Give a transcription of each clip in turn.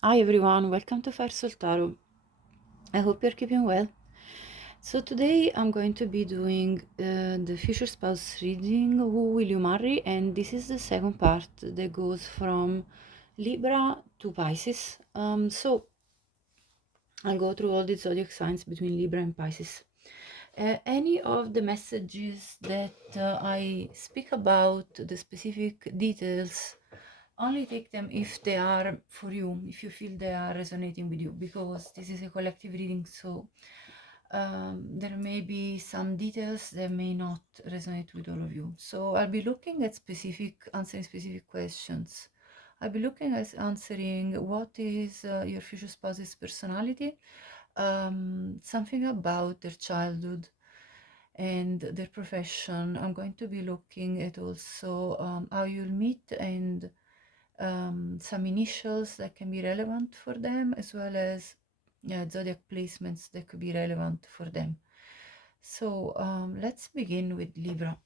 Hi everyone, welcome to Firesoultarot. I hope you're keeping well. So today I'm going to be doing the future spouse reading, Who Will You Marry? And this is the second part that goes from Libra to Pisces. So I'll go through all the zodiac signs between Libra and Pisces. Any of the messages that I speak about, the specific details, only take them if they are for you, if you feel they are resonating with you, because this is a collective reading, so there may be some details that may not resonate with all of you. So I'll be looking at answering specific questions. I'll be looking at answering what is your future spouse's personality, something about their childhood and their profession. I'm going to be looking at also how you'll meet and some initials that can be relevant for them, as well as zodiac placements that could be relevant for them. So let's begin with Libra.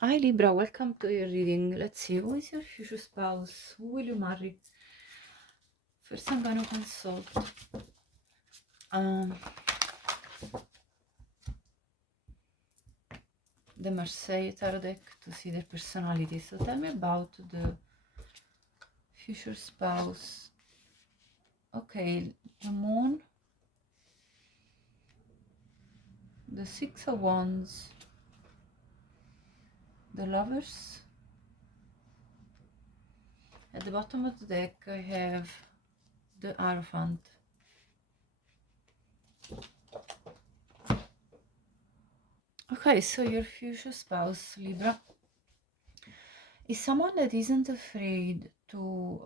Hi Libra, welcome to your reading. Let's see, who is your future spouse? Who will you marry? First I'm going to consult the Marseille Tarot deck to see their personality. So tell me about the future spouse. Okay, the Moon, the Six of Wands, the Lovers. At the bottom of the deck I have the Hierophant. Okay, so your future spouse, Libra, is someone that isn't afraid to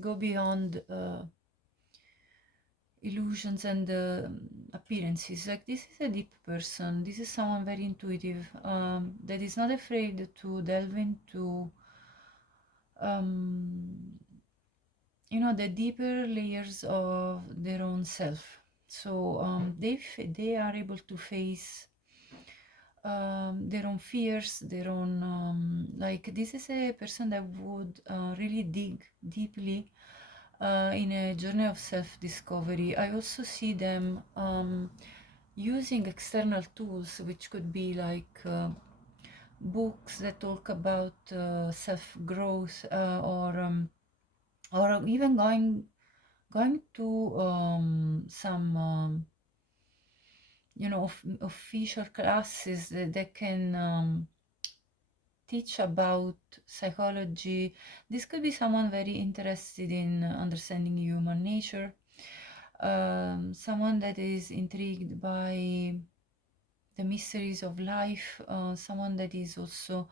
go beyond illusions and appearances. Like, this is a deep person. This is someone very intuitive, that is not afraid to delve into you know, the deeper layers of their own self. So they are able to face their own fears, their own like, this is a person that would really dig deeply in a journey of self-discovery. I also see them using external tools, which could be like books that talk about self-growth, or even going to some you know, official classes that can teach about psychology. This could be someone very interested in understanding human nature, someone that is intrigued by the mysteries of life, someone that is also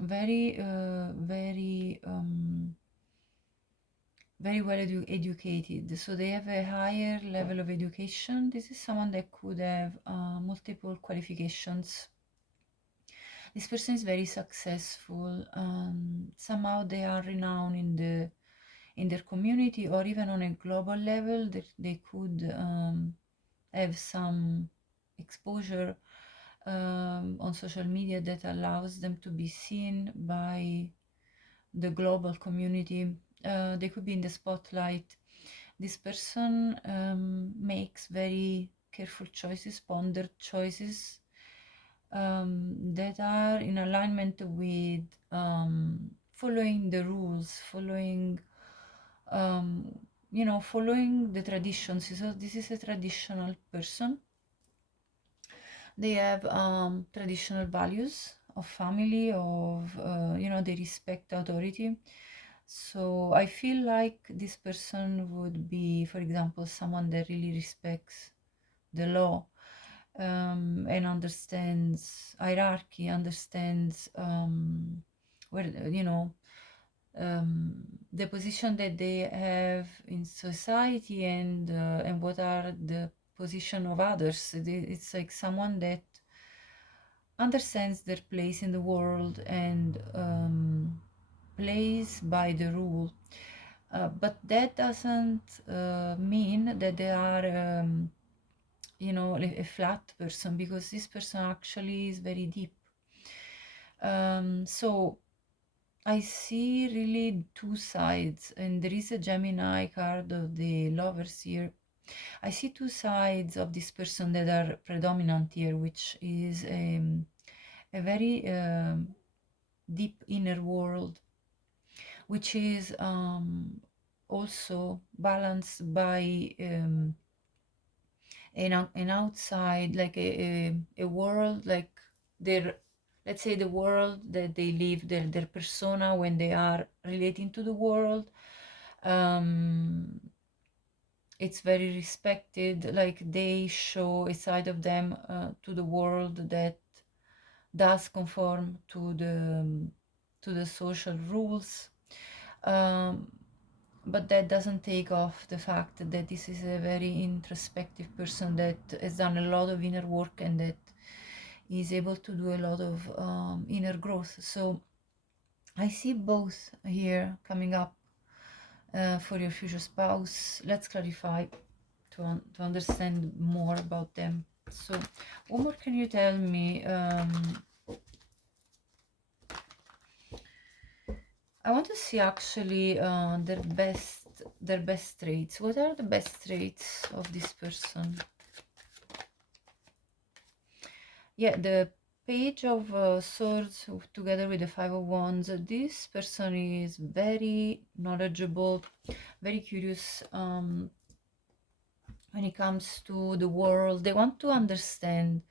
very well educated, so they have a higher level of education. This is someone that could have multiple qualifications. This person is very successful. Somehow they are renowned in their community, or even on a global level. They could have some exposure on social media that allows them to be seen by the global community. They could be in the spotlight. This person makes very careful choices, pondered choices, that are in alignment with following the rules, following you know, following the traditions. So this is a traditional person. They have traditional values of family, of you know, they respect authority. So I feel like this person would be, for example, someone that really respects the law, and understands hierarchy, understands where, you know, the position that they have in society, and what are the position of others. It's like someone that understands their place in the world and plays by the rule. But that doesn't mean that they are you know, a flat person, because this person actually is very deep. So I see really two sides, and there is a Gemini card of the lovers here. I see two sides of this person that are predominant here, which is a very deep inner world, which is also balanced by an outside, like a world, like their, let's say, the world that they live, their persona when they are relating to the world. It's very respected, like they show a side of them to the world that does conform to the social rules, but that doesn't take off the fact that this is a very introspective person that has done a lot of inner work and that is able to do a lot of inner growth. So I see both here coming up for your future spouse. Let's clarify to understand more about them. So what more can you tell me? I want to see actually their best traits. What are the best traits of this person? Yeah, the Page of Swords together with the Five of Wands. This person is very knowledgeable, very curious when it comes to the world. They want to understand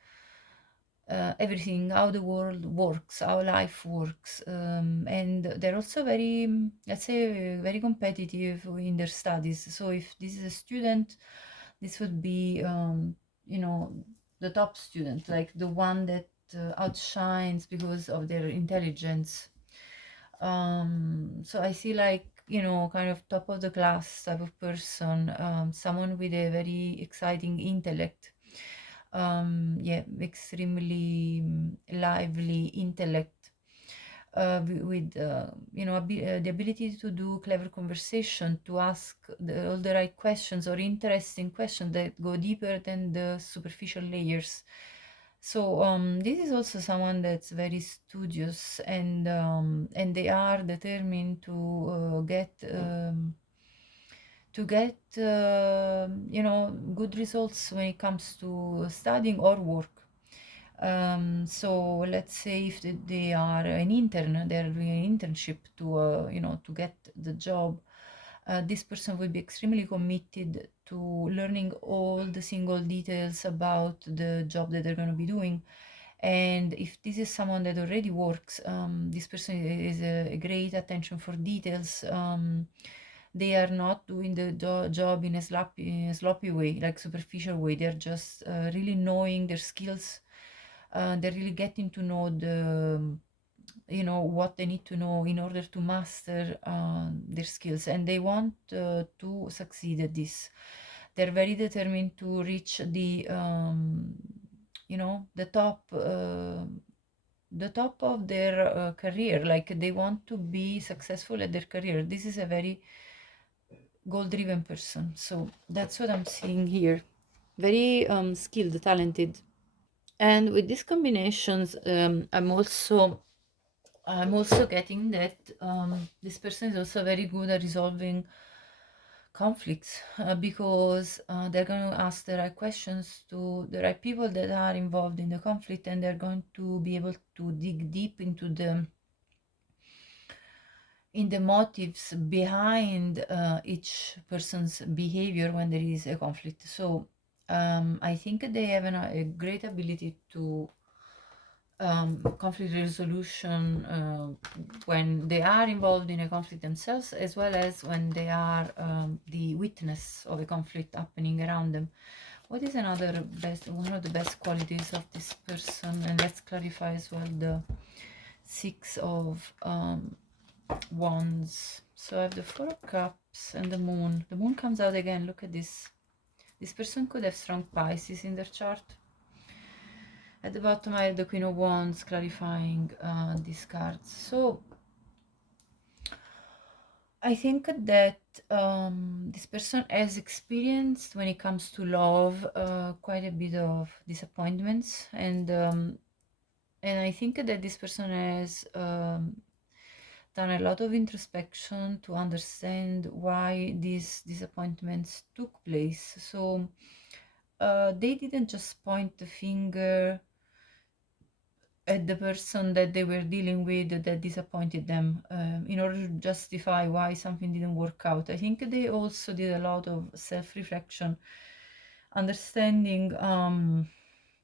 everything, how the world works, how life works, and they're also very, let's say, very competitive in their studies. So if this is a student, this would be, you know, the top student, like the one that outshines because of their intelligence. So I see, like, you know, kind of top of the class type of person, someone with a very exciting intellect, yeah, extremely lively intellect, with you know, the ability to do clever conversation, to ask all the right questions or interesting questions that go deeper than the superficial layers. So this is also someone that's very studious, and they are determined to get you know, good results when it comes to studying or work. So let's say if they are an intern, they're doing an internship to you know, to get the job. This person will be extremely committed to learning all the single details about the job that they're going to be doing. And if this is someone that already works, this person is a great attention for details. They are not doing the job in a sloppy way, like superficial way. They're just really knowing their skills. They're really getting to know you know, what they need to know in order to master their skills, and they want to succeed at this. They're very determined to reach the you know, the top of their career. Like, they want to be successful at their career. This is a very goal-driven person. So that's what I'm seeing here. Very skilled, talented. And with these combinations, I'm also getting that this person is also very good at resolving conflicts, because they're going to ask the right questions to the right people that are involved in the conflict, and they're going to be able to dig deep into the motives behind each person's behavior when there is a conflict. So I think they have a great ability to conflict resolution when they are involved in a conflict themselves, as well as when they are the witness of a conflict happening around them. What is one of the best qualities of this person? And let's clarify as well the Six of Wands. So I have the Four of Cups and the Moon. The Moon comes out again. Look at this. This person could have strong Pisces in their chart. At the bottom I have the Queen of Wands, clarifying these cards. So I think that this person has experienced, when it comes to love, quite a bit of disappointments, and I think that this person has done a lot of introspection to understand why these disappointments took place. So they didn't just point the finger at the person that they were dealing with that disappointed them in order to justify why something didn't work out. I think they also did a lot of self-reflection, understanding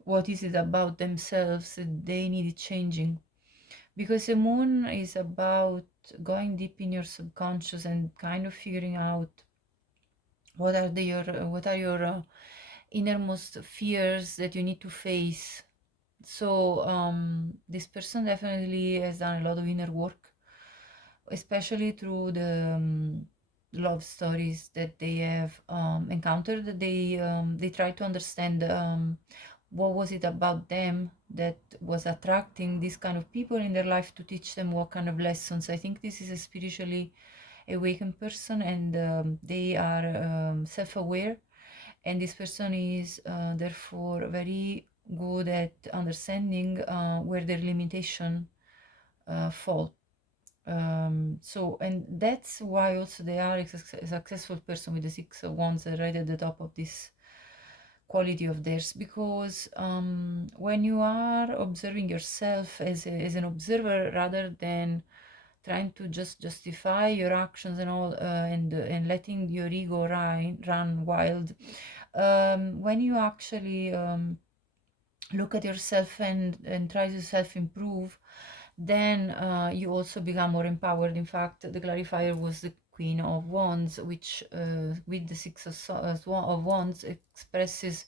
what is it about themselves that they needed changing. Because the moon is about going deep in your subconscious and kind of figuring out what are your innermost fears that you need to face. So this person definitely has done a lot of inner work, especially through the love stories that they have encountered. They try to understand what was it about them that was attracting these kind of people in their life to teach them what kind of lessons. I think this is a spiritually awakened person, and they are self-aware, and this person is therefore very good at understanding where their limitation fall. So, and that's why also they are a successful person with the Six of Wands right at the top of this quality of theirs, because when you are observing yourself as an observer rather than trying to just justify your actions and all, and letting your ego run wild, when you actually look at yourself and try to self-improve, then you also become more empowered. In fact, the clarifier was the Queen of Wands, which with the Six of Wands expresses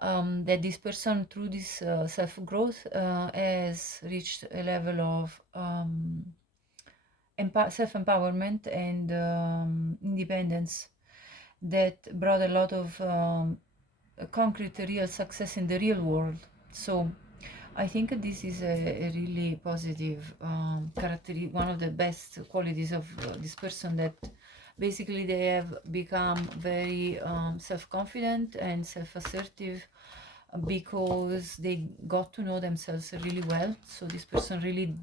that this person, through this self-growth, has reached a level of self-empowerment and independence that brought a lot of concrete real success in the real world. So I think this is a really positive characteristic, one of the best qualities of this person, that basically they have become very self-confident and self-assertive because they got to know themselves really well. So this person really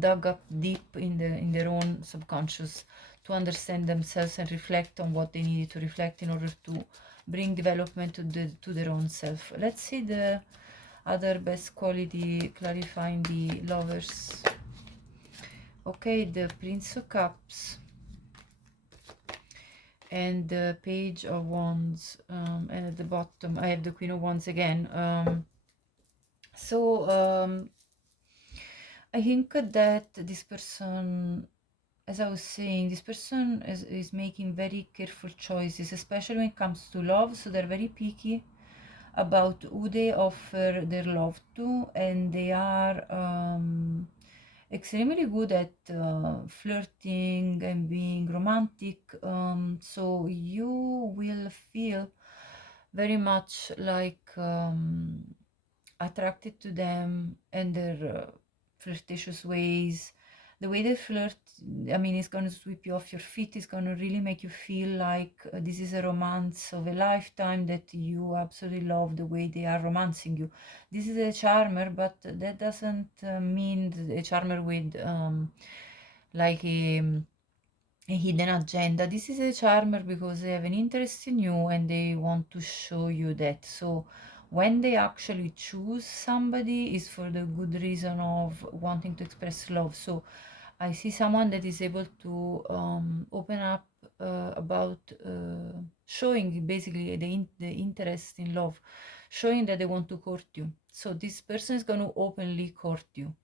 dug up deep in their own subconscious to understand themselves and reflect on what they needed to reflect in order to bring development to their own self. Let's see the other best quality clarifying the lovers. Okay, the Prince of Cups and the Page of Wands, and at the bottom I have the Queen of Wands again. I think that this person, as I was saying, this person is making very careful choices, especially when it comes to love. So they're very picky about who they offer their love to, and they are extremely good at flirting and being romantic. So you will feel very much like attracted to them and their flirtatious ways. The way they flirt, I mean, it's going to sweep you off your feet. It's going to really make you feel like this is a romance of a lifetime, that you absolutely love the way they are romancing you. This is a charmer, but that doesn't mean a charmer with like a hidden agenda. This is a charmer because they have an interest in you and they want to show you that. So when they actually choose somebody, is for the good reason of wanting to express love. So I see someone that is able to open up about showing basically the interest in love, showing that they want to court you. So this person is going to openly court you,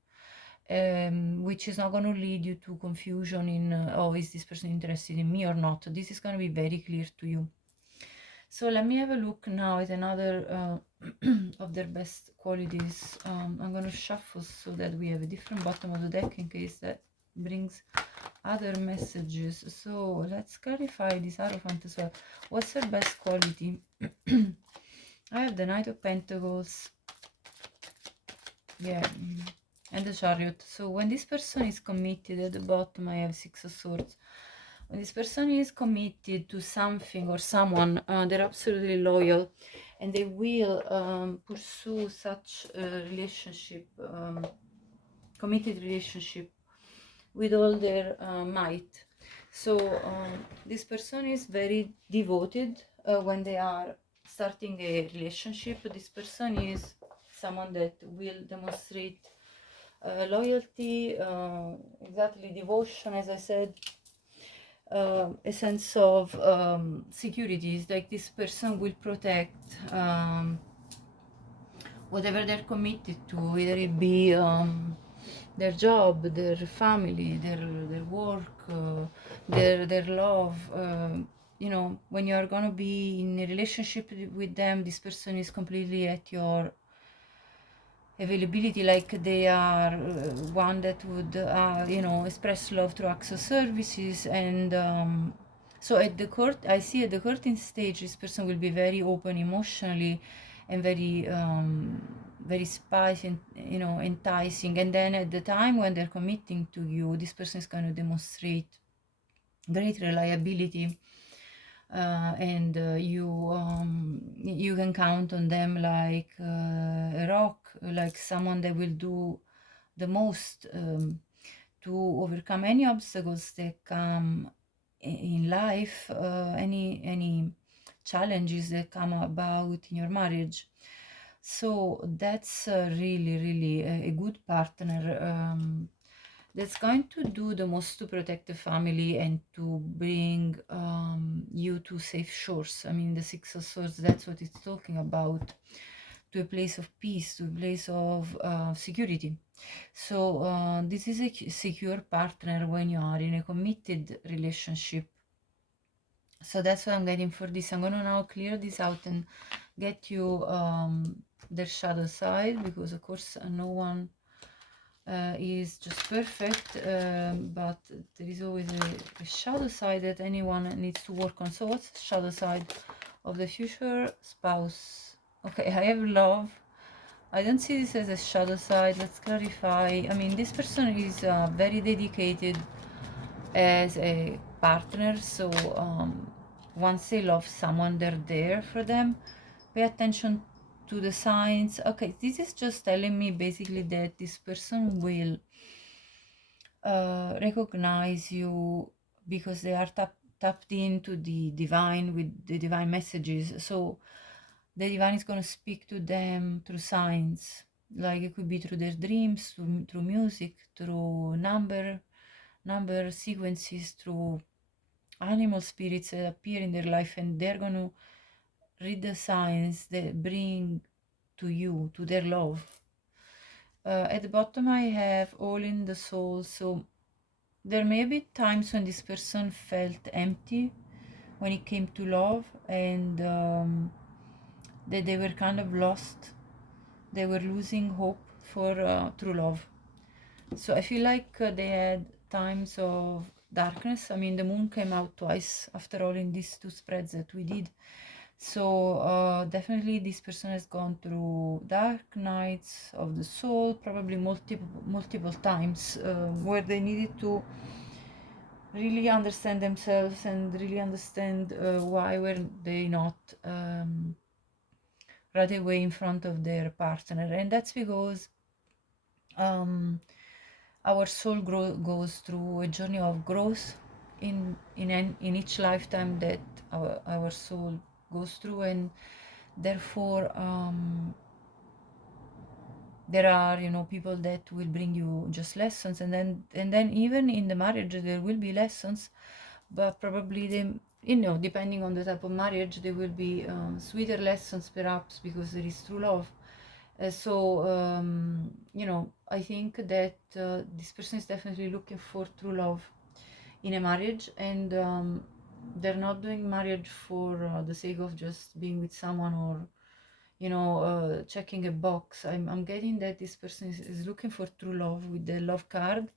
which is not going to lead you to confusion in, oh, is this person interested in me or not? This is going to be very clear to you. So let me have a look now at another of their best qualities. I'm going to shuffle so that we have a different bottom of the deck in case that brings other messages. So let's clarify this Hierophant as well. What's their best quality? I have the Knight of Pentacles. Yeah. And the Chariot. So when this person is committed, at the bottom I have Six of Swords. When this person is committed to something or someone, they're absolutely loyal, and they will pursue such a relationship committed relationship with all their might. So this person is very devoted when they are starting a relationship. This person is someone that will demonstrate loyalty, exactly, devotion, as I said, a sense of security. It's like this person will protect whatever they're committed to, whether it be their job, their family, their work, their love. You know, when you are gonna be in a relationship with them, this person is completely at your availability, like they are one that would you know, express love through acts of services. And so at the court, I see at the courting stage, this person will be very open emotionally and very very spicy and, you know, enticing. And then at the time when they're committing to you, this person is going to demonstrate great reliability, and you can count on them like a rock, like someone that will do the most to overcome any obstacles that come in life, any challenges that come about in your marriage. So that's really a good partner that's going to do the most to protect the family and to bring you to safe shores. I mean, the Six of Swords, that's what it's talking about, to a place of peace, to a place of security. So this is a secure partner when you are in a committed relationship. So that's what I'm getting for this. I'm gonna now clear this out and get you their shadow side, because of course no one is just perfect, but there is always a shadow side that anyone needs to work on. So what's the shadow side of the future spouse? Okay, I have love. I don't see this as a shadow side. Let's clarify. I mean, this person is very dedicated as a partner. So once they love someone, they're there for them. Pay attention to the signs. Okay, this is just telling me basically that this person will recognize you because they are tapped into the divine, with the divine messages. So the divine is going to speak to them through signs, like it could be through their dreams, through music, through number sequences, through animal spirits that appear in their life, and they're going to read the signs that bring to you, to their love. At the bottom I have all in the soul. So there may be times when this person felt empty when it came to love, and that they were kind of lost. They were losing hope for true love. So I feel like they had times of darkness. I mean, the moon came out twice after all in these two spreads that we did. So definitely this person has gone through dark nights of the soul, probably multiple times, where they needed to really understand themselves and really understand why were they not right away in front of their partner. And that's because our soul goes through a journey of growth in each lifetime that our soul goes through, and therefore there are, you know, people that will bring you just lessons, and then even in the marriage there will be lessons, but probably they, you know, depending on the type of marriage, there will be sweeter lessons perhaps because there is true love. So you know, I think that this person is definitely looking for true love in a marriage, and they're not doing marriage for the sake of just being with someone, or you know, checking a box. I'm getting that this person is looking for true love with the love card,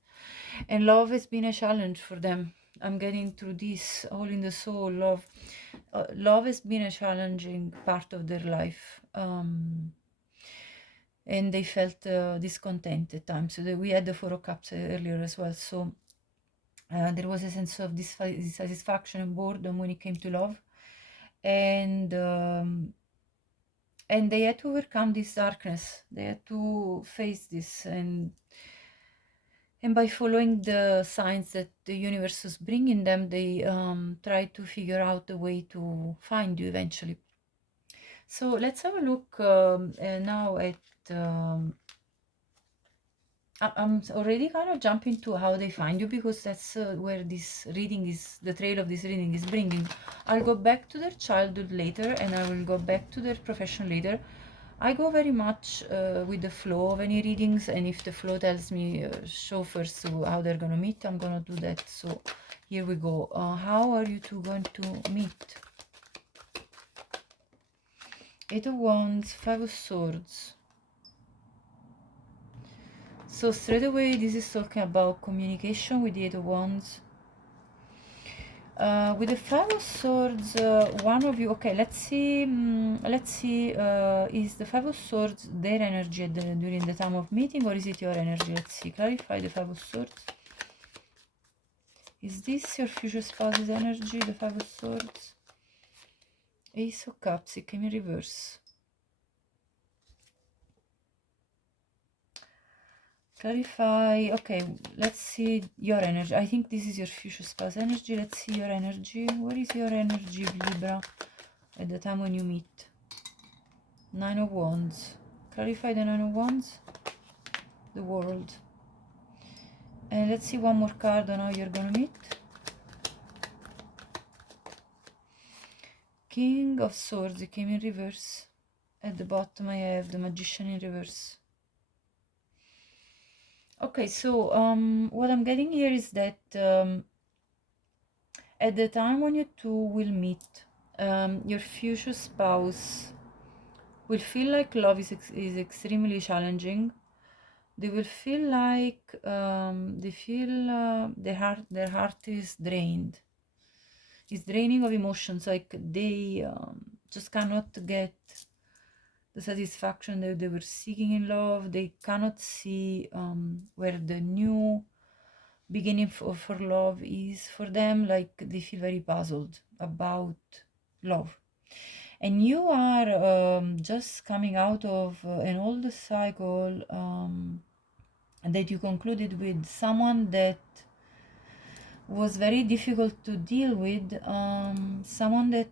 and love has been a challenge for them. I'm getting through this all in the soul. Love has been a challenging part of their life, and they felt discontent at times. So we had the Four of Cups earlier as well. So there was a sense of dissatisfaction and boredom when it came to love, and they had to overcome this darkness. They had to face this, and And by following the signs that the universe is bringing them, they try to figure out a way to find you eventually. So let's have a look now at I'm already kind of jumping to how they find you, because that's where this reading is, the trail of this reading is bringing. I'll go back to their childhood later, and I will go back to their profession later. I go very much with the flow of any readings, and if the flow tells me show first how they're going to meet, I'm going to do that. So here we go. How are you two going to meet? Eight of Wands, Five of Swords. So straight away, this is talking about communication with the Eight of Wands. With the Five of Swords, one of you, okay, let's see, is the Five of Swords their energy during the time of meeting, or is it your energy? Let's see, clarify the Five of Swords. Is this your future spouse's energy, the Five of Swords? Ace of Cups, it came in reverse. Clarify. Okay, let's see your energy. I think this is your future spouse energy. Let's see your energy. What is your energy, Libra, at the time when you meet? Nine of Wands. Clarify the Nine of Wands. The World. And let's see one more card on how you're gonna meet. King of Swords. It came in reverse. At the bottom I have the Magician in reverse. Okay, so what I'm getting here is that at the time when you two will meet, your future spouse will feel like love is extremely challenging. They will feel like they feel their heart is drained. It's draining of emotions, like they just cannot get the satisfaction that they were seeking in love. They cannot see where the new beginning for love is for them. Like they feel very puzzled about love. And you are just coming out of an old cycle that you concluded with someone that was very difficult to deal with, someone that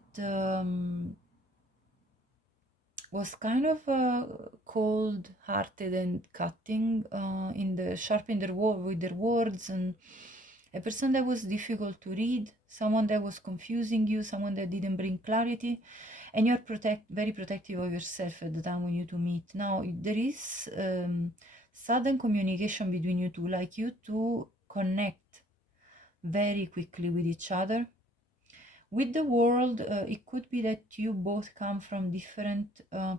was kind of cold-hearted and cutting sharp in their with their words, and a person that was difficult to read, someone that was confusing you, someone that didn't bring clarity, and you're very protective of yourself at the time when you two meet. Now there is sudden communication between you two, like you two connect very quickly with each other. With the world, it could be that you both come from different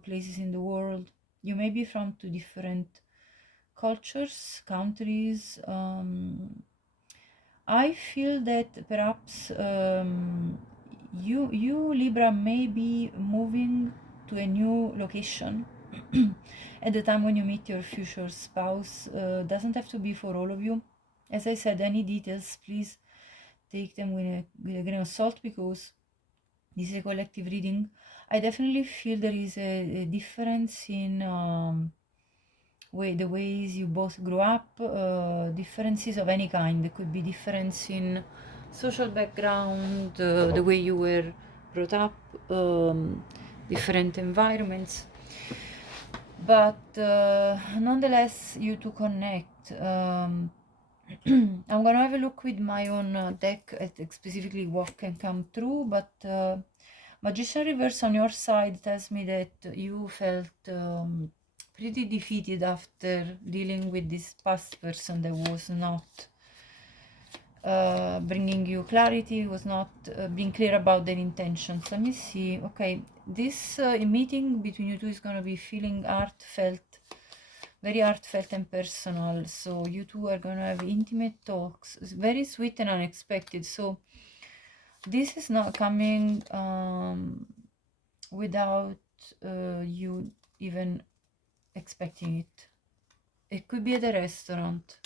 places in the world. You may be from two different cultures, countries. I feel that perhaps you Libra may be moving to a new location at the time when you meet your future spouse. Doesn't have to be for all of you. As I said, any details, please take them with a grain of salt, because this is a collective reading. I definitely feel there is a difference in the ways you both grew up, differences of any kind. There could be difference in social background, the way you were brought up, different environments. But nonetheless, you two connect. I'm gonna have a look with my own deck at specifically what can come through, but Magician Reverse on your side tells me that you felt pretty defeated after dealing with this past person that was not bringing you clarity, was not being clear about their intentions. Let me see. Okay, this meeting between you two is gonna be feeling heartfelt, very heartfelt and personal. So you two are gonna have intimate talks. It's very sweet and unexpected. So this is not coming without you even expecting it. It could be at a restaurant.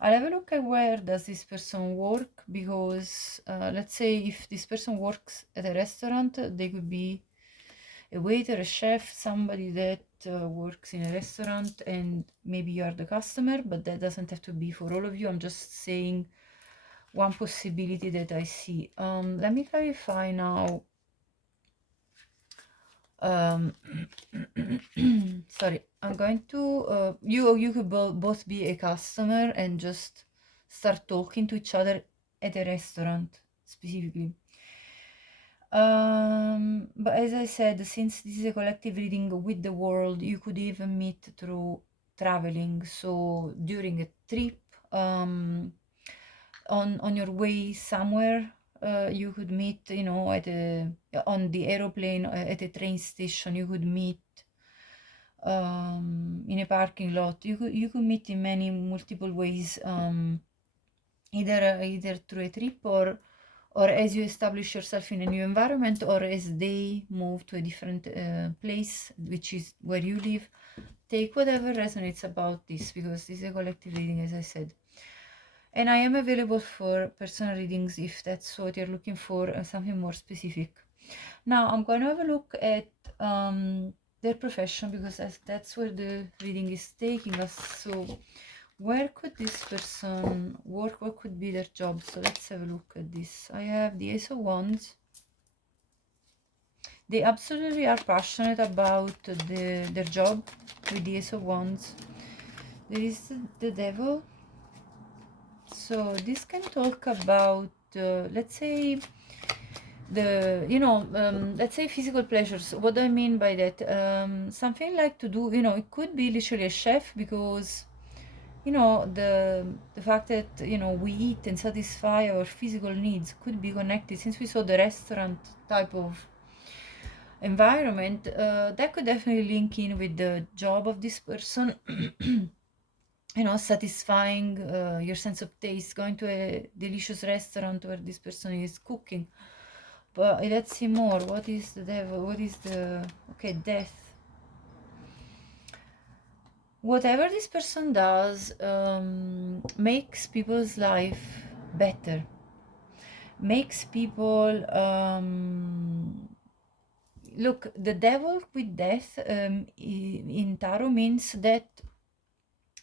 I'll have a look at where does this person work, because let's say if this person works at a restaurant, they could be a waiter, a chef, somebody that works in a restaurant, and maybe you are the customer, but that doesn't have to be for all of you. I'm just saying one possibility that I see. Let me clarify now. Sorry, I'm going to you could both be a customer and just start talking to each other at a restaurant specifically. But as I said, since this is a collective reading with the world, you could even meet through traveling. So during a trip, on your way somewhere, you could meet, you know, on the aeroplane, at a train station. You could meet in a parking lot. You could meet in many multiple ways, either through a trip, or as you establish yourself in a new environment, or as they move to a different place, which is where you live. Take whatever resonates about this, because this is a collective reading, as I said. And I am available for personal readings if that's what you're looking for, something more specific. Now I'm going to have a look at their profession, because that's where the reading is taking us. So where could this person work? What could be their job? So let's have a look at this. I have the Ace of Wands. They absolutely are passionate about their job with the Ace of Wands. There is the Devil. So this can talk about, let's say, let's say physical pleasures. What do I mean by that? Something like to do, it could be literally a chef, because the fact that we eat and satisfy our physical needs could be connected, since we saw the restaurant type of environment. That could definitely link in with the job of this person. Satisfying your sense of taste, going to a delicious restaurant where this person is cooking. But let's see more. What is the Devil? What is the... Okay, Death. Whatever this person does makes people's life better, makes people look, the Devil with Death in tarot means that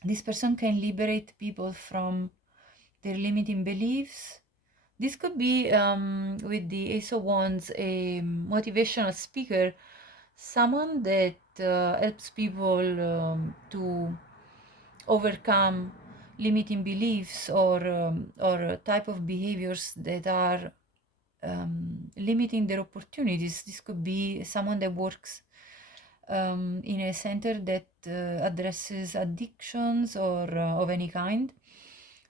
this person can liberate people from their limiting beliefs. This could be, with the Ace of Wands, a motivational speaker, someone that helps people to overcome limiting beliefs, or type of behaviors that are limiting their opportunities. This could be someone that works in a center that addresses addictions, or of any kind.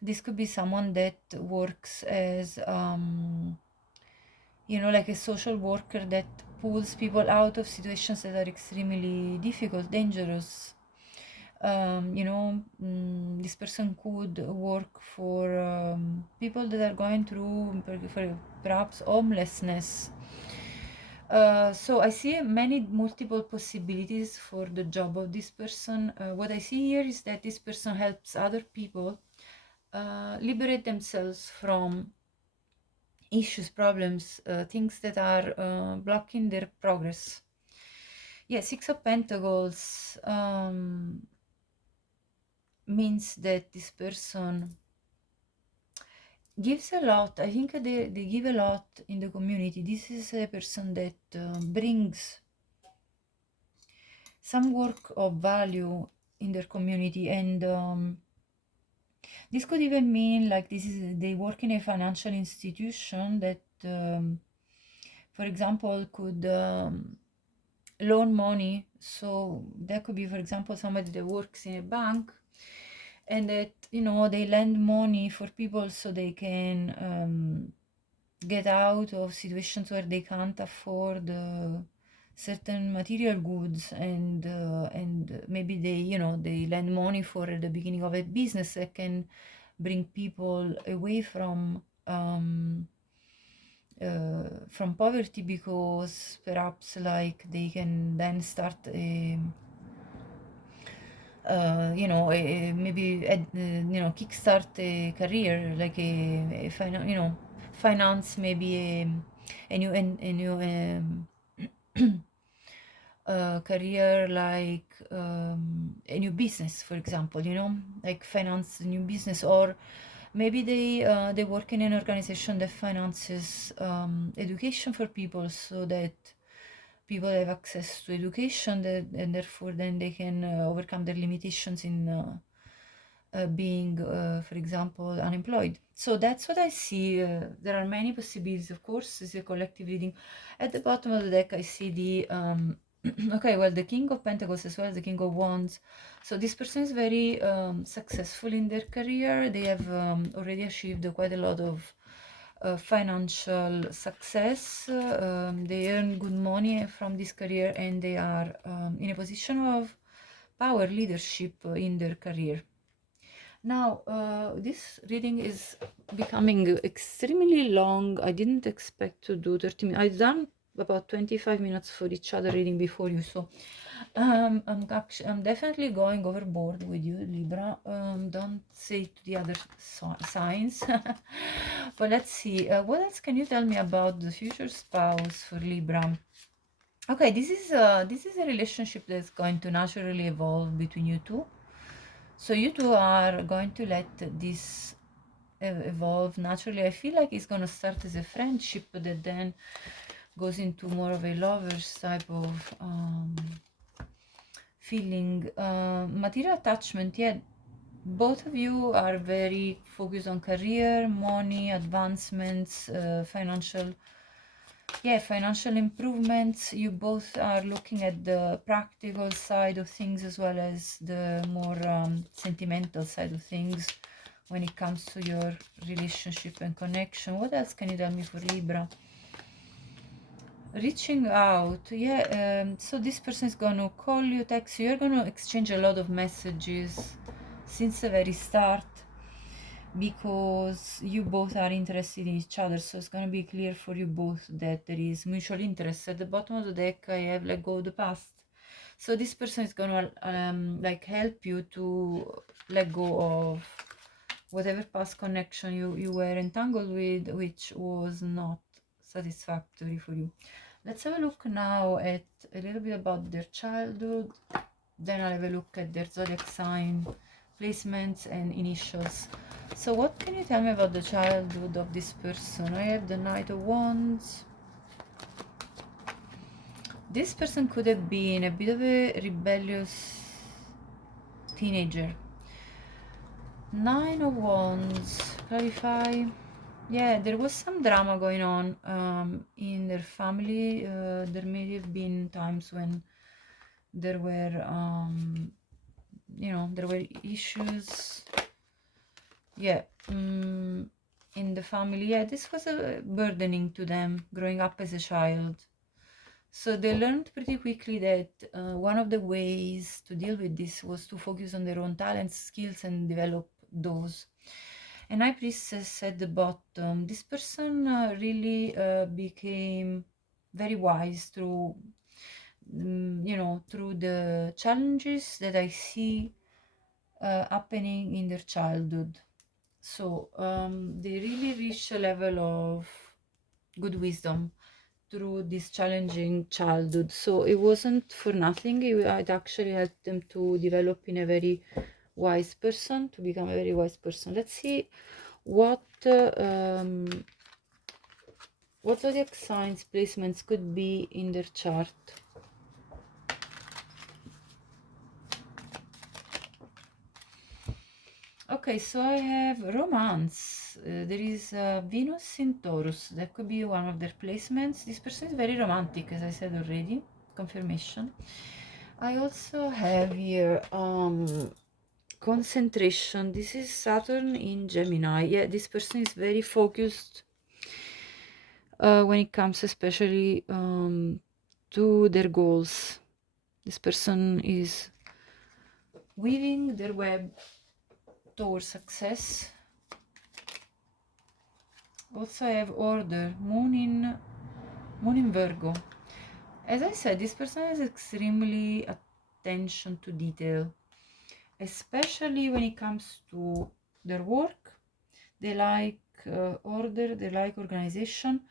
This could be someone that works as like a social worker that pulls people out of situations that are extremely difficult, dangerous. This person could work for people that are going through perhaps homelessness. So I see multiple possibilities for the job of this person. What I see here is that this person helps other people liberate themselves from issues, problems, things that are blocking their progress. Yeah, Six of Pentacles means that this person gives a lot. I think they give a lot in the community. This is a person that brings some work of value in their community, and this could even mean like they work in a financial institution that, for example, could loan money. So that could be, for example, somebody that works in a bank, and that they lend money for people so they can get out of situations where they can't afford certain material goods, and maybe they lend money for the beginning of a business that can bring people away from poverty, because perhaps like they can then start maybe kickstart a career, like finance maybe a new career, like a new business, for example, you know, like finance a new business, or maybe they work in an organization that finances education for people, so that people have access to education, and therefore then they can overcome their limitations in being, for example, unemployed. So that's what I see. There are many possibilities, of course. This is a collective reading. At the bottom of the deck, I see the okay, well, the King of Pentacles as well as the King of Wands. So this person is very successful in their career. They have already achieved quite a lot of financial success. They earn good money from this career, and they are in a position of power, leadership in their career. Now, this reading is becoming extremely long. I didn't expect to do 30 minutes. I've done about 25 minutes for each other reading before you, so I'm definitely going overboard with you, Libra. Don't say it to the other signs. But let's see. What else can you tell me about the future spouse for Libra? Okay, this is a relationship that's going to naturally evolve between you two. So you two are going to let this evolve naturally. I feel like it's going to start as a friendship, but that then goes into more of a lover's type of feeling. Material attachment, yeah. Both of you are very focused on career, money, advancements, financial improvements. You both are looking at the practical side of things as well as the more sentimental side of things when it comes to your relationship and connection. What else can you tell me for Libra? Reaching out, yeah. So this person is going to call you, text you. You're going to exchange a lot of messages since the very start, because you both are interested in each other. So it's going to be clear for you both that there is mutual interest. At the bottom of the deck, I have let go of the past. So this person is going to like help you to let go of whatever past connection you were entangled with, which was not satisfactory for you. Let's have a look now at a little bit about their childhood. Then I'll have a look at their zodiac sign, placements, and initials. So what can you tell me about the childhood of this person? I have the Knight of Wands. This person could have been a bit of a rebellious teenager. Nine of Wands, clarify. Yeah, there was some drama going on in their family. There may have been times when there were, you know, there were issues. Yeah, in the family. Yeah, this was burdening to them growing up as a child. So they learned pretty quickly that one of the ways to deal with this was to focus on their own talents, skills, and develop those. And High Priestess at the bottom. This person really became very wise through, you know, through the challenges that I see happening in their childhood. So they really reached a level of good wisdom through this challenging childhood. So it wasn't for nothing. It actually helped them to develop in a very wise person, to become a very wise person. Let's see what zodiac signs placements could be in their chart. Okay, so I have romance. There is Venus in Taurus. That could be one of their placements. This person is very romantic, as I said already. Confirmation. I also have here concentration. This is Saturn in Gemini. Yeah, this person is very focused when it comes especially to their goals. This person is weaving their web towards success. Also I have order, moon in Virgo. As I said, this person has extremely attention to detail, especially when it comes to their work. They like order, they like organization.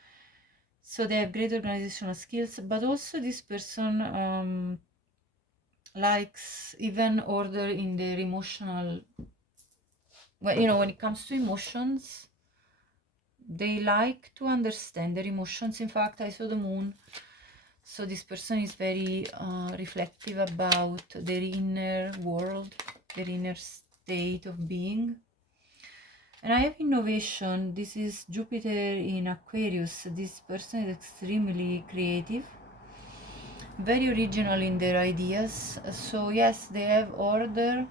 So they have great organizational skills, but also this person likes even order in their emotional, well, you know, when it comes to emotions, they like to understand their emotions. In fact, I saw the moon, so this person is very reflective about their inner world, their inner state of being. And I have innovation. This is Jupiter in Aquarius. This person is extremely creative, very original in their ideas. So yes, they have order,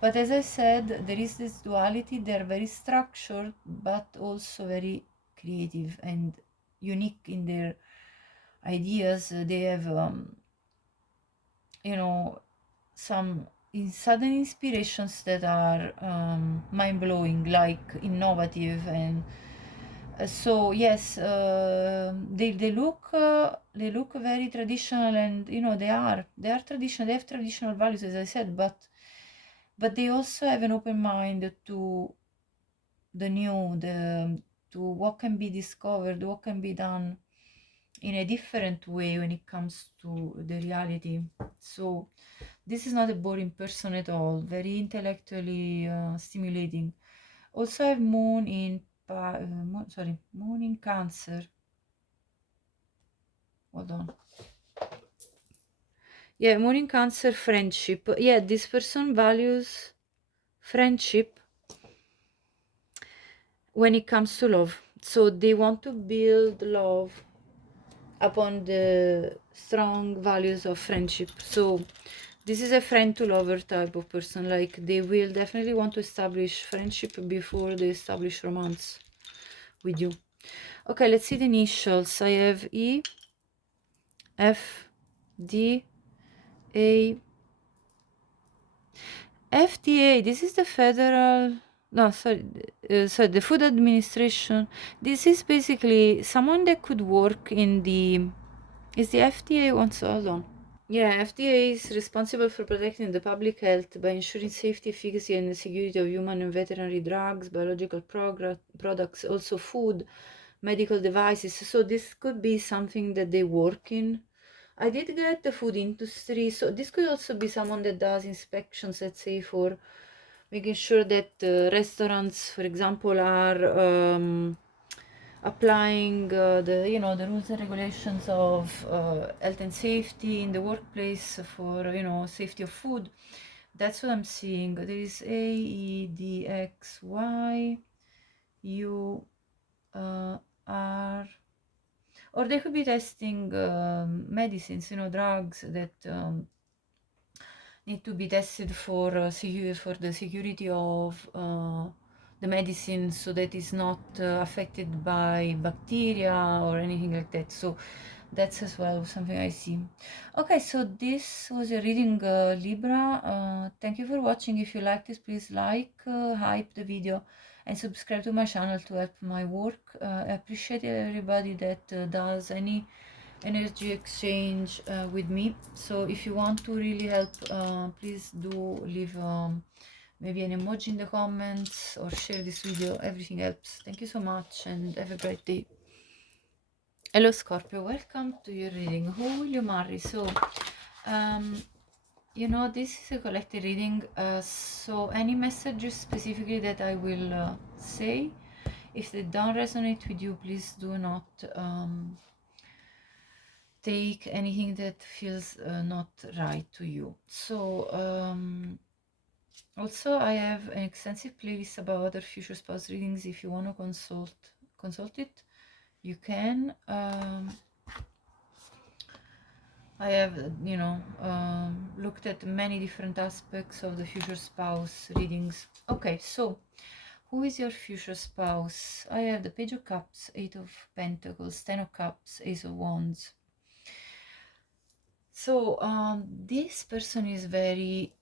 but as I said, there is this duality. They're very structured, but also very creative and unique in their ideas. They have, you know, some sudden inspirations that are mind-blowing, like innovative, and so yes, they look very traditional, and you know, they are traditional, they have traditional values, as I said, but they also have an open mind to the new, to what can be discovered, what can be done in a different way when it comes to the reality. So this is not a boring person at all, very intellectually stimulating. Also I have moon in moon in Cancer. Hold on. Yeah, moon in Cancer, friendship. Yeah, this person values friendship when it comes to love. So they want to build love upon the strong values of friendship. So this is a friend to lover type of person. Like, they will definitely want to establish friendship before they establish romance with you. Okay, let's see the initials. I have E, F, D, A, FDA. This is the federal, no, sorry, sorry, the Food Administration. This is basically someone that could work in the, is the FDA one? So hold on. Yeah, FDA is responsible for protecting the public health by ensuring safety, efficacy, and the security of human and veterinary drugs, biological products, also food, medical devices. So this could be something that they work in. I did get the food industry, so this could also be someone that does inspections, let's say, for making sure that restaurants, for example, are applying the, you know, the rules and regulations of health and safety in the workplace for, you know, safety of food. That's what I'm seeing. There is A, E, D, X, Y, U, R, or they could be testing medicines, you know, drugs that need to be tested for for the security of the medicine, so that it's not affected by bacteria or anything like that. So that's as well something I see. Okay, so this was a reading, Libra. Thank you for watching. If you like this, please like, hype the video, and subscribe to my channel to help my work. I appreciate everybody that does any energy exchange with me. So if you want to really help, please do leave maybe an emoji in the comments or share this video. Everything helps. Thank you so much and have a great day. Hello Scorpio, welcome to your reading. Who will you marry? So you know, this is a collective reading, so any messages specifically that I will say, if they don't resonate with you, please do not take anything that feels not right to you. So also I have an extensive playlist about other future spouse readings. If you want to consult it, you can. I have, you know, looked at many different aspects of the future spouse readings. Okay, so who is your future spouse? I have the Page of Cups, Eight of Pentacles, Ten of Cups, Ace of Wands. So this person is very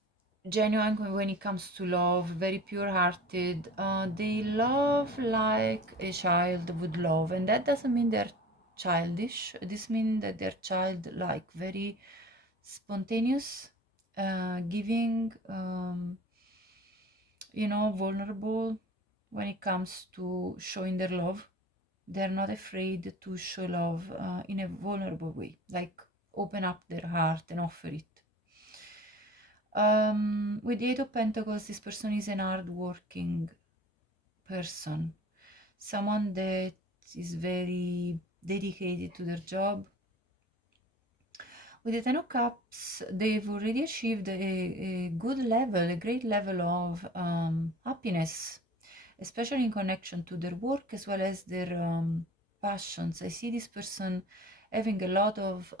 genuine when it comes to love, very pure-hearted. They love like a child would love, and that doesn't mean they're childish. This means that they're childlike, very spontaneous, giving, you know, vulnerable when it comes to showing their love. They're not afraid to show love in a vulnerable way, like open up their heart and offer it. With the Eight of Pentacles, this person is an hard-working person, someone that is very dedicated to their job. With the Ten of Cups, they've already achieved a good level, a great level of happiness, especially in connection to their work as well as their passions. I see this person having a lot of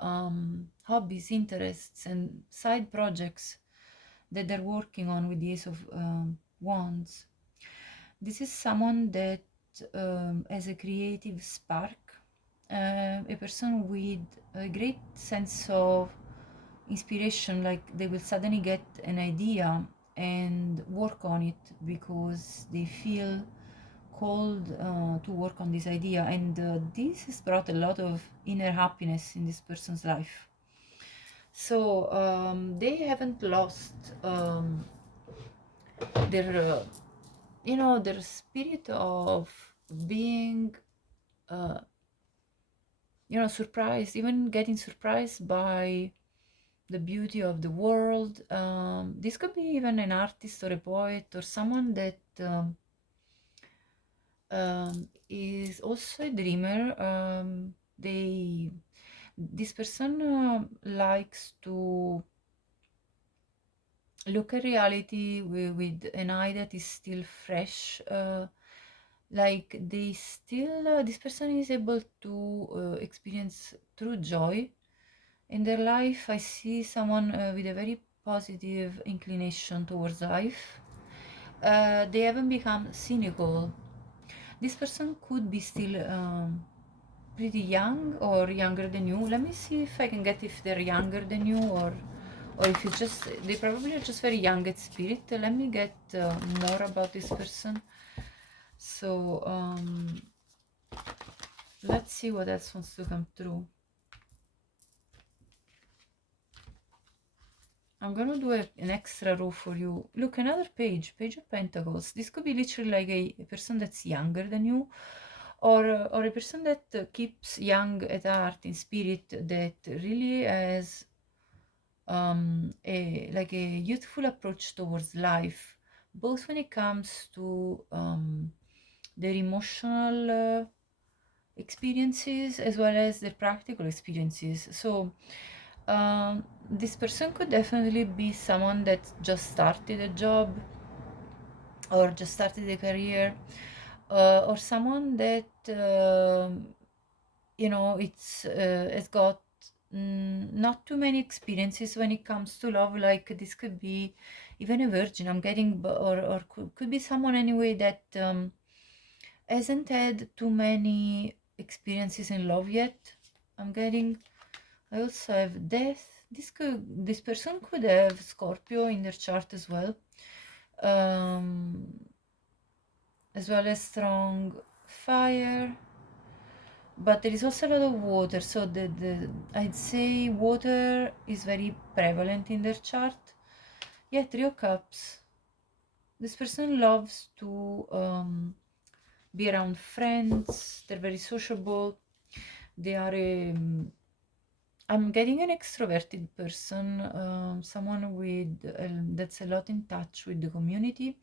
hobbies, interests, and side projects that they're working on with the Ace of Wands. This is someone that has a creative spark, a person with a great sense of inspiration, like they will suddenly get an idea and work on it because they feel called to work on this idea, and this has brought a lot of inner happiness in this person's life. So they haven't lost their their spirit of being surprised, even getting surprised by the beauty of the world. This could be even an artist or a poet or someone that is also a dreamer. This person likes to look at reality with an eye that is still fresh. Like this person is able to experience true joy in their life. I see someone with a very positive inclination towards life. They haven't become cynical. This person could be still pretty young or younger than you. Let me see if I can get if they're younger than you or if it's just, they probably are just very young at spirit. Let me get more about this person. So let's see what else wants to come through. I'm gonna do an extra row for you. Look, another page of Pentacles. This could be literally like a person that's younger than you, or a person that keeps young at heart, in spirit, that really has a youthful approach towards life, both when it comes to their emotional experiences as well as their practical experiences. So this person could definitely be someone that just started a job or just started a career, or someone that it's has got not too many experiences when it comes to love. Like this could be even a virgin I'm getting, or could be someone anyway that hasn't had too many experiences in love yet. I'm getting, I also have death. This person could have Scorpio in their chart as well as strong fire, but there is also a lot of water. So I'd say water is very prevalent in their chart. Yeah, Three of Cups. This person loves to be around friends. They're very sociable. They are I'm getting an extroverted person, someone with that's a lot in touch with the community.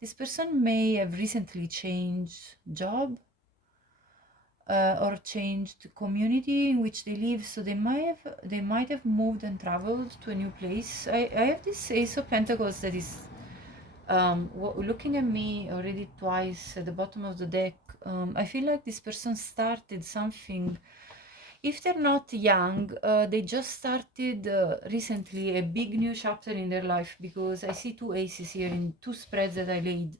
This person may have recently changed job or changed community in which they live, so they might have moved and traveled to a new place. I have this Ace of Pentacles that is looking at me already twice at the bottom of the deck. I feel like this person started something. If they're not young, they just started recently a big new chapter in their life, because I see two aces here in two spreads that I laid.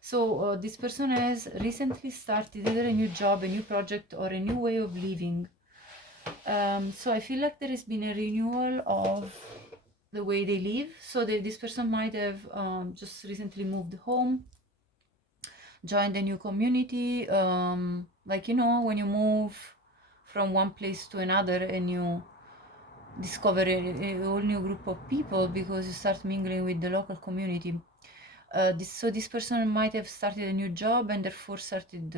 So this person has recently started either a new job, a new project, or a new way of living. So I feel like there has been a renewal of the way they live. So this person might have just recently moved home, joined a new community. Like, when you move from one place to another and you discover a whole new group of people because you start mingling with the local community. So this person might have started a new job and therefore started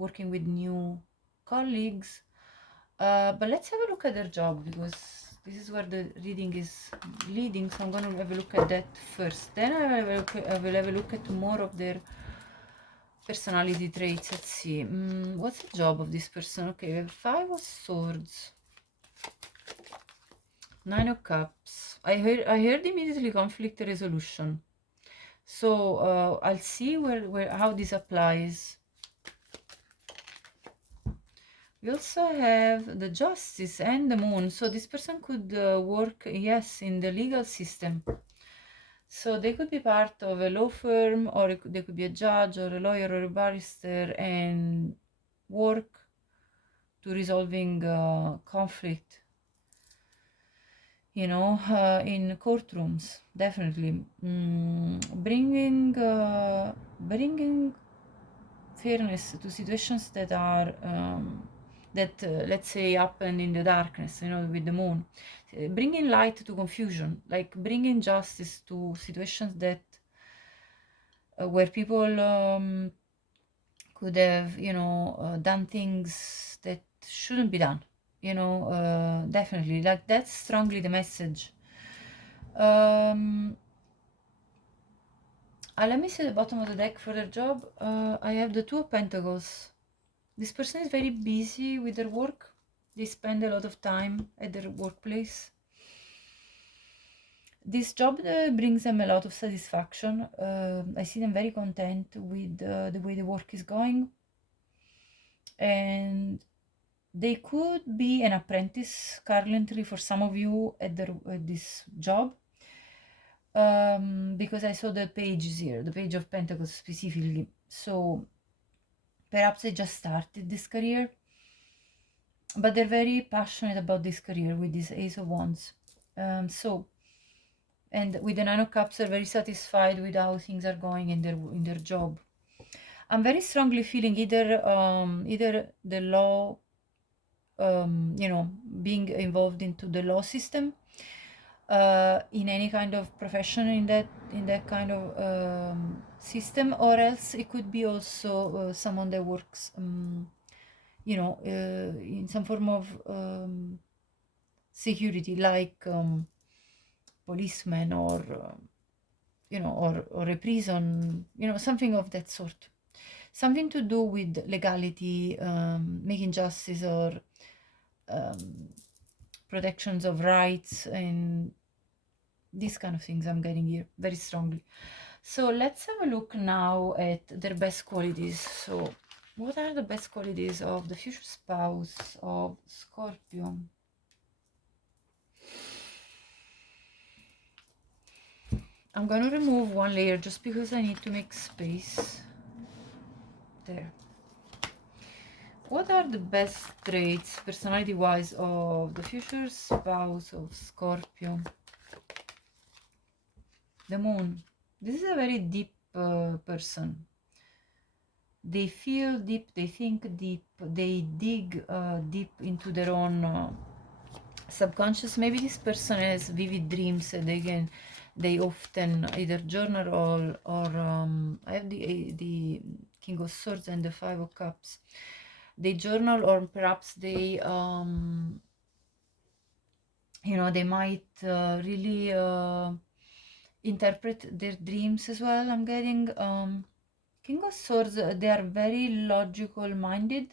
working with new colleagues. But let's have a look at their job, because this is where the reading is leading. So I'm going to have a look at that first. Then I will have a look at more of their personality traits. Let's see. What's the job of this person? Okay, we have 5 of Swords, 9 of Cups. I heard immediately conflict resolution. So I'll see how this applies. We also have the Justice and the Moon. So this person could work, yes, in the legal system. So they could be part of a law firm, or they could be a judge or a lawyer or a barrister and work to resolving conflict, you know, in courtrooms, definitely. Bringing fairness to situations that are let's say happened in the darkness, you know, with the moon. Bringing light to confusion, like bringing justice to situations that where people could have, you know, done things that shouldn't be done, you know. Definitely, like that's strongly the message. Let me see the bottom of the deck for their job. I have the 2 of Pentacles. This person is very busy with their work. They spend a lot of time at their workplace. This job brings them a lot of satisfaction. I see them very content with the way the work is going. And they could be an apprentice currently for some of you at this job. Because I saw the pages here, the Page of Pentacles specifically. So perhaps they just started this career, but they're very passionate about this career with this Ace of Wands. And with the 9 of Cups, they're very satisfied with how things are going in their job. I'm very strongly feeling either the law, you know, being involved into the law system, in any kind of profession in that kind of system, or else it could be also someone that works, you know, in some form of security, like policeman, or you know, or a prison, you know, something of that sort, something to do with legality, making justice, or protections of rights, and these kind of things I'm getting here very strongly. So let's have a look now at their best qualities. So what are the best qualities of the future spouse of Scorpio? I'm going to remove one layer just because I need to make space. There. What are the best traits, personality-wise, of the future spouse of Scorpio? The Moon. This is a very deep person. They feel deep, they think deep, they dig deep into their own subconscious. Maybe this person has vivid dreams that they often either journal, or I have the King of Swords and the 5 of Cups. They journal, or perhaps they you know, they might really interpret their dreams as well. I'm getting King of Swords. They are very logical minded,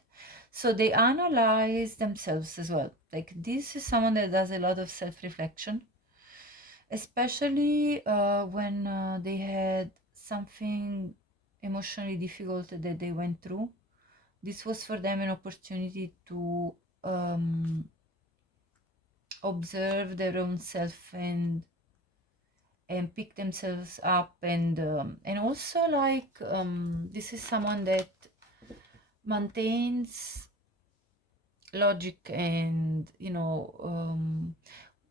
so they analyze themselves as well. Like, this is someone that does a lot of self-reflection, especially when they had something emotionally difficult that they went through. This was for them an opportunity to observe their own self and pick themselves up, and also, like, this is someone that maintains logic, and you know,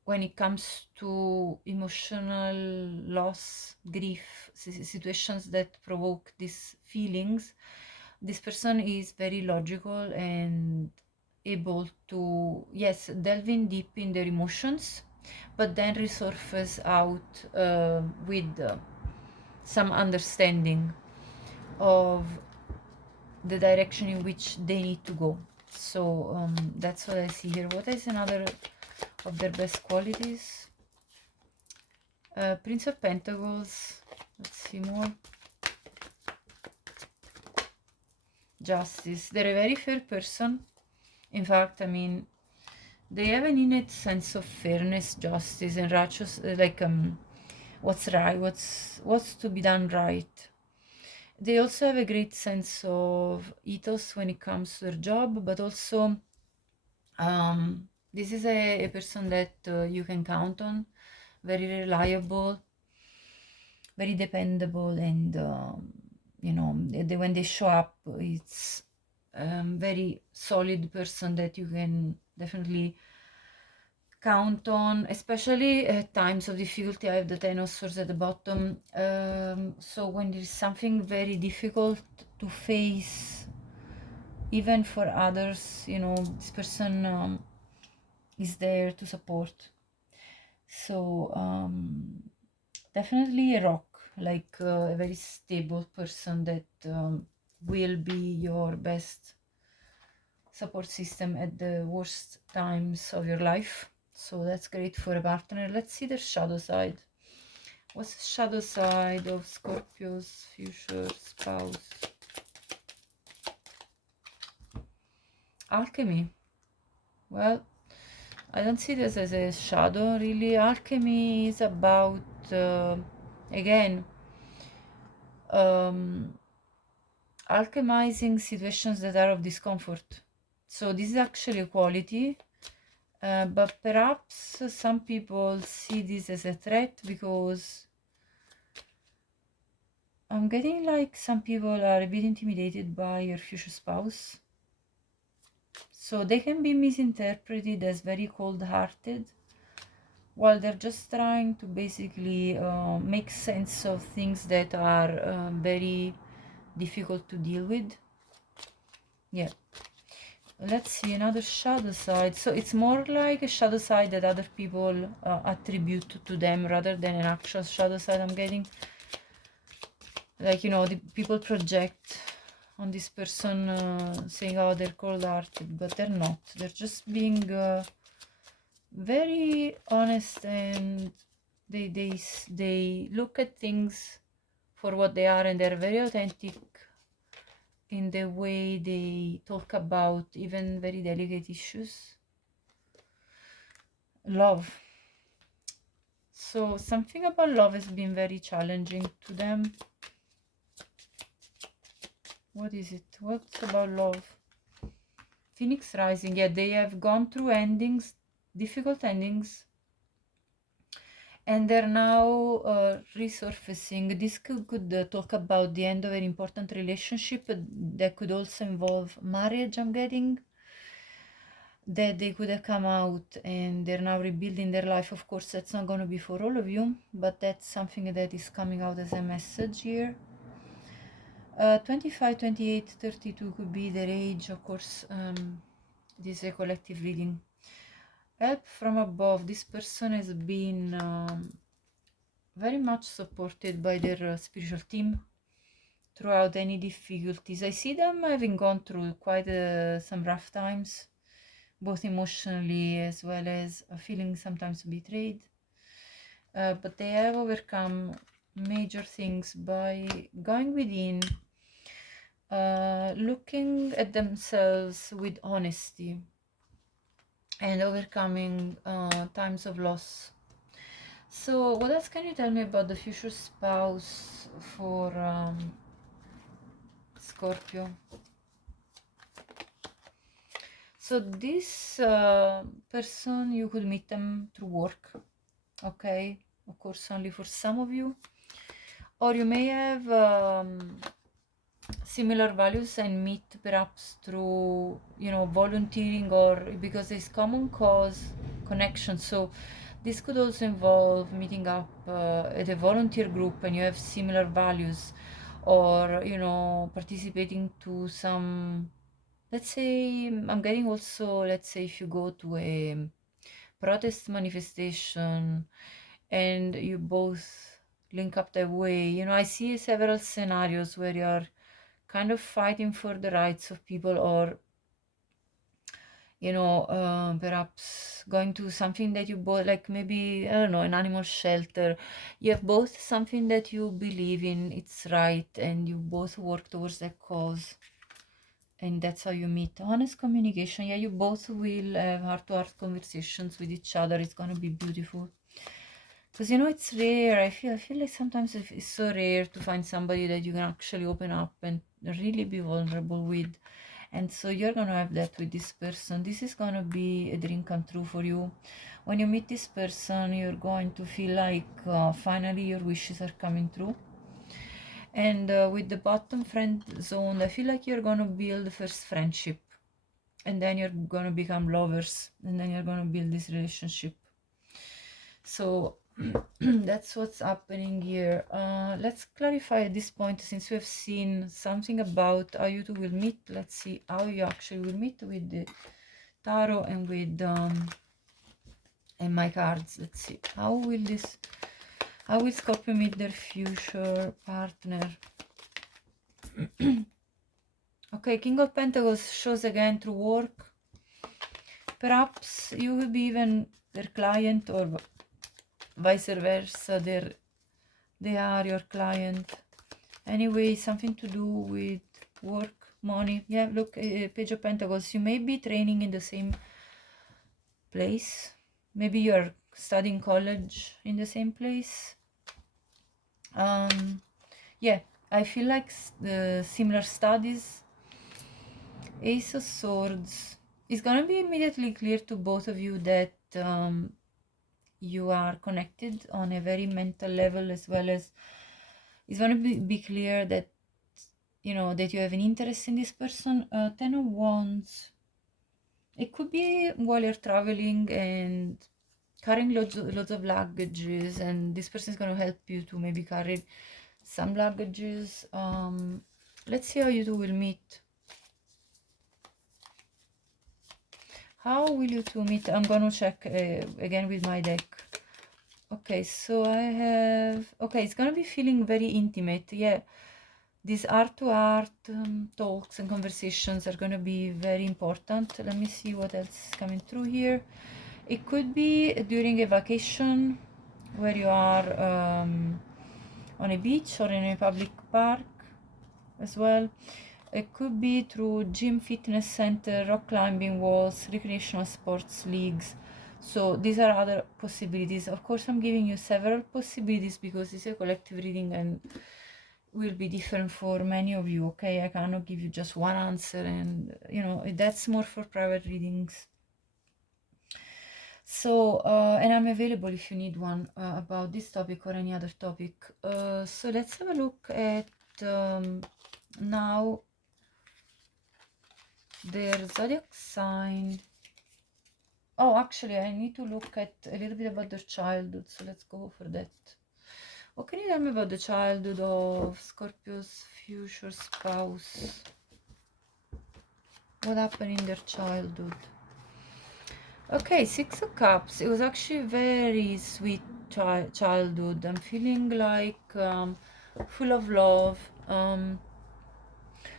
when it comes to emotional loss, grief, situations that provoke these feelings, this person is very logical and able to, yes, delve in deep in their emotions, but then resurface out with some understanding of the direction in which they need to go. So that's what I see here. What is another of their best qualities? Prince of Pentacles. Let's see more. Justice. They're a very fair person. In fact, I mean, they have an innate sense of fairness, justice, and righteous, like what's right, what's to be done right. They also have a great sense of ethos when it comes to their job, but also this is a person that you can count on, very reliable, very dependable, and you know, when they show up, it's very solid person that you can definitely count on, especially at times of difficulty. I have the Ten of Swords at the bottom. So when there is something very difficult to face, even for others, you know, this person is there to support. So definitely a rock, like a very stable person that will be your best support system at the worst times of your life. So that's great for a partner. Let's see their shadow side. What's the shadow side of Scorpio's future spouse? Alchemy. Well, I don't see this as a shadow, really. Alchemy is about, again, alchemizing situations that are of discomfort. So this is actually a quality, but perhaps some people see this as a threat, because I'm getting like some people are a bit intimidated by your future spouse. So they can be misinterpreted as very cold-hearted, while they're just trying to basically make sense of things that are very difficult to deal with. Yeah. Let's see another shadow side. So it's more like a shadow side that other people attribute to them rather than an actual shadow side I'm getting. Like, you know, the people project on this person saying, oh, they're cold-hearted, but they're not. They're just being very honest, and they look at things for what they are, and they're very authentic in the way they talk about even very delicate issues. Love. So something about love has been very challenging to them. What is it? What's about love? Phoenix rising. Yeah, they have gone through endings, difficult endings, and they're now resurfacing. This could talk about the end of an important relationship, that could also involve marriage, I'm getting. That they could have come out and they're now rebuilding their life. Of course, that's not going to be for all of you, but that's something that is coming out as a message here. 25, 28, 32 could be their age. Of course, this is a collective reading. Help from above. This person has been very much supported by their spiritual team throughout any difficulties. I see them having gone through quite some rough times, both emotionally as well as feeling sometimes betrayed. But they have overcome major things by going within, looking at themselves with honesty, and overcoming times of loss. So what else can you tell me about the future spouse for Scorpio? So this person, you could meet them through work, okay? Of course, only for some of you. Or you may have similar values and meet perhaps through, you know, volunteering, or because there's common cause connection. So this could also involve meeting up at a volunteer group and you have similar values, or, you know, participating to some, let's say, I'm getting also, let's say if you go to a protest manifestation and you both link up that way, you know, I see several scenarios where you're kind of fighting for the rights of people, or perhaps going to something that you both like, maybe, I don't know, an animal shelter. You have both something that you believe in, it's right, and you both work towards that cause, and that's how you meet. Honest communication, yeah, you both will have heart-to-heart conversations with each other. It's gonna be beautiful. Because it's rare. I feel like sometimes it's so rare to find somebody that you can actually open up and really be vulnerable with. And so you're gonna have that with this person. This is gonna be a dream come true for you. When you meet this person, you're going to feel like finally your wishes are coming true. And with the bottom friend zone, I feel like you're gonna build first friendship, and then you're gonna become lovers, and then you're gonna build this relationship. So that's what's happening here. Let's clarify at this point, since we have seen something about how you two will meet. Let's see how you actually will meet with the tarot and with and my cards. Let's see how will Scorpio meet their future partner. Okay, King of Pentacles shows again through work. Perhaps you will be even their client, or vice versa, they are your client. Anyway, something to do with work, money. Yeah, look, Page of Pentacles. You may be training in the same place. Maybe you're studying college in the same place. Yeah, I feel like the similar studies. Ace of Swords. It's gonna be immediately clear to both of you that you are connected on a very mental level, as well as it's gonna be clear that that you have an interest in this person. 10 of Wands. It could be while you're traveling and carrying loads of luggages, and this person is going to help you to maybe carry some luggages. Let's see how you two will meet. How will you two meet? I'm going to check again with my deck. Okay, so I have... Okay, it's going to be feeling very intimate. Yeah, these heart-to-heart talks and conversations are going to be very important. Let me see what else is coming through here. It could be during a vacation where you are on a beach or in a public park as well. It could be through gym, fitness center, rock climbing walls, recreational sports leagues. So these are other possibilities. Of course, I'm giving you several possibilities because this is a collective reading and will be different for many of you. Okay, I cannot give you just one answer, and that's more for private readings. So and I'm available if you need one about this topic or any other topic. So let's have a look at now their zodiac sign. Oh, actually, I need to look at a little bit about their childhood, so let's go for that. What can you tell me about the childhood of Scorpio's future spouse? What happened in their childhood? Okay, Six of Cups. It was actually very sweet childhood. I'm feeling like full of love, a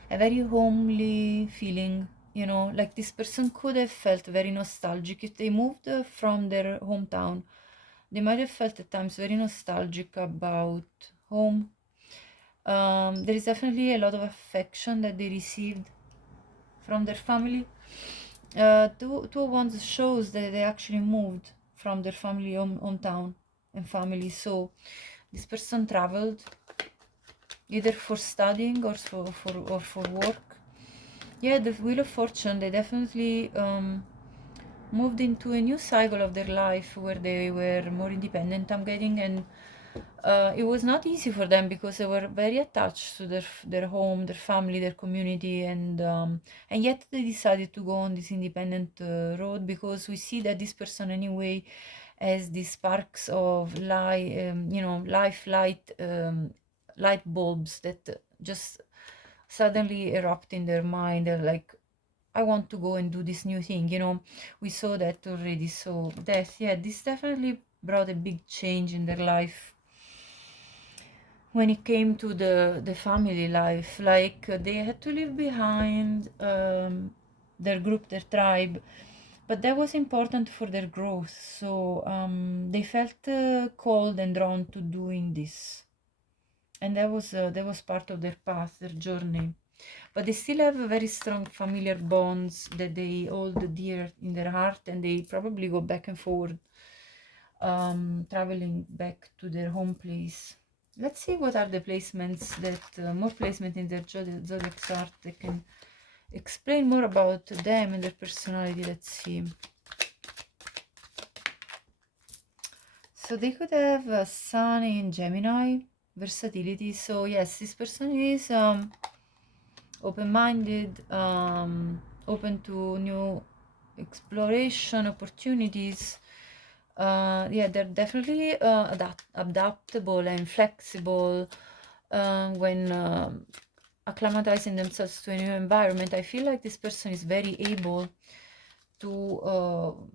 very homely feeling. Like this person could have felt very nostalgic if they moved from their hometown. They might have felt at times very nostalgic about home. There is definitely a lot of affection that they received from their family. Two of Wands shows that they actually moved from their family hometown and family. So this person traveled either for studying or for work. Yeah, the Wheel of Fortune, they definitely moved into a new cycle of their life where they were more independent, I'm getting, and it was not easy for them because they were very attached to their home, their family, their community, and yet they decided to go on this independent road, because we see that this person anyway has these sparks of light bulbs that just suddenly erupt in their mind. They're like, I want to go and do this new thing, we saw that already. So this definitely brought a big change in their life. when it came to the family life, like they had to leave behind their group, their tribe, but that was important for their growth. So they felt called and drawn to doing this, and that was part of their path, their journey. But they still have a very strong familiar bonds that they hold dear in their heart, and they probably go back and forth, traveling back to their home place. Let's see what are the placements that more placement in their zodiac chart that can explain more about them and their personality. Let's see. So they could have a sun in Gemini, versatility. So yes, this person is open-minded, open to new exploration, opportunities. Yeah, they're definitely adaptable and flexible when acclimatizing themselves to a new environment. I feel like this person is very able to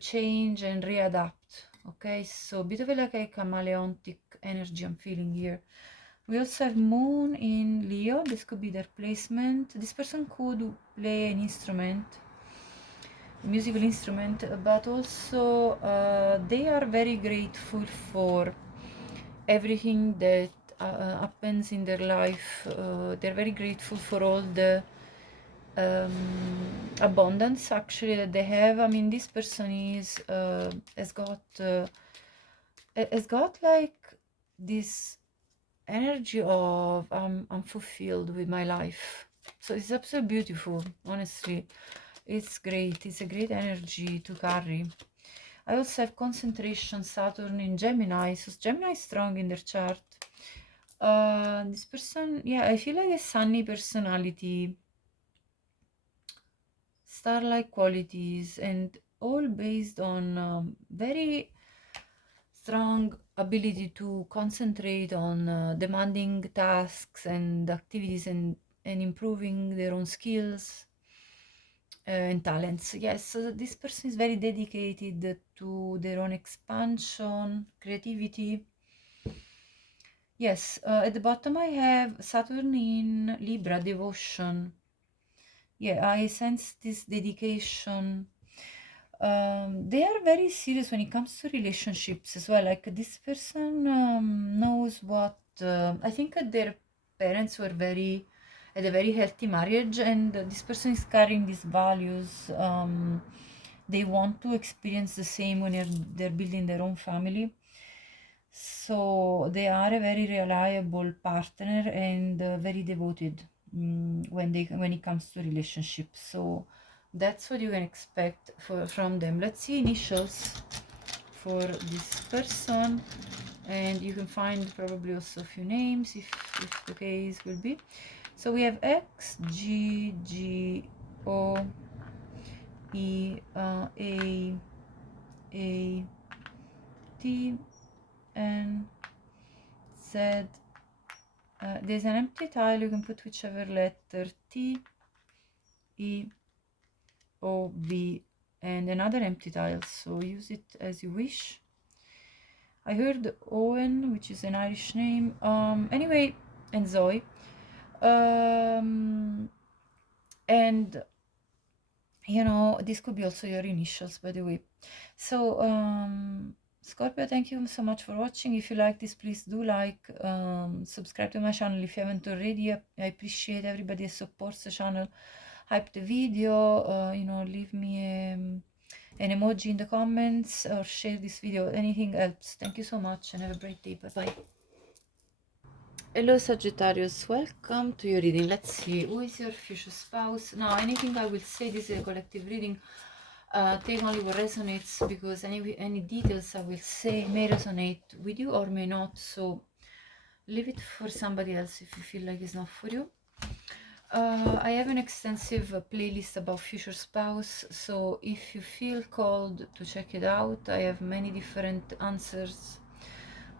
change and readapt. Okay, so a bit of like a chameleontic energy I'm feeling here. We also have Moon in Leo. This could be their placement. This person could play an instrument, a musical instrument, but also they are very grateful for everything that happens in their life. They're very grateful for all the abundance actually that they have. I mean, this person is has got like this energy of I'm fulfilled with my life. So it's absolutely beautiful, honestly. It's great. It's a great energy to carry. I also have concentration Saturn in Gemini, so Gemini is strong in their chart. This person, yeah, I feel like a sunny personality, star-like qualities, and all based on very strong ability to concentrate on demanding tasks and activities, and improving their own skills and talents. Yes, so this person is very dedicated to their own expansion, creativity. Yes, at the bottom I have Saturn in Libra, devotion. Yeah, I sense this dedication. They are very serious when it comes to relationships as well. Like this person knows what I think their parents were very had a very healthy marriage, and this person is carrying these values. They want to experience the same when they're building their own family. So they are a very reliable partner and very devoted when it comes to relationships. So that's what you can expect from them. Let's see initials for this person, and you can find probably also a few names if the case will be. So we have X, G, G, O, E, A, T, N, Z. There's an empty tile, you can put whichever letter, T, E, O, V, and another empty tile, so use it as you wish. I heard Owen, which is an Irish name, anyway, and Zoe. And you know, this could be also your initials, by the way. So Scorpio, thank you so much for watching. If you like this, please do like, subscribe to my channel if you haven't already. I appreciate everybody that supports the channel. Hype the video, you know, leave me an emoji in the comments or share this video. Anything helps. Thank you so much and have a great day. Bye bye. Hello Sagittarius, welcome to your reading. Let's see, who is your future spouse? Now, anything I will say, this is a collective reading. Take only what resonates, because any details I will say may resonate with you or may not, so leave it for somebody else if you feel like it's not for you. I have an extensive playlist about future spouse, so if you feel called to check it out, I have many different answers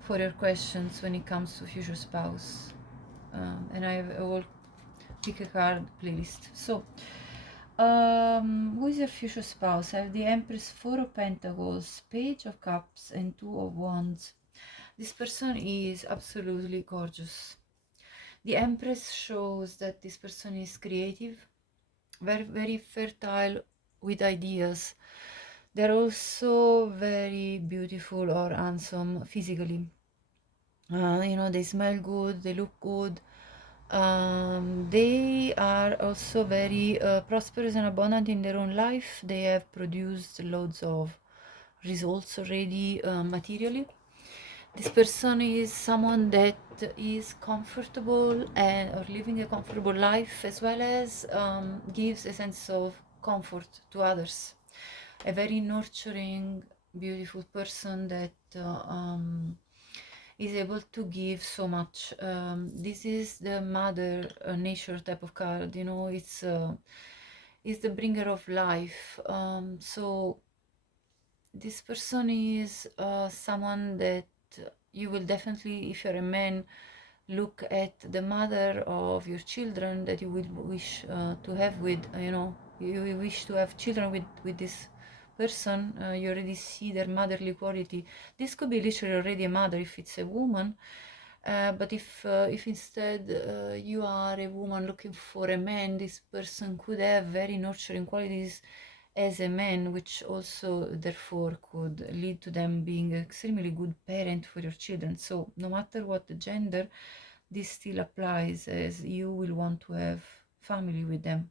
for your questions when it comes to future spouse, and I have a whole pick a card playlist. So who is your future spouse? I have the Empress, Four of Pentacles, Page of Cups, and Two of Wands. This person is absolutely gorgeous. The Empress shows that this person is creative, very, very fertile with ideas. They're also very beautiful or handsome physically. You know, they smell good, they look good. They are also very prosperous and abundant in their own life. They have produced loads of results already materially. This person is someone that is comfortable and or living a comfortable life, as well as gives a sense of comfort to others. A very nurturing, beautiful person that is able to give so much. This is the mother nature type of card, you know, it's the bringer of life. So this person is someone that you will definitely, if you're a man, look at the mother of your children that you will wish to have with, you know, you wish to have children with this person. You already see their motherly quality. This could be literally already a mother if it's a woman, but if instead you are a woman looking for a man, this person could have very nurturing qualities as a man, which also therefore could lead to them being an extremely good parent for your children. So no matter what the gender, this still applies, as you will want to have family with them.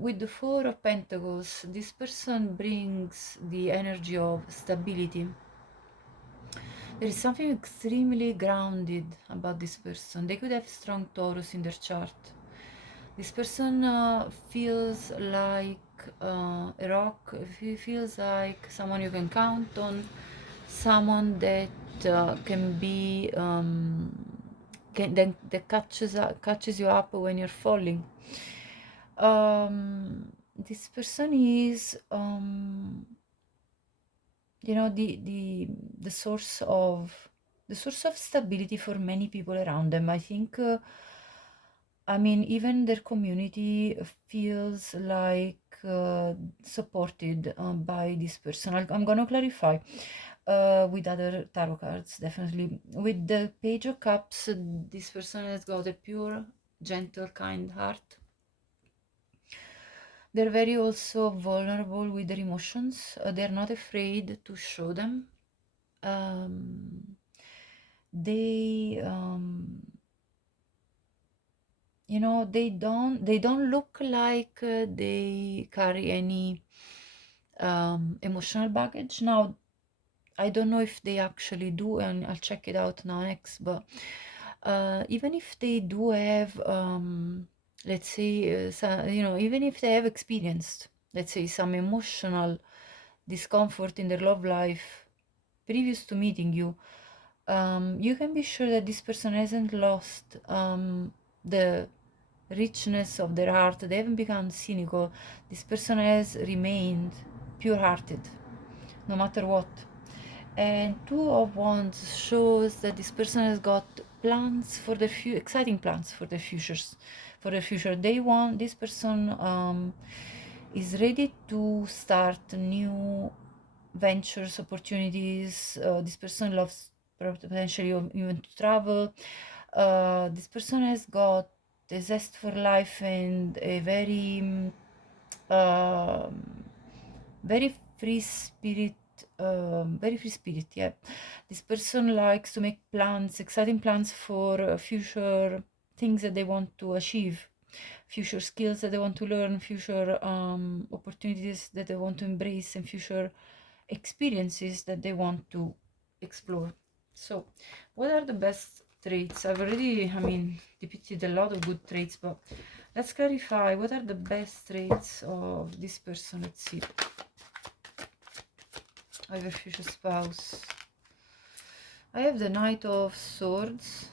With the Four of Pentacles, this person brings the energy of stability. There is something extremely grounded about this person. They could have strong Taurus in their chart. This person feels like a rock. He feels like someone you can count on, someone that can be that catches you up when you're falling. This person is you know, the source of stability for many people around them. I think I mean, even their community feels like supported by this person. I'm gonna clarify with other tarot cards, definitely. With the Page of Cups, this person has got a pure, gentle, kind heart. They're very also vulnerable with their emotions. They're not afraid to show them. They you know, they don't look like they carry any emotional baggage. Now, I don't know if they actually do, and I'll check it out now next, but even if they do have let's say you know, even if they have experienced, let's say, some emotional discomfort in their love life previous to meeting you, you can be sure that this person hasn't lost the richness of their heart. They haven't become cynical. This person has remained pure-hearted no matter what. And Two of Wands shows that this person has got plans for the exciting plans for the future. This person is ready to start new ventures, opportunities. This person loves potentially even to travel. This person has got a zest for life and a very free spirit. Very free spirit, yeah. This person likes to make plans, exciting plans for future things that they want to achieve, future skills that they want to learn, future opportunities that they want to embrace, and future experiences that they want to explore. So, what are the best traits? I've already, I mean, depicted a lot of good traits, but let's clarify what are the best traits of this person. Let's see. I have a future spouse. I have the Knight of Swords.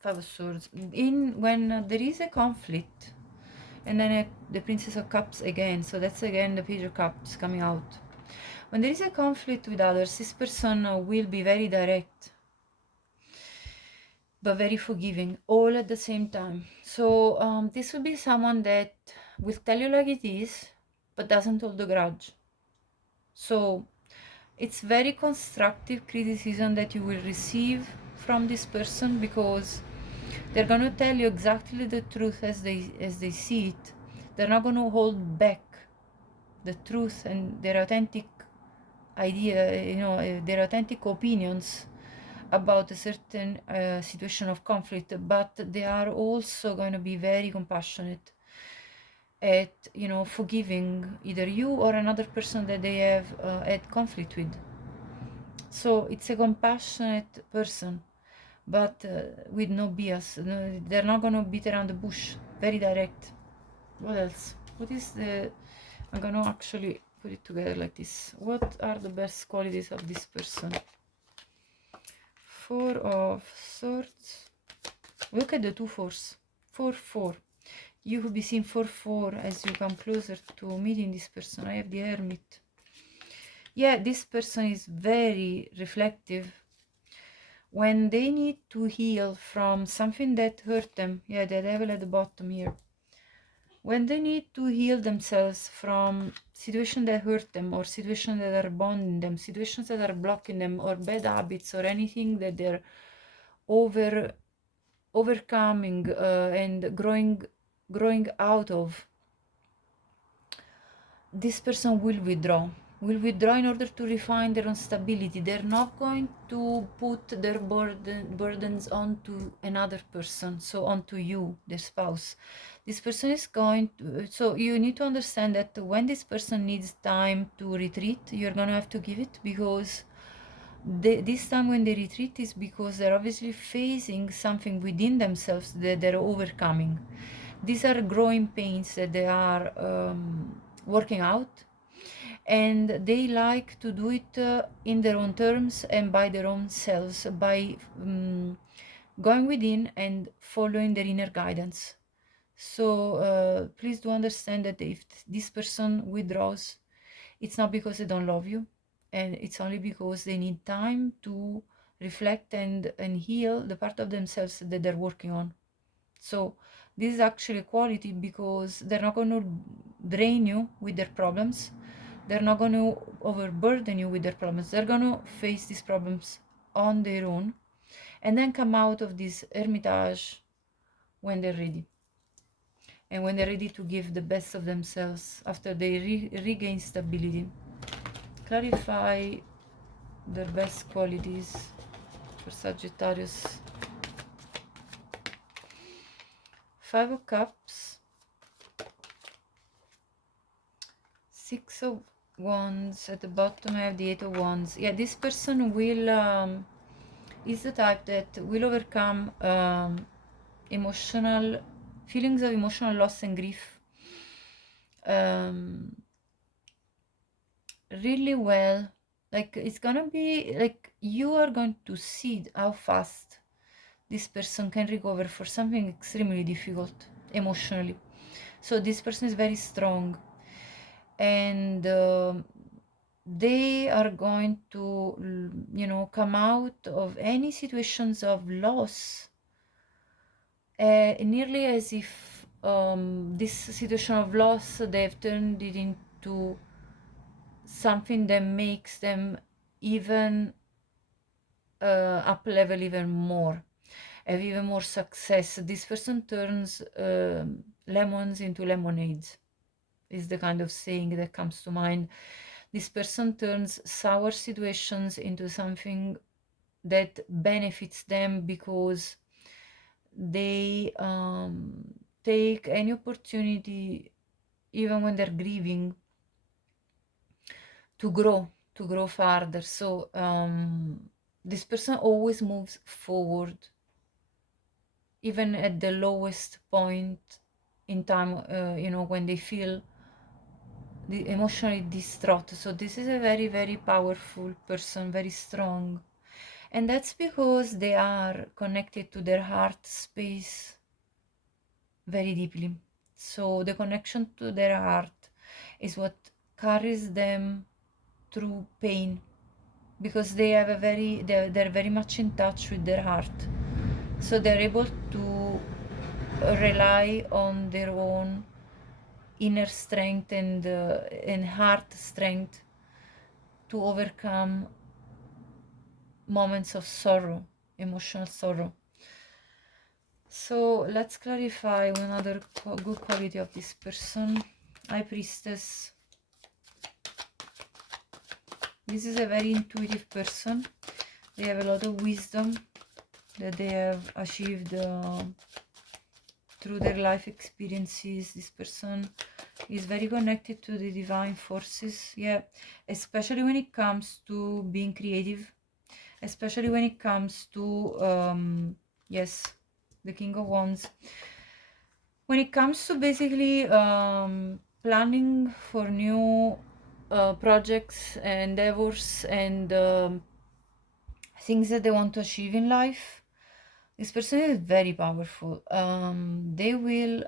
Five of Swords. When there is a conflict, and then the Princess of Cups again. So that's again the Page of Cups coming out. When there is a conflict with others, this person will be very direct, but very forgiving, all at the same time. So this will be someone that will tell you like it is, but doesn't hold a grudge. So it's very constructive criticism that you will receive from this person, because they're going to tell you exactly the truth as they see it. They're not going to hold back the truth and their authentic idea, their authentic opinions about a certain situation of conflict, but they are also going to be very compassionate at, forgiving either you or another person that they have had conflict with. So it's a compassionate person, but with no bias. No, they're not going to beat around the bush. Very direct. What else? What is the... I'm going to actually put it together like this. What are the best qualities of this person? Four of Swords. Look at the two fours. 4-4. You will be seeing 4-4 as you come closer to meeting this person. I have the Hermit. Yeah, this person is very reflective. When they need to heal from something that hurt them, yeah, the Devil at the bottom here. When they need to heal themselves from situations that hurt them, or situations that are bonding them, situations that are blocking them, or bad habits, or anything that they're overcoming and growing out of, this person will withdraw in order to refine their own stability. They're not going to put their burdens onto another person, so onto you, their spouse. This person is going to... So you need to understand that when this person needs time to retreat, you're going to have to give it, because this time when they retreat is because they're obviously facing something within themselves that they're overcoming. These are growing pains that they are working out, and they like to do it in their own terms and by their own selves, by going within and following their inner guidance. So please do understand that if this person withdraws, it's not because they don't love you, and it's only because they need time to reflect and heal the part of themselves that they're working on. So this is actually a quality, because they're not going to drain you with their problems. They're not going to overburden you with their problems. They're going to face these problems on their own and then come out of this hermitage when they're ready. And when they're ready to give the best of themselves after they regain stability. Clarify their best qualities for Sagittarius. 5 of Cups, 6 of Wands. At the bottom I have the 8 of Wands. Yeah, this person will is the type that will overcome emotional feelings of emotional loss and grief really well. Like, it's gonna be like you are going to see how fast this person can recover for something extremely difficult emotionally. So this person is very strong, and they are going to, come out of any situations of loss nearly as if this situation of loss, they've turned it into something that makes them even up level even more, have even more success. This person turns lemons into lemonades, is the kind of saying that comes to mind. This person turns sour situations into something that benefits them, because they take any opportunity, even when they're grieving, to grow farther. So this person always moves forward, even at the lowest point in time, when they feel emotionally distraught. So this is a very, very powerful person, very strong. And that's because they are connected to their heart space very deeply. So the connection to their heart is what carries them through pain, because they have they're very much in touch with their heart. So they're able to rely on their own inner strength and heart strength to overcome moments of sorrow, emotional sorrow. So let's clarify another good quality of this person. High Priestess. This is a very intuitive person. They have a lot of wisdom that they have achieved through their life experiences. This person is very connected to the divine forces, yeah, especially when it comes to being creative, especially when it comes to yes, the King of Wands. When it comes to basically planning for new projects, endeavors, and things that they want to achieve in life, this person is very powerful. They will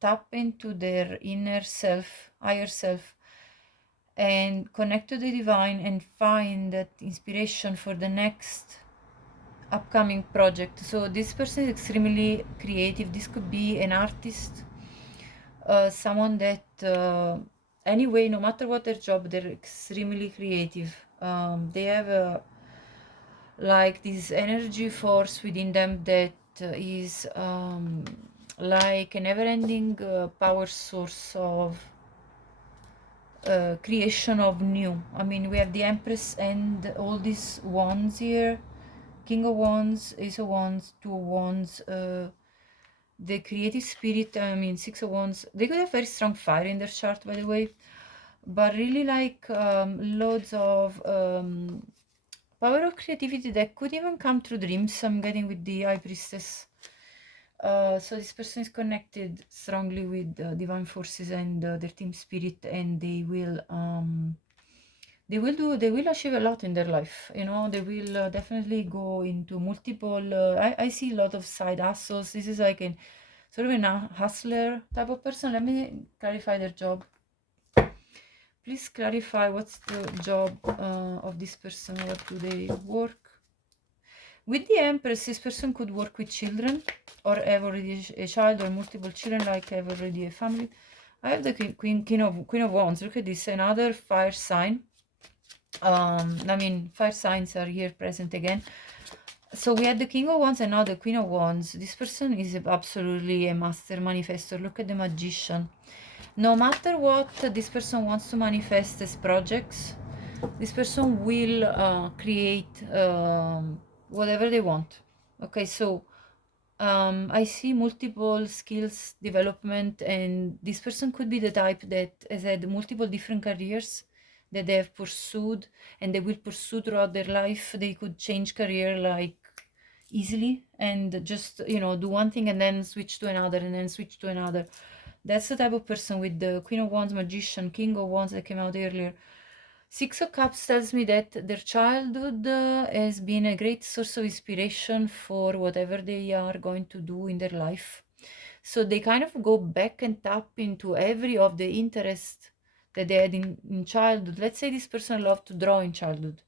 tap into their inner self, higher self, and connect to the divine and find that inspiration for the next upcoming project. So this person is extremely creative. This could be an artist, someone that anyway, no matter what their job, they're extremely creative. They have like this energy force within them that is like a never-ending power source of creation of new. I mean, we have the Empress and all these wands here. King of Wands, Ace of Wands, Two of Wands, the creative spirit. I mean, Six of Wands. They could have very strong fire in their chart, by the way, but really like loads of power of creativity that could even come through dreams. I'm getting with the High Priestess. So this person is connected strongly with divine forces and their team spirit, and they will achieve a lot in their life. You know, they will definitely go into multiple I see a lot of side hustles. This is like a sort of a hustler type of person. Let me clarify their job. Please clarify what's the job of this person. What do they work? With the Empress, this person could work with children or have already a child or multiple children, like have already a family. I have the Queen of Wands. Look at this, another fire sign. I mean, fire signs are here present again. So we had the King of Wands and now the Queen of Wands. This person is absolutely a master manifestor. Look at the Magician. No matter what this person wants to manifest as projects, this person will create whatever they want. Okay, so I see multiple skills development, and this person could be the type that has had multiple different careers that they have pursued and they will pursue throughout their life. They could change career like easily and just, you know, do one thing and then switch to another and then switch to another. That's the type of person with the Queen of Wands, Magician, King of Wands that came out earlier. Six of Cups tells me that their childhood has been a great source of inspiration for whatever they are going to do in their life. So they kind of go back and tap into every of the interest that they had in childhood. Let's say this person loved to draw in childhood.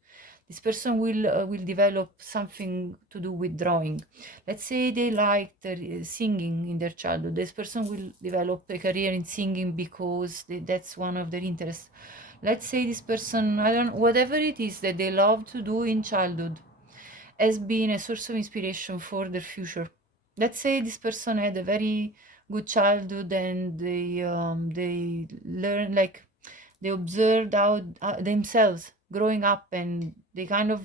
This person will develop something to do with drawing. Let's say they liked singing in their childhood. This person will develop a career in singing because that's one of their interests. Let's say this person, I don't know, whatever it is that they love to do in childhood has been a source of inspiration for their future. Let's say this person had a very good childhood and they learn, like they observed how themselves growing up, and they kind of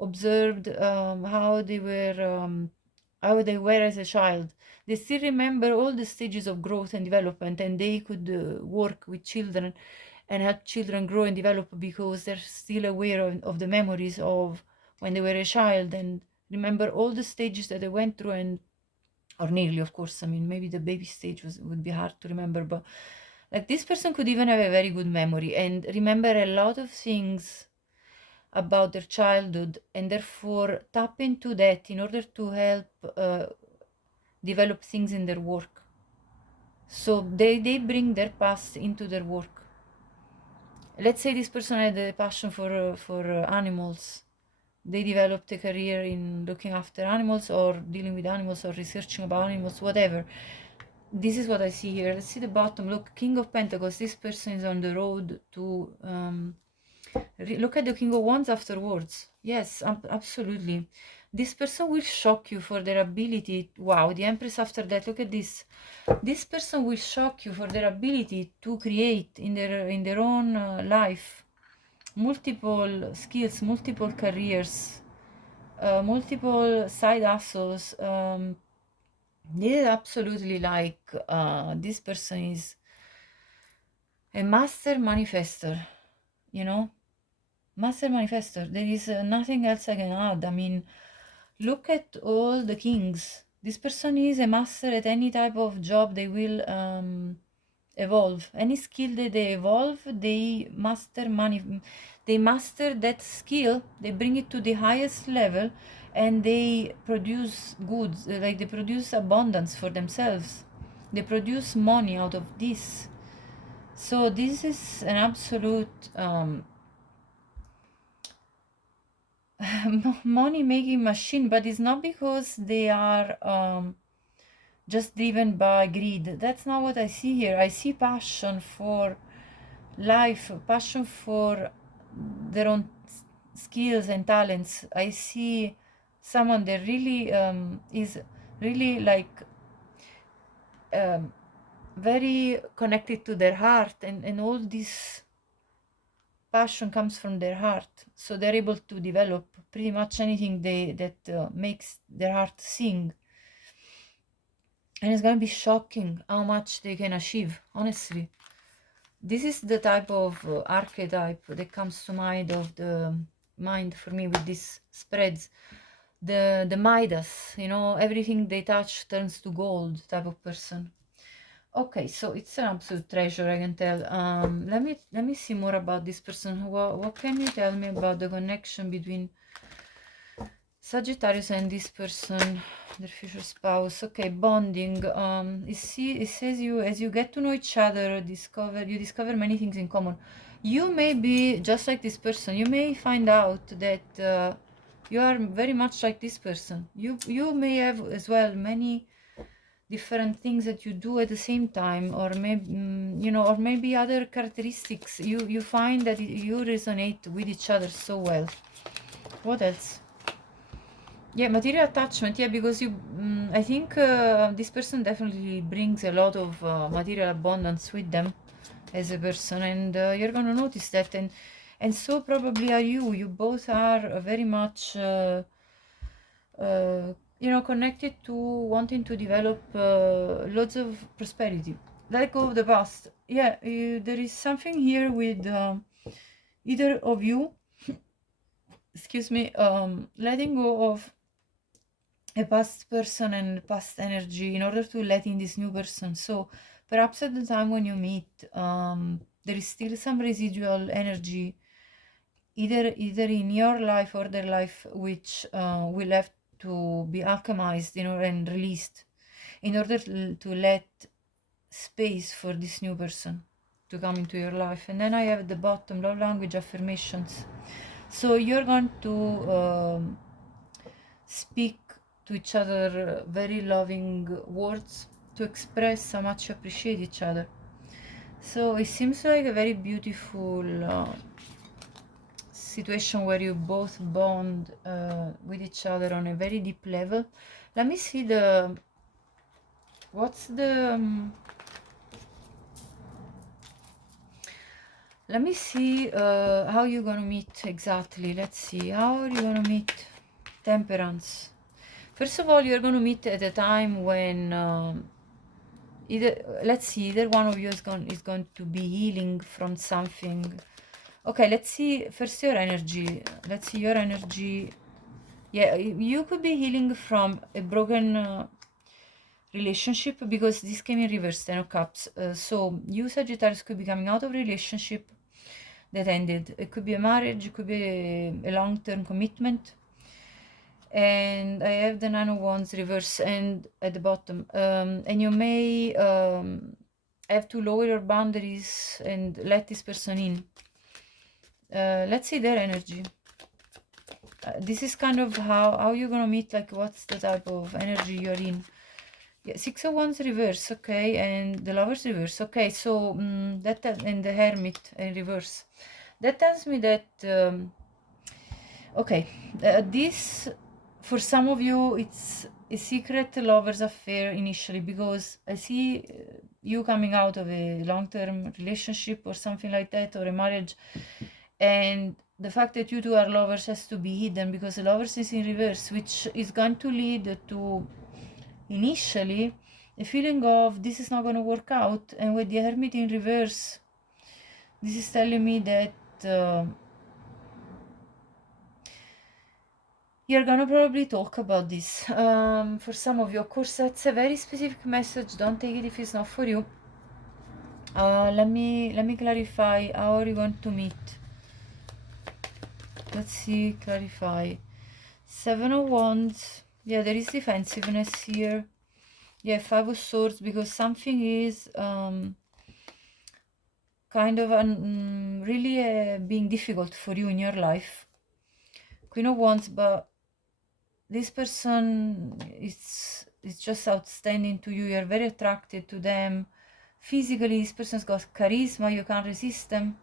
observed how they were as a child. They still remember all the stages of growth and development, and they could work with children and help children grow and develop because they're still aware of the memories of when they were a child and remember all the stages that they went through, and or nearly, of course. I mean, maybe the baby stage would be hard to remember, but like this person could even have a very good memory and remember a lot of things about their childhood, and therefore tap into that in order to help develop things in their work. So they bring their past into their work. Let's say this person had a passion for animals. They developed a career in looking after animals or dealing with animals or researching about animals, whatever. this is what I see here. Let's see the bottom. Look, King of Pentacles. This person is on the road to look at the King of Wands afterwards. Yes, absolutely. This person will shock you for their ability. Wow, the Empress after that. Look at this. This person will shock you for their ability to create in their own life multiple skills, multiple careers, multiple side hustles. They absolutely like this person is a master manifester, you know. Master manifestor. There is nothing else I can add. I mean, look at all the kings. This person is a master at any type of job they will evolve. Any skill that they evolve, they master they master that skill, they bring it to the highest level, and they produce goods, like they produce abundance for themselves. They produce money out of this. So this is an absolute money making machine, but it's not because they are just driven by greed. That's not what I see here. I see passion for life, passion for their own skills and talents. I see someone that really is really like very connected to their heart, and all this passion comes from their heart, so they're able to develop pretty much anything that makes their heart sing. And it's gonna be shocking how much they can achieve, honestly. This is the type of archetype that comes to mind for me with these spreads. The Midas, you know, everything they touch turns to gold type of person. Okay, so it's an absolute treasure, I can tell. Let me see more about this person. What can you tell me about the connection between Sagittarius and this person, their future spouse? Okay, bonding. It says as you get to know each other, you discover many things in common. You may be just like this person. You may find out that you are very much like this person. You may have as well many different things that you do at the same time, or maybe you know, or maybe other characteristics. You find that you resonate with each other so well. What else? Yeah, material attachment. Yeah, because you I think this person definitely brings a lot of material abundance with them as a person, and you're gonna notice that, and so probably are you both are very much you know, connected to wanting to develop loads of prosperity. Let go of the past. Yeah, there is something here with either of you, excuse me, letting go of a past person and past energy in order to let in this new person. So perhaps at the time when you meet, there is still some residual energy, either in your life or their life, which will have to be alchemized, you know, and released in order to let space for this new person to come into your life. And then I have at the bottom love language affirmations. So you're going to speak to each other very loving words to express how much you appreciate each other. So it seems like a very beautiful situation where you both bond with each other on a very deep level. Let me see what's the let me see how you're gonna meet exactly. Let's see, how are you gonna meet? Temperance. First of all, you're gonna meet at a time when either one of you is going to be healing from something. Okay, let's see first your energy. Let's see your energy. Yeah, you could be healing from a broken relationship, because this came in reverse, Ten of Cups. So you, Sagittarius, could be coming out of a relationship that ended. It could be a marriage, it could be a long-term commitment. And I have the Nine of Wands reverse and at the bottom. And you may have to lower your boundaries and let this person in. Let's see their energy. This is kind of how you're gonna meet, like what's the type of energy you're in. Yeah, Six of Wands reverse, okay, and the Lovers reverse, okay. So that and the Hermit in reverse. That tells me that okay, this for some of you it's a secret lovers affair initially, because I see you coming out of a long-term relationship or something like that, or a marriage, and the fact that you two are lovers has to be hidden because the lovers is in reverse, which is going to lead to initially a feeling of this is not going to work out. And with the Hermit in reverse, this is telling me that you're gonna probably talk about this. For some of you, of course, that's a very specific message. Don't take it if it's not for you. Let me clarify. How are you going to meet? Let's see. Clarify. Seven of Wands. Yeah, there is defensiveness here. Yeah, Five of Swords, because something is kind of really being difficult for you in your life. Queen of Wands, but this person is just outstanding to you. You're very attracted to them. Physically, this person's got charisma, you can't resist them.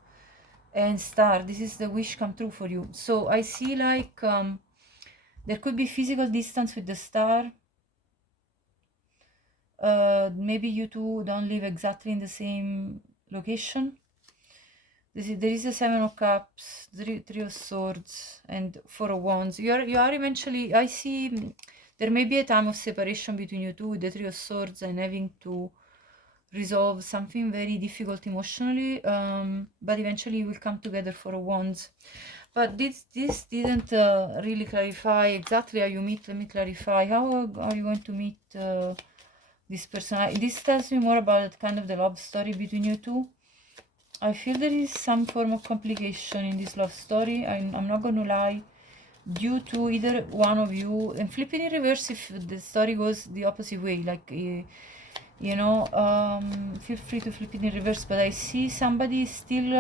And Star, this is the wish come true for you. So I see like there could be physical distance with the Star. Maybe you two don't live exactly in the same location. There is a Seven of Cups, three of Swords, and Four of Wands. You are eventually, I see there may be a time of separation between you two with the Three of Swords and having to resolve something very difficult emotionally, but eventually you will come together. Four of Wands. But this didn't really clarify exactly how you meet. Let me clarify. How are you going to meet this person? This tells me more about kind of the love story between you two. I feel there is some form of complication in this love story. I'm not gonna lie, due to either one of you, and flip it in reverse if the story goes the opposite way, like you know, feel free to flip it in reverse. But I see somebody still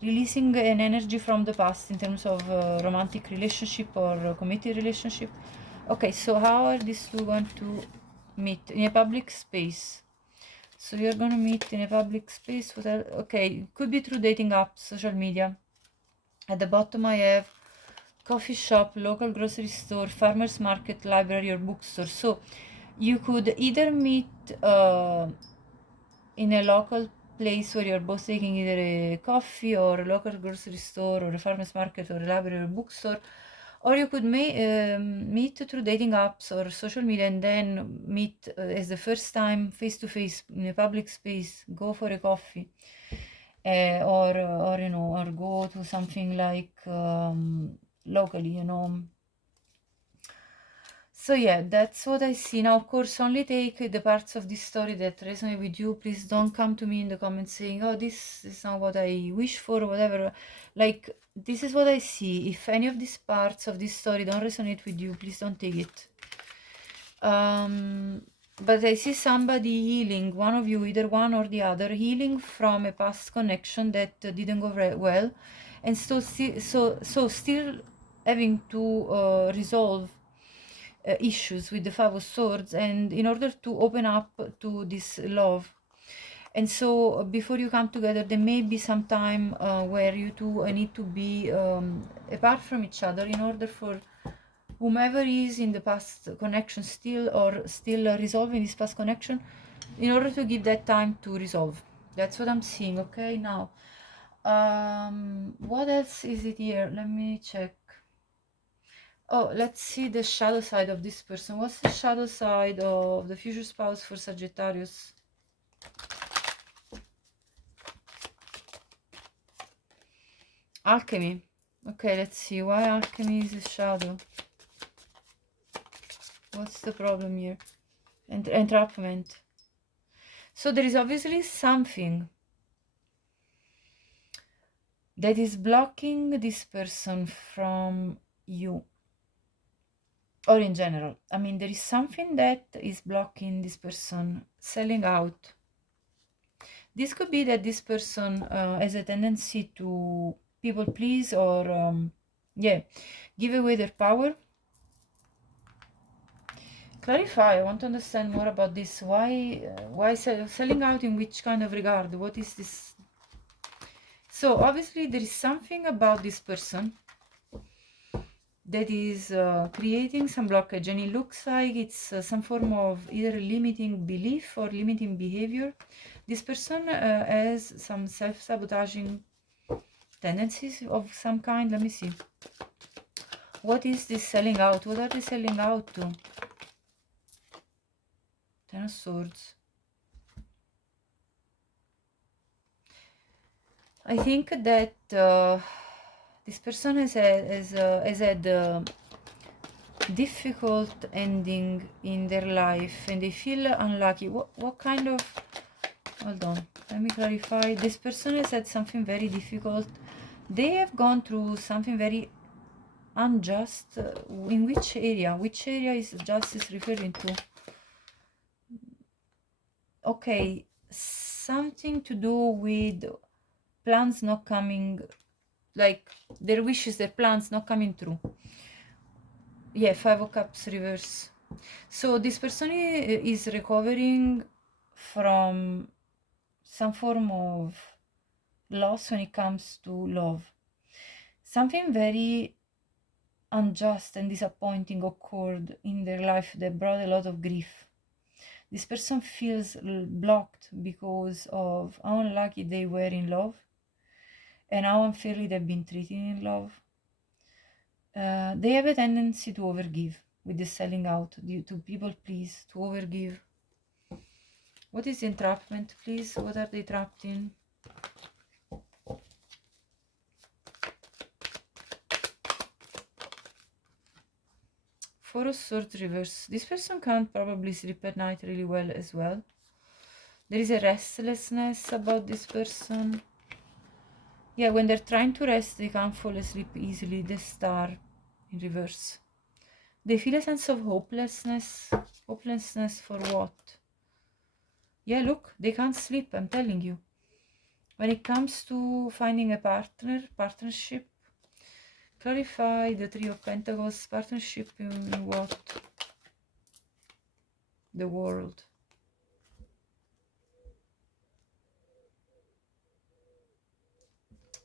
releasing an energy from the past in terms of romantic relationship or committed relationship. Okay, so how are these two going to meet? In a public space. So you're gonna meet in a public space. Okay, could be through dating apps, social media. At the bottom I have coffee shop, local grocery store, farmer's market, library, or bookstore. So you could either meet in a local place where you're both taking either a coffee or a local grocery store or a farmer's market or a library or a bookstore, or you could meet through dating apps or social media and then meet as the first time face to face in a public space. Go for a coffee, or you know, or go to something like locally, you know. So yeah, that's what I see. Now, of course, only take the parts of this story that resonate with you. Please don't come to me in the comments saying, oh, this is not what I wish for, or whatever. Like, this is what I see. If any of these parts of this story don't resonate with you, please don't take it. But I see somebody healing, one of you, either one or the other, healing from a past connection that didn't go very well, and still having to resolve issues with the Five of Swords, and in order to open up to this love. And so before you come together, there may be some time where you two need to be apart from each other in order for whomever is in the past connection still resolving this past connection, in order to give that time to resolve. That's what I'm seeing. Okay, now what else is it here? Let me check. Oh, let's see the shadow side of this person. What's the shadow side of the future spouse for Sagittarius? Alchemy. Okay, let's see. Why alchemy is a shadow? What's the problem here? Entrapment. So there is obviously something that is blocking this person from you. Or in general. I mean, there is something that is blocking this person selling out. This could be that this person has a tendency to people please, or yeah, give away their power. Clarify. I want to understand more about this. Why selling out in which kind of regard? What is this? So obviously there is something about this person that is creating some blockage, and it looks like it's some form of either limiting belief or limiting behavior. This person has some self-sabotaging tendencies of some kind. Let me see. What is this selling out? What are they selling out to? Ten of Swords. I think that this person has had difficult ending in their life, and they feel unlucky. What kind of... Hold on, let me clarify. This person has had something very difficult. They have gone through something very unjust. In which area? Which area is justice referring to? Okay, something to do with plans not coming, like their wishes, their plans not coming through. Yeah, Five of Cups reverse. So this person is recovering from some form of loss when it comes to love. Something very unjust and disappointing occurred in their life that brought a lot of grief. This person feels blocked because of how unlucky they were in love and how unfairly they've been treated in love. They have a tendency to overgive with the selling out, due to people please, to overgive. What is entrapment, please? What are they trapped in? Four of Swords reverse. This person can't probably sleep at night really well as well. There is a restlessness about this person. Yeah, when they're trying to rest, they can't fall asleep easily. The Star in reverse. They feel a sense of hopelessness. Hopelessness for what? Yeah, look, they can't sleep, I'm telling you. When it comes to finding a partnership, clarify the Three of Pentacles. Partnership in what? The World.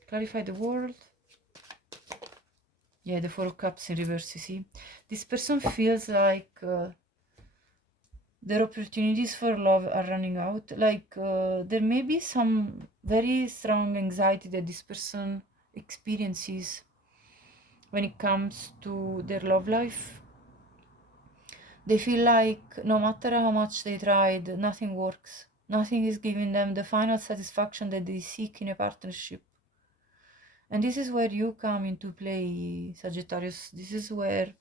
Clarify the World. Yeah, the Four of Cups in reverse, you see. This person feels like their opportunities for love are running out. Like there may be some very strong anxiety that this person experiences when it comes to their love life. They feel like no matter how much they tried, nothing works. Nothing is giving them the final satisfaction that they seek in a partnership. And this is where you come into play, Sagittarius. This is where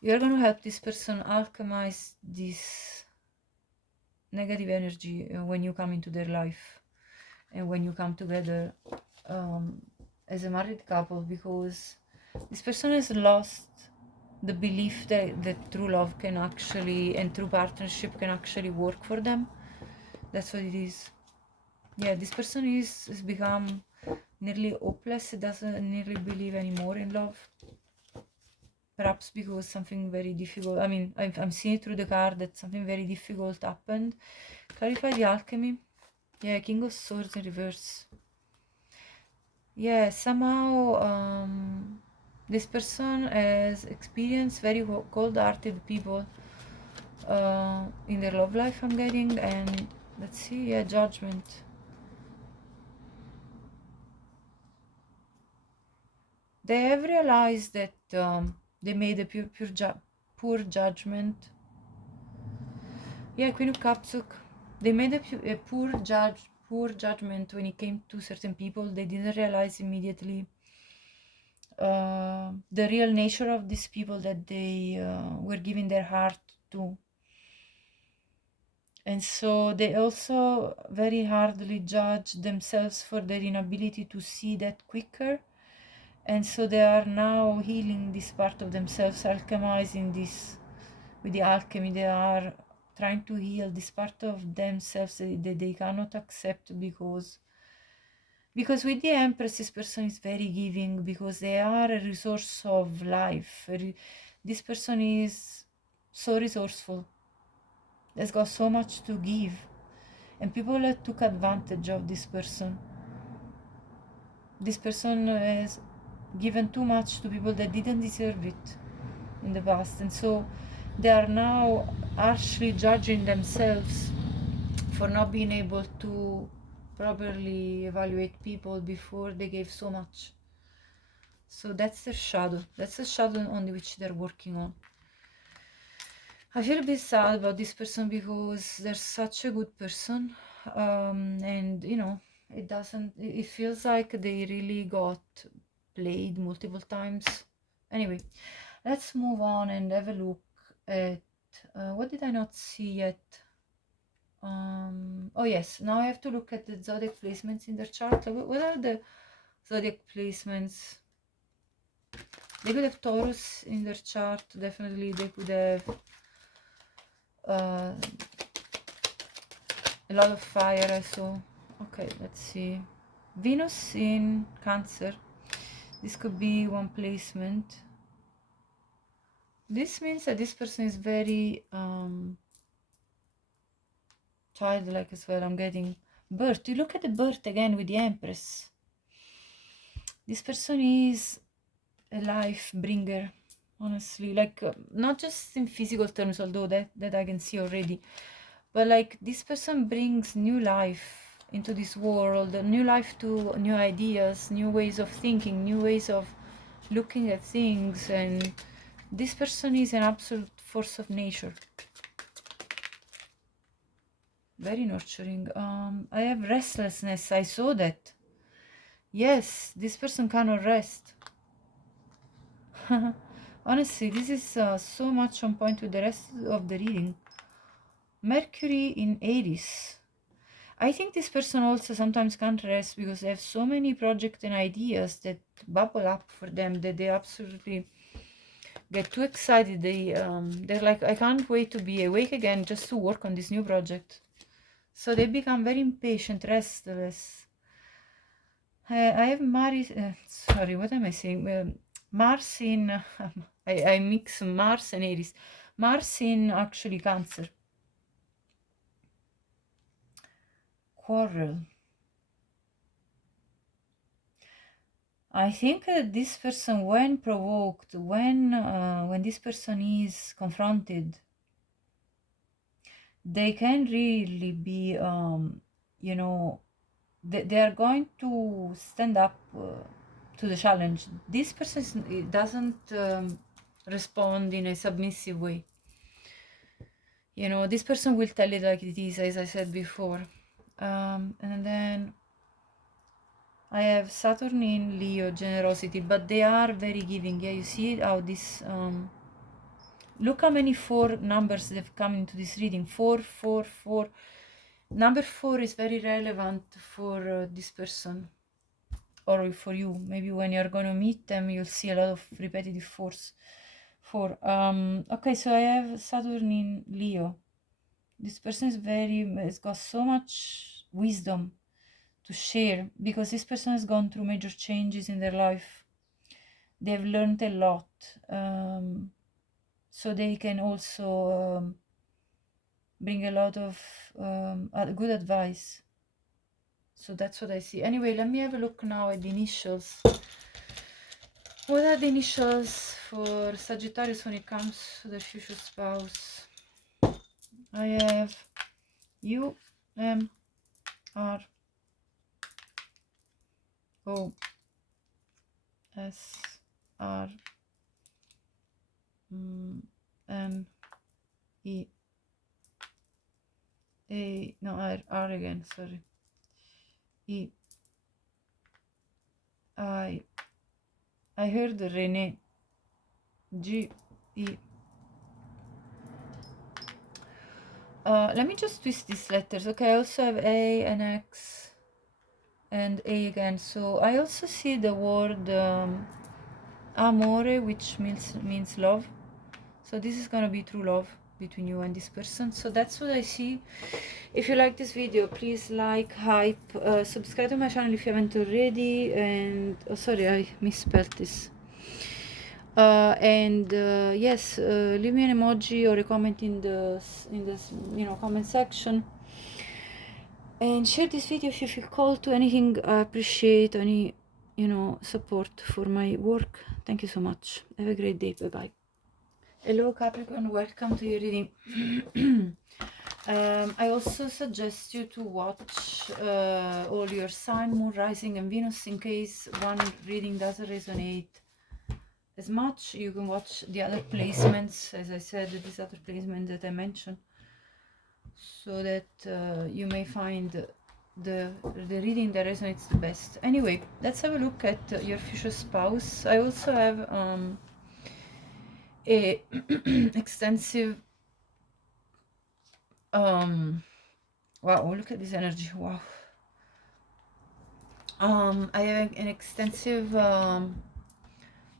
you're going to help this person alchemize this negative energy when you come into their life and when you come together as a married couple, because this person has lost the belief that true love can actually, and true partnership can actually work for them. That's what it is. Yeah, this person has become nearly hopeless. He doesn't nearly believe anymore in love. Perhaps because something very difficult, I mean, I'm seeing through the card that something very difficult happened. Clarify the alchemy. Yeah, King of Swords in reverse. Yeah, somehow this person has experienced very cold-hearted people in their love life, I'm getting. And let's see, yeah, Judgment. They have realized that they made a poor judgment. Yeah, Queen of Cups. They made a poor judgment when it came to certain people. They didn't realize immediately the real nature of these people that they were giving their heart to. And so they also very hardly judge themselves for their inability to see that quicker. And so they are now healing this part of themselves, alchemizing this with the alchemy. They are trying to heal this part of themselves that they cannot accept, because with the Empress, this person is very giving, because they are a resource of life. This person is so resourceful, has got so much to give, and people took advantage of this person. This person has given too much to people that didn't deserve it in the past, and so they are now harshly judging themselves for not being able to properly evaluate people before they gave so much. So that's their shadow. That's the shadow on which they're working on. I feel a bit sad about this person because they're such a good person, and you know, it feels like they really got played multiple times. Anyway, let's move on and have a look at what did I not see yet? Oh yes, now I have to look at the zodiac placements in their chart. Like, what are the zodiac placements? They could have Taurus in their chart, definitely. They could have a lot of fire, I saw. Okay, let's see. Venus in Cancer. This could be one placement. This means that this person is very childlike as well. I'm getting birth. You look at the birth again with the Empress. This person is a life bringer, honestly, like not just in physical terms, although that I can see already, but like this person brings new life into this world, new life to new ideas, new ways of thinking, new ways of looking at things, and this person is an absolute force of nature. Very nurturing. I have restlessness. I saw that. Yes, this person cannot rest. Honestly, this is so much on point with the rest of the reading. Mercury in Aries. I think this person also sometimes can't rest because they have so many projects and ideas that bubble up for them that they absolutely get too excited. They're like, I can't wait to be awake again just to work on this new project. So they become very impatient, restless. I have sorry, what am I saying? Mars in, I mix Mars and Aries. Mars in actually Cancer. Quarrel. I think this person, when provoked, when this person is confronted, they can really be, you know, they are going to stand up to the challenge. This person doesn't respond in a submissive way. You know, this person will tell it like it is, as I said before. And then I have Saturn in Leo, generosity, but they are very giving. Yeah, you see how this... look how many 4 numbers they've come into this reading. 4, 4, 4. Number 4 is very relevant for this person. Or for you. Maybe when you're going to meet them, you'll see a lot of repetitive 4s. 4. Okay, so I have Saturn in Leo. This person has got so much wisdom to share because this person has gone through major changes in their life. They've learned a lot, so they can also bring a lot of good advice. So that's what I see. Anyway, let me have a look now at the initials. What are the initials for Sagittarius when it comes to their future spouse? I have U, M, R, O, S, R, M, E, A, no, R again, sorry. E, I heard Rene, G, E. Let me just twist these letters. Okay, I also have A and X and A again. So I also see the word amore, which means love. So this is gonna be true love between you and this person. So that's what I see. If you like this video, please like, hype, subscribe to my channel if you haven't already, and oh sorry, I misspelled this. And yes, leave me an emoji or a comment in the comment section, and share this video if you feel called to anything. I appreciate any support for my work. Thank you so much. Have a great day. Bye bye. Hello Capricorn, welcome to your reading. I also suggest you to watch all your sign, moon, rising and Venus. In case one reading doesn't resonate as much, you can watch the other placements, as I said, these other placements that I mentioned, so that you may find the reading that resonates the best. Anyway, let's have a look at your future spouse. I also have a extensive wow, look at this energy. Wow. I have an extensive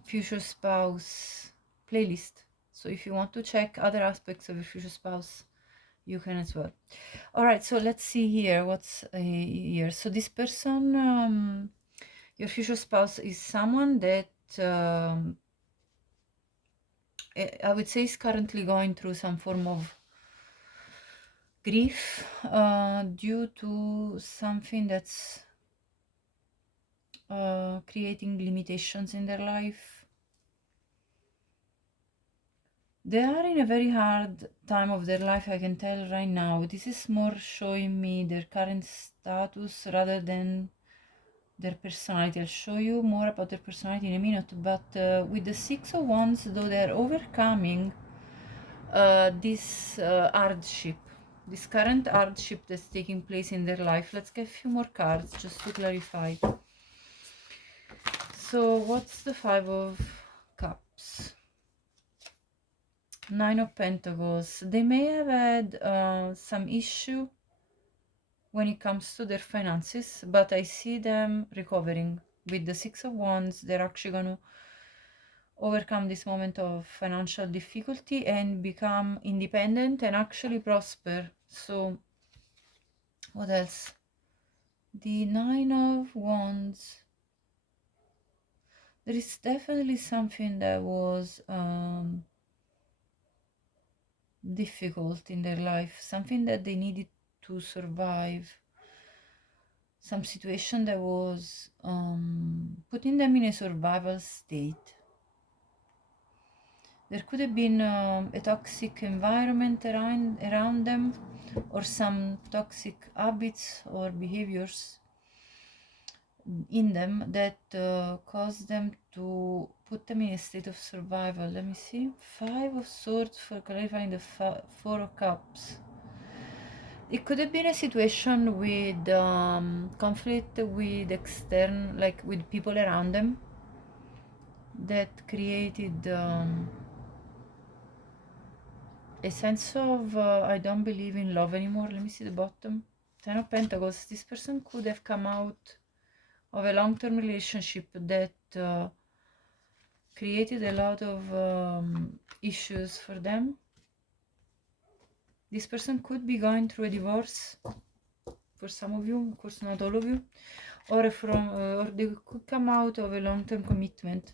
future spouse playlist, so if you want to check other aspects of your future spouse, you can as well. All right, so let's see here what's here. So this person, your future spouse, is someone that I would say is currently going through some form of grief due to something that's creating limitations in their life. They are in a very hard time of their life, I can tell right now. This is more showing me their current status rather than their personality. I'll show you more about their personality in a minute, but with the Six of Wands, though they are overcoming this hardship, this current hardship that's taking place in their life. Let's get a few more cards just to clarify. So what's the Five of Cups? Nine of Pentacles. They may have had some issue when it comes to their finances, but I see them recovering. With the Six of Wands, they're actually going to overcome this moment of financial difficulty and become independent and actually prosper. So what else? The Nine of Wands. There is definitely something that was difficult in their life, something that they needed to survive, some situation that was putting them in a survival state. There could have been a toxic environment around them, or some toxic habits or behaviors in them that caused them to put them in a state of survival. Let me see. Five of Swords for clarifying the Four of Cups. It could have been a situation with conflict with external, like with people around them, that created a sense of I don't believe in love anymore. Let me see the bottom. Ten of Pentacles. This person could have come out of a long-term relationship that created a lot of issues for them. This person could be going through a divorce for some of you, of course not all of you, or or they could come out of a long-term commitment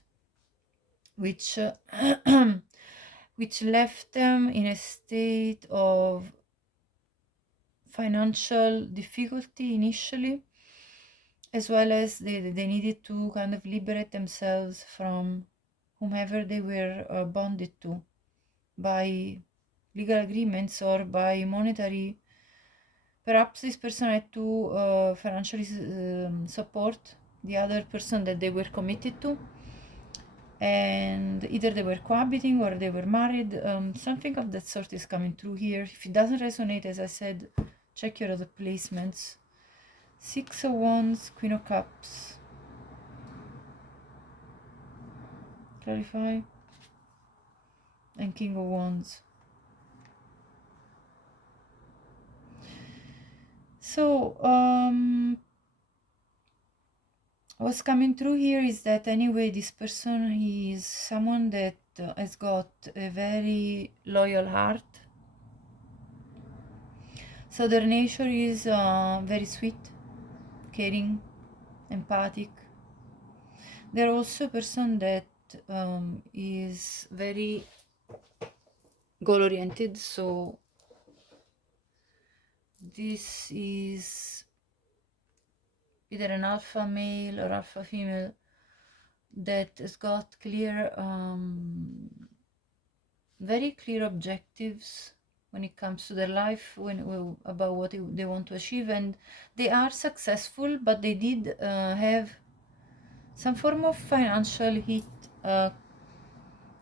which which left them in a state of financial difficulty initially, as well as they needed to kind of liberate themselves from whomever they were bonded to by legal agreements or by monetary. Perhaps this person had to financially support the other person that they were committed to, and either they were cohabiting or they were married. Something of that sort is coming through here. If it doesn't resonate, as I said, check your other placements. Six of Wands, Queen of Cups. Clarify. And King of Wands. So what's coming through here is that anyway, this person, he is someone that has got a very loyal heart. So their nature is very sweet, caring, empathic. They're also a person that is very goal oriented, so this is either an alpha male or alpha female that has got clear, very clear objectives when it comes to their life, about what they want to achieve, and they are successful, but they did have some form of financial hit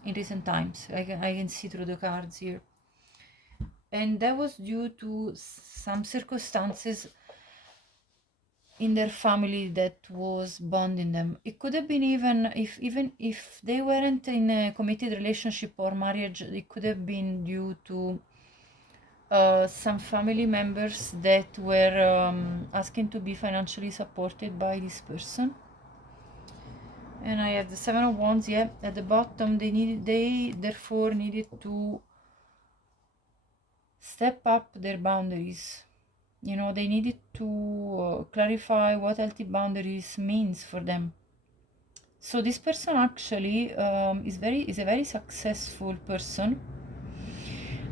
in recent times. I can see through the cards here, and that was due to some circumstances in their family that was bonding them. It could have been even if they weren't in a committed relationship or marriage, it could have been due to some family members that were asking to be financially supported by this person. And I have the Seven of Wands, yeah, at the bottom. They therefore needed to step up their boundaries. You know, they needed to clarify what healthy boundaries means for them. So this person actually is a very successful person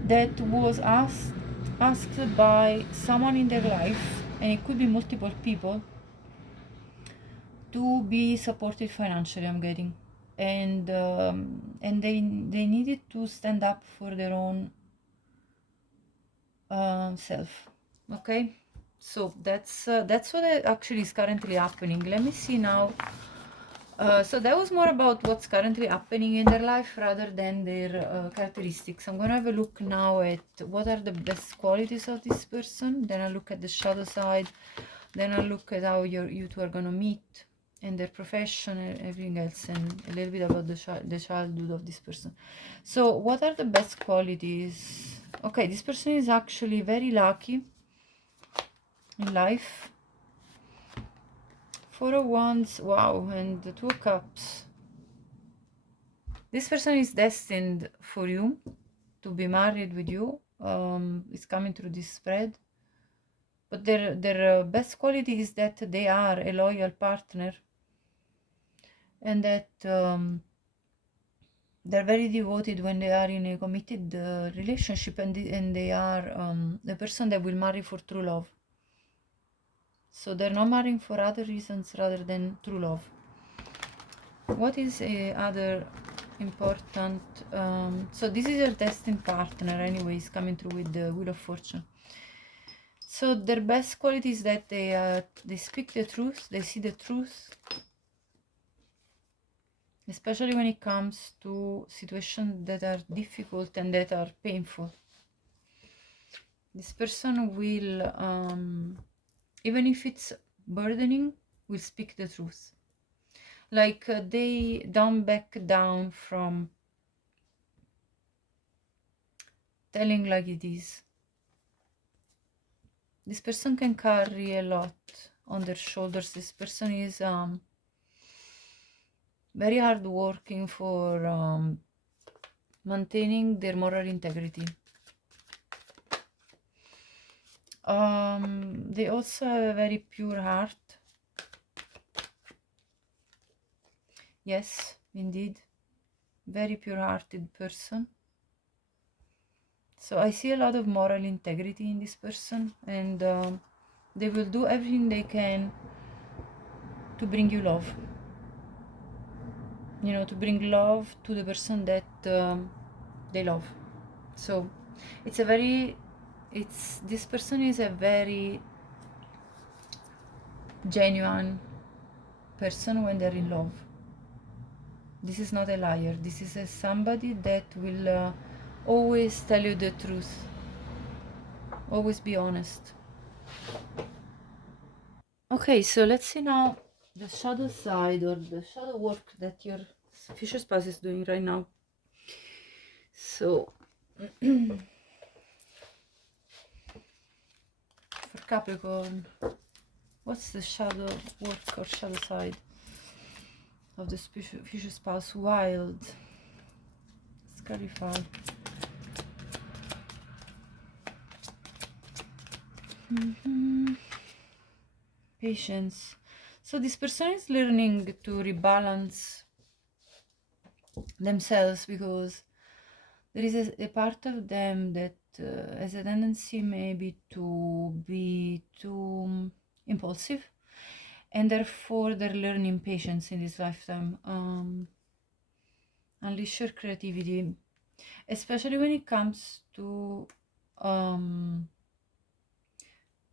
that was asked by someone in their life, and it could be multiple people, to be supported financially, I'm getting. And they needed to stand up for their own self. Okay, so that's what actually is currently happening. Let me see now. So that was more about what's currently happening in their life rather than their characteristics. I'm gonna have a look now at what are the best qualities of this person. Then I look at the shadow side. Then I look at how you two are gonna meet, and their profession and everything else, and a little bit about the childhood of this person. So what are the best qualities? Okay, this person is actually very lucky in life. Four of Wands, wow, and the Two of Cups. This person is destined for you, to be married with you. It's coming through this spread. But their best quality is that they are a loyal partner, and that they're very devoted when they are in a committed relationship, and they are the person that will marry for true love. So they're not marrying for other reasons rather than true love. What is other important? So this is your destined partner anyways, coming through with the Wheel of Fortune. So their best quality is that they speak the truth, they see the truth, especially when it comes to situations that are difficult and that are painful. This person will, even if it's burdening, will speak the truth. Like they don't back down from telling like it is. This person can carry a lot on their shoulders. This person is very hard working for maintaining their moral integrity. They also have a very pure heart. Yes, indeed. Very pure-hearted person. So I see a lot of moral integrity in this person, and they will do everything they can to bring you love. You know, to bring love to the person that they love. So it's a very, this person is a very genuine person when they're in love. This is not a liar. This is somebody that will always tell you the truth. Always be honest. Okay, so let's see now the shadow side, or the shadow work that your future spouse is doing right now. So for Capricorn, what's the shadow work or shadow side of the future spouse? Wild. Let's clarify. Patience. So this person is learning to rebalance themselves, because there is a part of them that has a tendency maybe to be too impulsive, and therefore they're learning patience in this lifetime. Unleash your creativity, especially when it comes to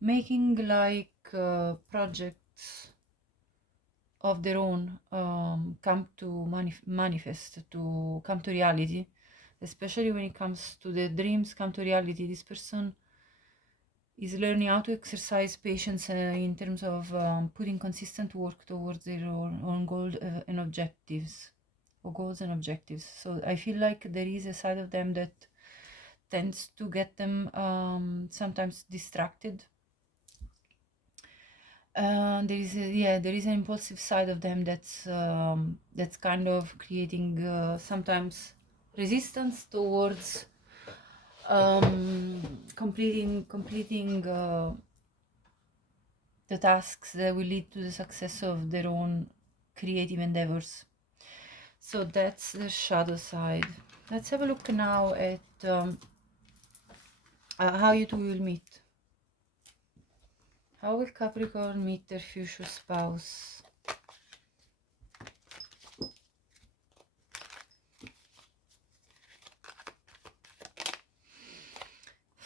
making like projects of their own come to manifest, to come to reality, especially when it comes to the dreams come to reality. This person is learning how to exercise patience in terms of putting consistent work towards their own goals and objectives, or goals and objectives. So I feel like there is a side of them that tends to get them sometimes distracted. There is an impulsive side of them that's kind of creating sometimes resistance towards completing the tasks that will lead to the success of their own creative endeavors. So that's the shadow side. Let's have a look now at how you two will meet. How will Capricorn meet their future spouse?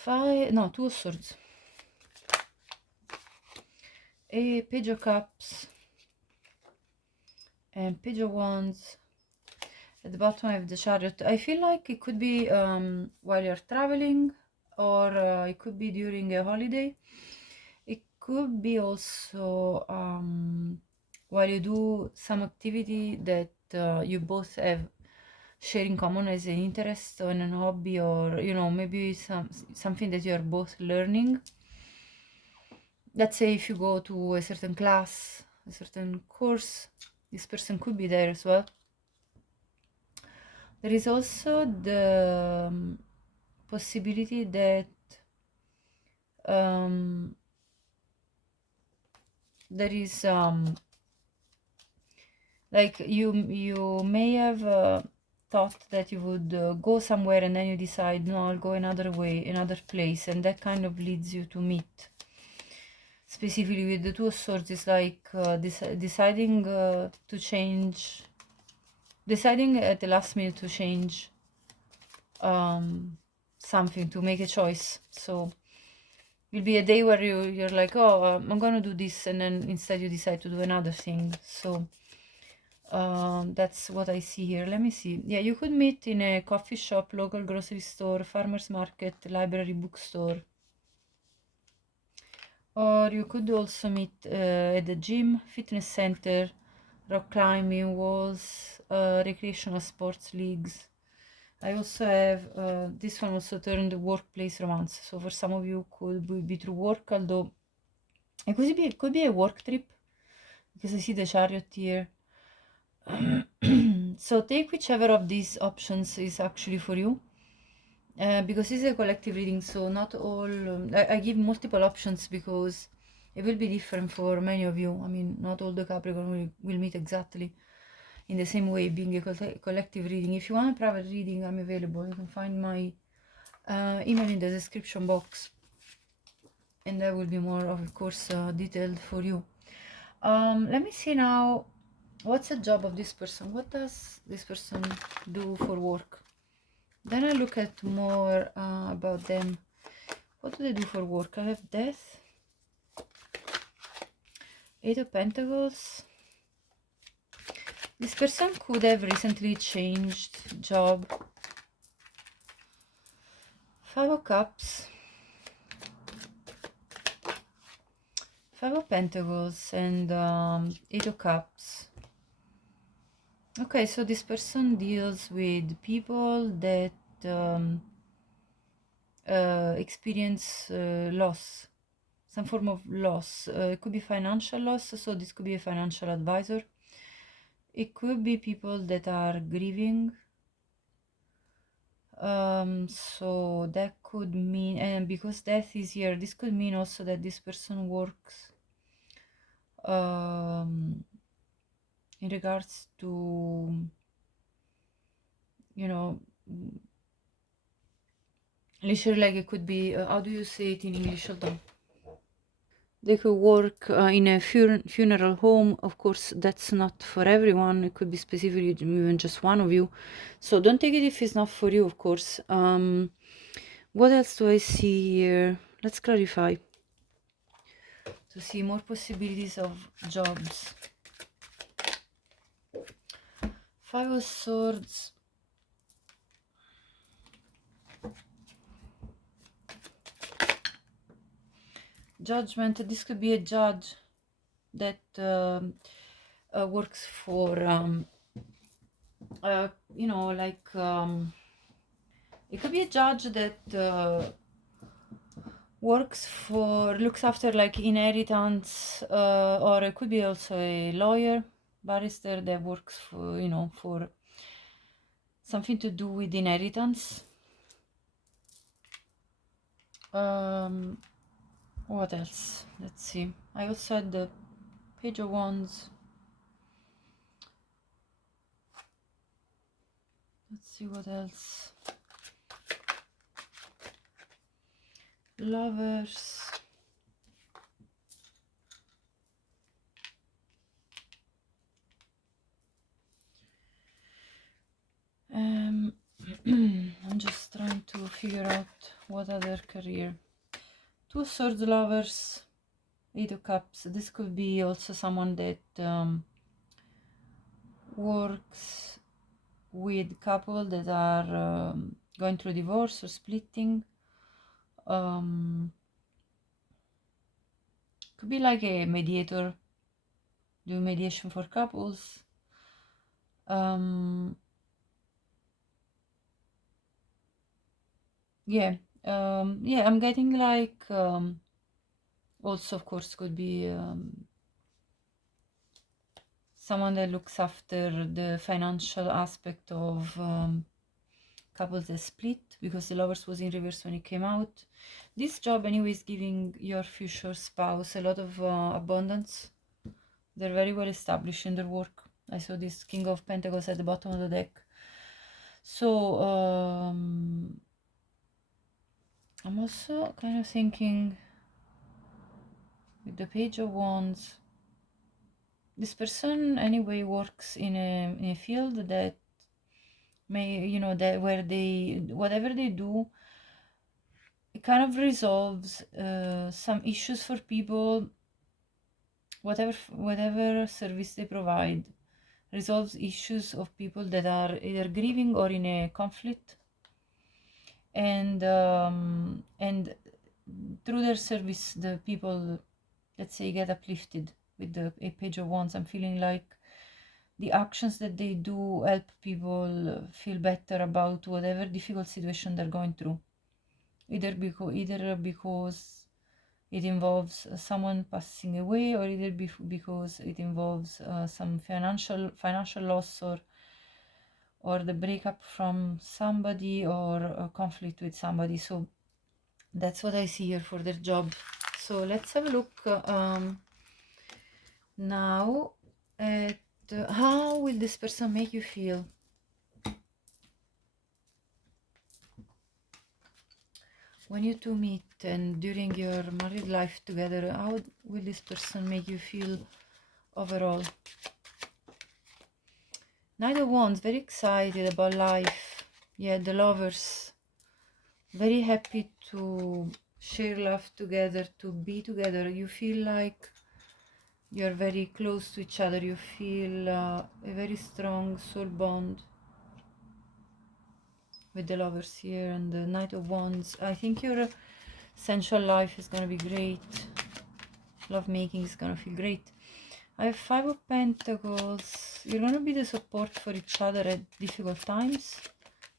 Two of Swords. A Page of Cups. And Page of Wands. At the bottom of the Chariot. I feel like it could be while you're traveling, or it could be during a holiday. It could be also while you do some activity that you both have share in common as an interest or an hobby, or maybe something that you are both learning. Let's say if you go to a certain class, a certain course, this person could be there as well. There is also the possibility that there is like you may have thought that you would go somewhere, and then you decide, no, I'll go another way, another place, and that kind of leads you to meet. Specifically with the Two of Swords, it's like deciding to change, deciding at the last minute to change something, to make a choice. So will be a day where you're like, oh, I'm gonna do this, and then instead you decide to do another thing. So that's what I see here. Let me see. Yeah, you could meet in a coffee shop, local grocery store, farmer's market, library, bookstore. Or you could also meet at the gym, fitness center, rock climbing, walls, recreational sports leagues. I also have this one also turned workplace romance. So for some of you could be through work, although it could be a work trip, because I see the Chariot here. So take whichever of these options is actually for you. Because this is a collective reading, so not all I give multiple options because it will be different for many of you. I mean, not all the Capricorn will meet exactly in the same way, being a collective reading. If you want a private reading, I'm available. You can find my email in the description box, and that will be more, of course, detailed for you. Let me see now, what's the job of this person? What does this person do for work? Then I look at more about them. What do they do for work? I have Death, Eight of Pentacles. This person could have recently changed job. Five of Cups, Five of Pentacles, and Eight of Cups. Okay, so this person deals with people that experience loss, some form of loss. It could be financial loss, so this could be a financial advisor. It could be people that are grieving. So that could mean, and because Death is here, this could mean also that this person works in regards to you know, literally, like, it could be, how do you say it in English? Hold on. They could work in a funeral home. Of course, that's not for everyone. It could be specifically even just one of you. So don't take it if it's not for you, of course. What else do I see here? Let's clarify to see more possibilities of jobs. Five of Swords. Judgment. This could be a judge that works for, you know, like, it could be a judge that looks after like inheritance, or it could be also a lawyer, barrister that works for, you know, for something to do with inheritance. What else? Let's see. I also had the Page of Wands. Let's see what else. Lovers. I'm just trying to figure out what other career. Two of Swords, Lovers, Eight of Cups. This could be also someone that works with couple that are going through divorce or splitting. Could be like a mediator, doing mediation for couples. Yeah, yeah, I'm getting like, also, of course, could be someone that looks after the financial aspect of couples that split, because the Lovers was in reverse when it came out. This job anyway is giving your future spouse a lot of abundance. They're very well established in their work. I saw this King of Pentacles at the bottom of the deck. So I'm also kind of thinking with the Page of Wands, this person anyway works in a field that may, you know, that where they, whatever they do, it kind of resolves some issues for people. Whatever service they provide resolves issues of people that are either grieving or in a conflict, and through their service the people, let's say, get uplifted. With the Page of Wands, I'm feeling like the actions that they do help people feel better about whatever difficult situation they're going through, either because it involves someone passing away, or either because it involves some financial loss, or the breakup from somebody, or a conflict with somebody. So that's what I see here for their job. So let's have a look now at how will this person make you feel. When you two meet and during your married life together, how will this person make you feel overall? Knight of Wands, very excited about life. Yeah, the Lovers, very happy to share love together, to be together. You feel like you're very close to each other. You feel a very strong soul bond with the Lovers here. And the Knight of Wands, I think your sensual life is going to be great. Love making is going to feel great. I have Five of Pentacles. You're going to be the support for each other at difficult times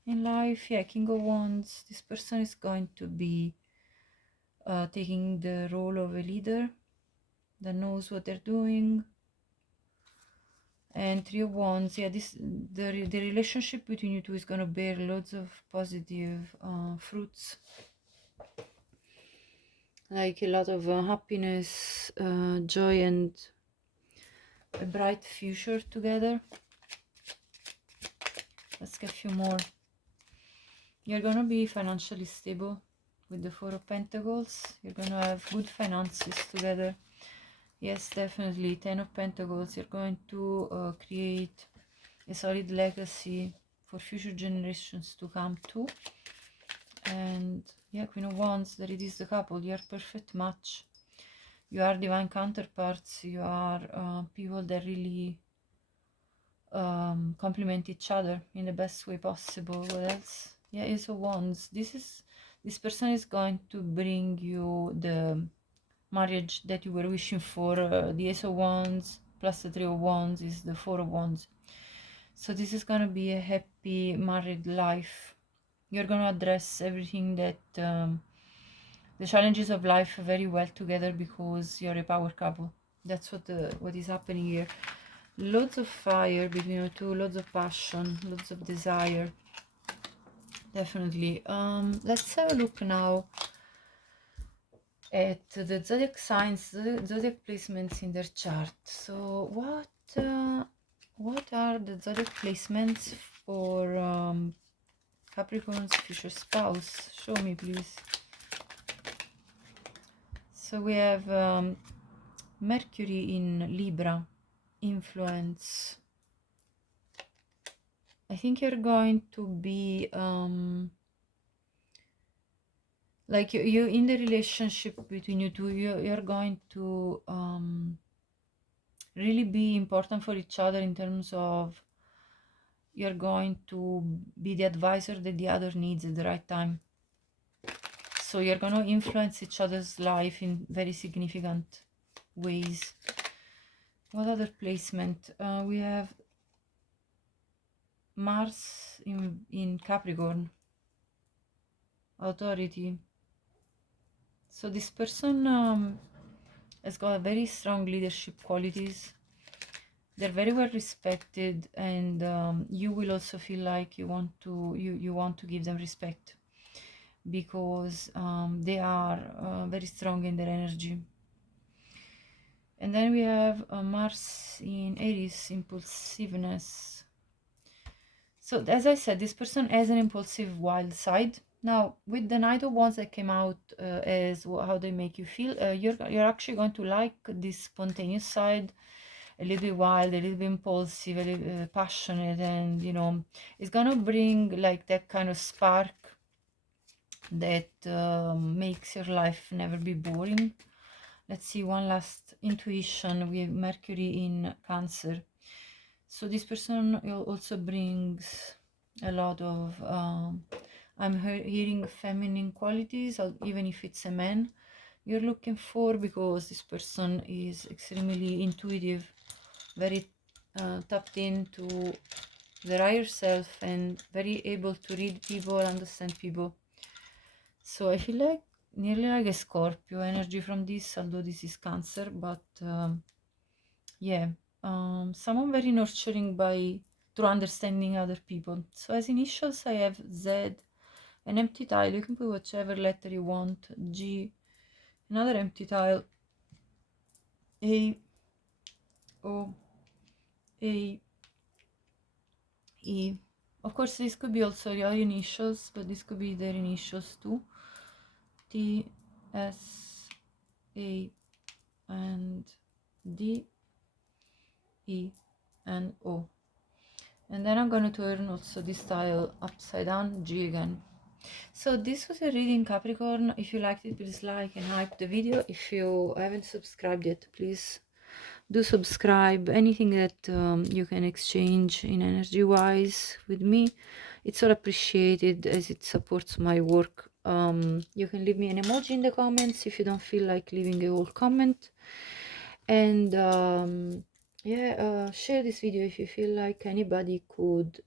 in life. Yeah, King of Wands. This person is going to be taking the role of a leader that knows what they're doing. And Three of Wands. Yeah, the relationship between you two is going to bear loads of positive fruits. Like a lot of happiness, joy, and a bright future together. Let's get a few more. You're gonna be financially stable with the Four of Pentacles. You're gonna have good finances together. Yes, definitely. Ten of Pentacles. You're going to create a solid legacy for future generations to come too. And yeah, Queen of Wands, there it is, the couple. You're perfect match. You are divine counterparts. You are people that really complement each other in the best way possible. What else? Yeah, Ace of Wands. This person is going to bring you the marriage that you were wishing for. The Ace of Wands plus the Three of Wands is the Four of Wands. So this is going to be a happy married life. You're going to address everything that the challenges of life very well together because you're a power couple. That's what is happening here. Loads of fire between you two, loads of passion, loads of desire. Definitely. Let's have a look now at the zodiac signs, the zodiac placements in their chart. So what are the zodiac placements for Capricorn's future spouse? Show me, please. So we have Mercury in Libra, influence. I think you're going to be like you in the relationship between you two, you're going to really be important for each other in terms of you're going to be the advisor that the other needs at the right time. So you're going to influence each other's life in very significant ways. What other placement? We have Mars in Capricorn, authority. So this person has got very strong leadership qualities. They're very well respected, and you will also feel like you want to give them respect because they are very strong in their energy. And then we have Mars in Aries, impulsiveness. So as I said, this person has an impulsive wild side. Now with the Knight of Wands that came out as how they make you feel, you're actually going to like this spontaneous side, a little bit wild, a little bit impulsive, a little passionate, and you know, it's gonna bring like that kind of spark that makes your life never be boring. Let's see, one last intuition with Mercury in Cancer. So this person also brings a lot of I'm hearing feminine qualities, even if it's a man you're looking for, because this person is extremely intuitive, very tapped into their higher self, and very able to read people, understand people. So I feel like nearly like a Scorpio energy from this, although this is Cancer, but yeah, someone very nurturing through understanding other people. So as initials I have Z, an empty tile, you can put whichever letter you want, G, another empty tile, A, O, A, E. Of course this could be also your initials, but this could be their initials too. T, S, A, and D, E, and O. And then I'm going to turn also this tile upside down, G again. So this was a reading, Capricorn. If you liked it, please like and hype the video. If you haven't subscribed yet, please do subscribe. Anything that you can exchange in energy wise with me, it's all appreciated as it supports my work. You can leave me an emoji in the comments if you don't feel like leaving a whole comment, and yeah, share this video if you feel like anybody could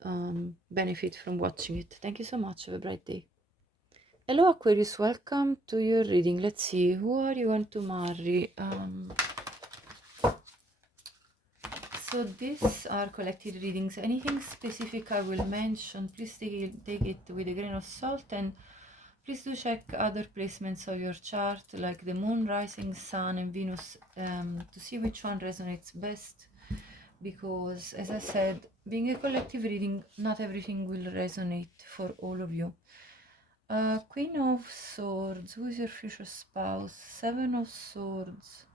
benefit from watching it. Thank you so much. Have a bright day. Hello Aquarius, welcome to your reading. Let's see, who are you going to marry? So these are collected readings. Anything specific I will mention, please take it with a grain of salt, and please do check other placements of your chart, like the moon, rising, sun, and Venus, to see which one resonates best because, as I said, being a collective reading, not everything will resonate for all of you. Queen of Swords, who is your future spouse? Seven of Swords,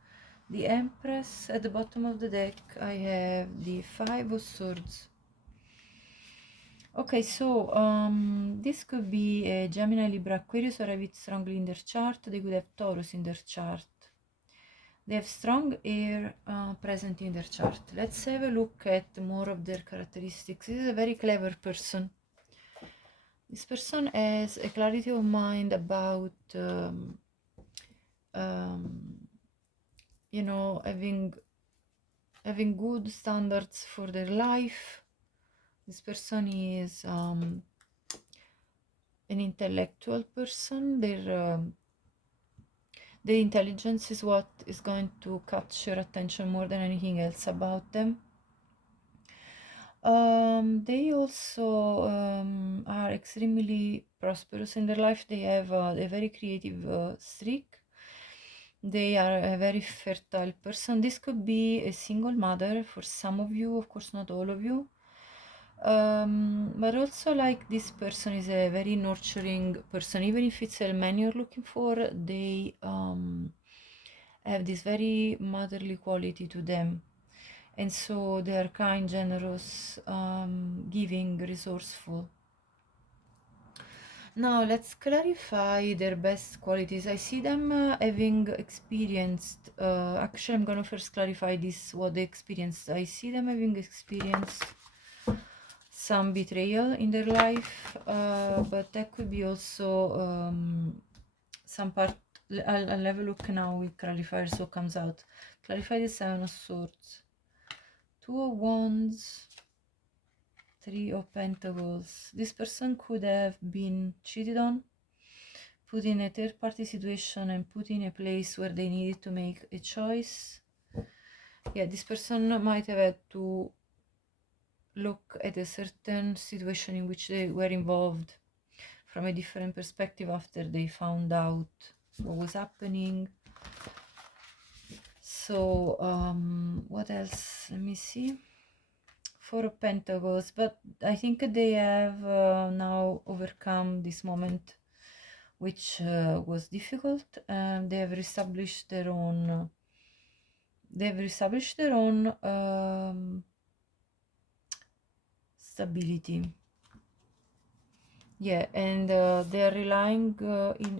the Empress. At the bottom of the deck I have the Five of Swords. Okay, so this could be a Gemini, Libra, Aquarius, or have it strongly in their chart. They could have Taurus in their chart. They have strong air present in their chart. Let's have a look at more of their characteristics. This is a very clever person. This person has a clarity of mind about, you know, having good standards for their life. This person is an intellectual person. Their intelligence is what is going to catch your attention more than anything else about them. They also are extremely prosperous in their life. They have a very creative streak. They are a very fertile person. This could be a single mother for some of you, of course not all of you. But also, like, this person is a very nurturing person. Even if it's a man you're looking for, they have this very motherly quality to them. And so they are kind, generous, giving, resourceful. Now let's clarify their best qualities. I see them having experienced, actually I'm gonna first clarify this, what they experienced. I see them having experienced some betrayal in their life, but that could be also some part. I'll have a look now with clarifier, so comes out. Clarify the Seven of Swords, Two of Wands, Three of Pentacles. This person could have been cheated on, put in a third-party situation, and put in a place where they needed to make a choice. Yeah, this person might have had to look at a certain situation in which they were involved from a different perspective after they found out what was happening. So what else? Let me see. Four of Pentacles, but I think they have now overcome this moment, which was difficult. They have reestablished their own. Stability. Yeah, and they are relying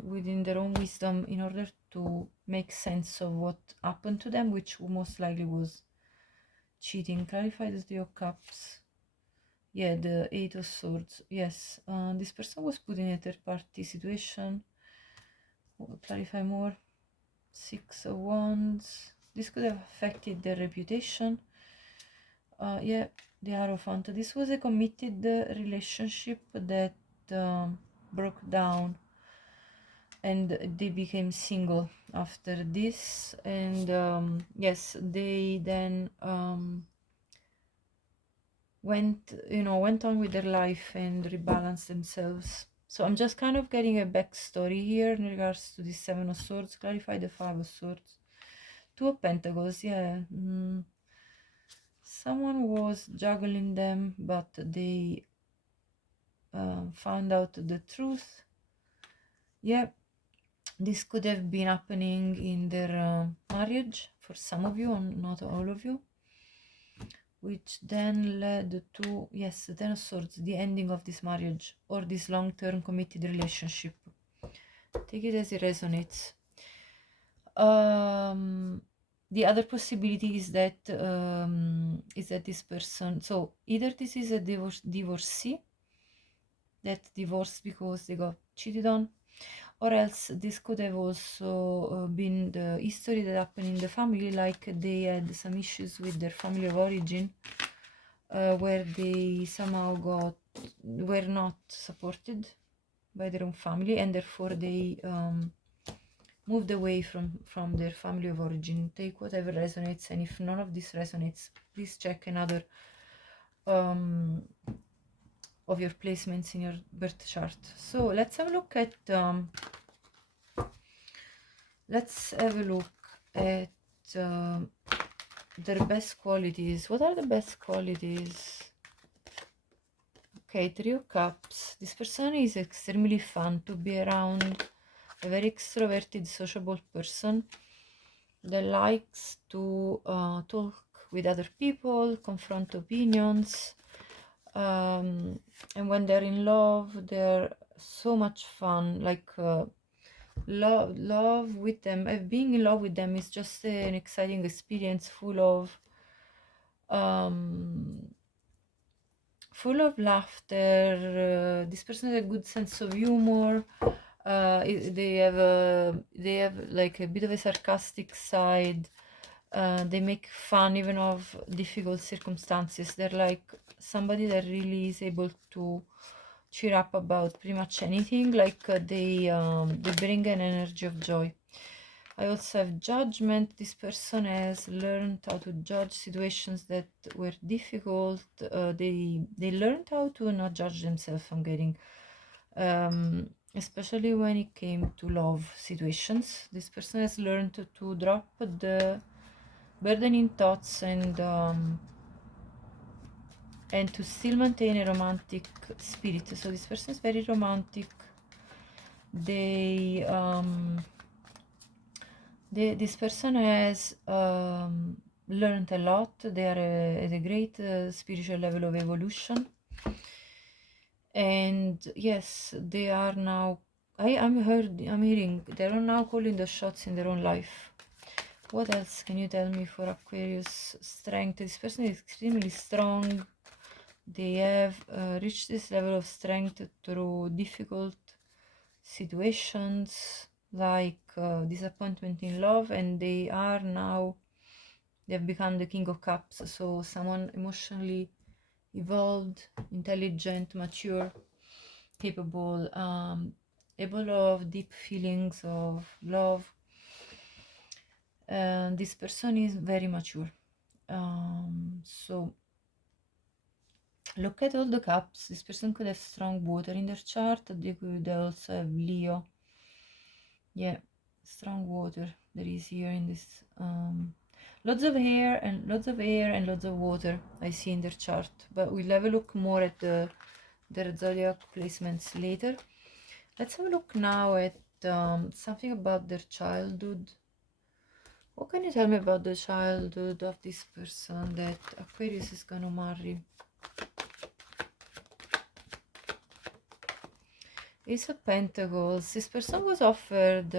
within their own wisdom in order to make sense of what happened to them, which most likely was cheating. Clarify the Three of Cups. Yeah, the Eight of Swords. Yes, this person was put in a third-party situation. We'll clarify more. Six of Wands. This could have affected their reputation. Yeah, the Hierophant. This was a committed relationship that broke down, and they became single after this. And yes, they then went on with their life and rebalanced themselves. So I'm just kind of getting a backstory here in regards to the Seven of Swords. Clarify the Five of Swords. Two of Pentacles. Yeah, someone was juggling them, but they found out the truth. Yeah, this could have been happening in their marriage for some of you, and not all of you, which then led to, yes, the Ten of Swords, the ending of this marriage or this long-term committed relationship. Take it as it resonates. The other possibility is that this person, so either this is a divorcee that divorced because they got cheated on, or else this could have also been the history that happened in the family, like they had some issues with their family of origin, where they somehow were not supported by their own family, and therefore they moved away from their family of origin. Take whatever resonates, and if none of this resonates, please check another of your placements in your birth chart. So let's have a look at their best qualities. What are the best qualities? Okay, Three of Cups. This person is extremely fun to be around, a very extroverted, sociable person that likes to talk with other people, confront opinions, and when they're in love, they're so much fun. Like love with them, being in love with them is just an exciting experience, um, full of laughter. This person has a good sense of humor. They have like a bit of a sarcastic side. They make fun even of difficult circumstances. They're like somebody that really is able to cheer up about pretty much anything. Like they bring an energy of joy. I also have Judgment. This person has learned how to judge situations that were difficult. They learned how to not judge themselves. I'm getting, especially when it came to love situations. This person has learned to drop the burdening thoughts and to still maintain a romantic spirit. So this person is very romantic. This person has learned a lot. They are at a great spiritual level of evolution, and yes, they are now. I'm hearing they are now calling the shots in their own life. What else can you tell me for Aquarius strength? This person is extremely strong. They have reached this level of strength through difficult situations like disappointment in love, and they have become the King of Cups. So someone emotionally evolved, intelligent, mature, capable, able of deep feelings of love. And this person is very mature. So look at all the cups. This person could have strong water in their chart. They could also have Leo. Yeah, strong water there is here in this. Lots of air and lots of water I see in their chart. But we'll have a look more at their zodiac placements later. Let's have a look now at something about their childhood. What can you tell me about the childhood of this person that Aquarius is gonna marry? Ace of Pentacles. This person was offered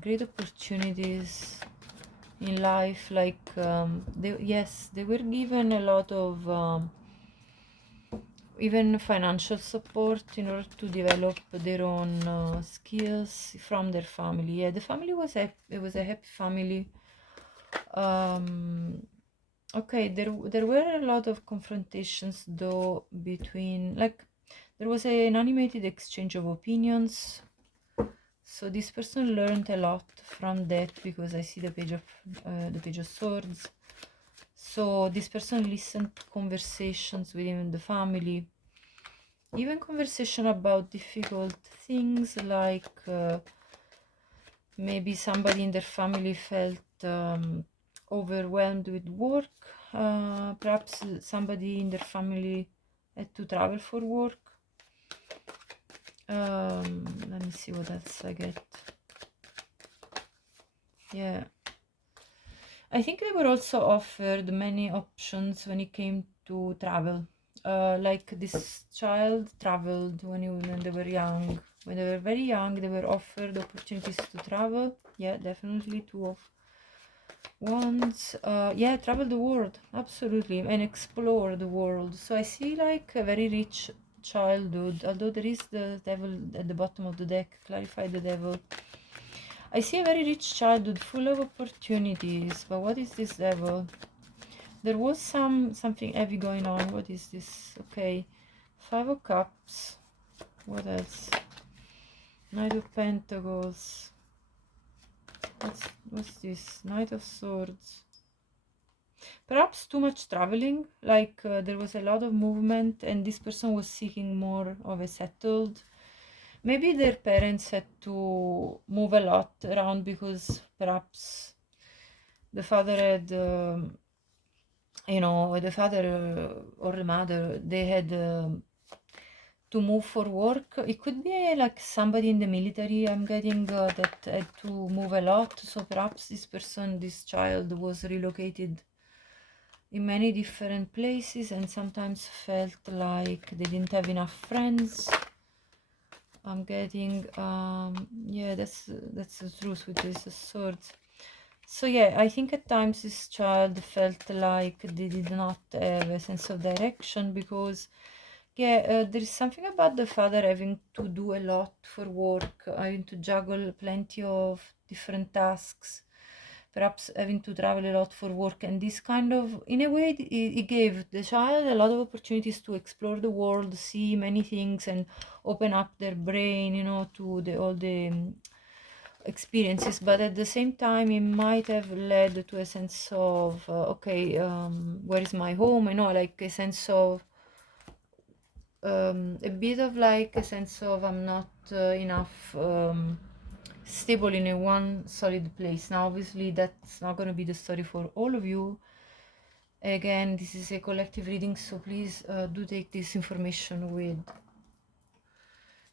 great opportunities in life. Like, they were given a lot of even financial support in order to develop their own skills from their family. Yeah, the family was it was a happy family. Okay, there were a lot of confrontations though between, like, there was an animated exchange of opinions. So this person learned a lot from that, because I see the page of swords. So this person listened to conversations within the family, even conversation about difficult things, like maybe somebody in their family felt overwhelmed with work. Perhaps somebody in their family had to travel for work. Let me see what else I get. Yeah, I think they were also offered many options when it came to travel. Like this child traveled when they were young. When they were very young, they were offered opportunities to travel. Yeah, definitely two of wands. Yeah, travel the world, absolutely, and explore the world. So I see like a very rich childhood, although there is the devil at the bottom of the deck. Clarify the devil. I see a very rich childhood full of opportunities, but what is this devil? There was something heavy going on. What is this? Okay, Five of Cups. What else? Knight of Pentacles. What's this? Knight of Swords. Perhaps too much traveling, like there was a lot of movement and this person was seeking more of a settled. Maybe their parents had to move a lot around because perhaps the father had you know, the father or the mother, they had to move for work. It could be like somebody in the military, I'm getting, that had to move a lot. So perhaps this person, this child, was relocated in many different places and sometimes felt like they didn't have enough friends. I'm getting, yeah, that's the truth with this swords. So yeah, I think at times this child felt like they did not have a sense of direction because, yeah, there is something about the father having to do a lot for work, having to juggle plenty of different tasks, perhaps having to travel a lot for work, and this kind of, in a way, it gave the child a lot of opportunities to explore the world, see many things, and open up their brain, you know, to all the experiences. But at the same time, it might have led to a sense of, okay, where is my home? You know, like a sense of, a bit of like a sense of I'm not enough stable in a one solid place. Now obviously that's not going to be the story for all of you. Again, this is a collective reading, so please do take this information with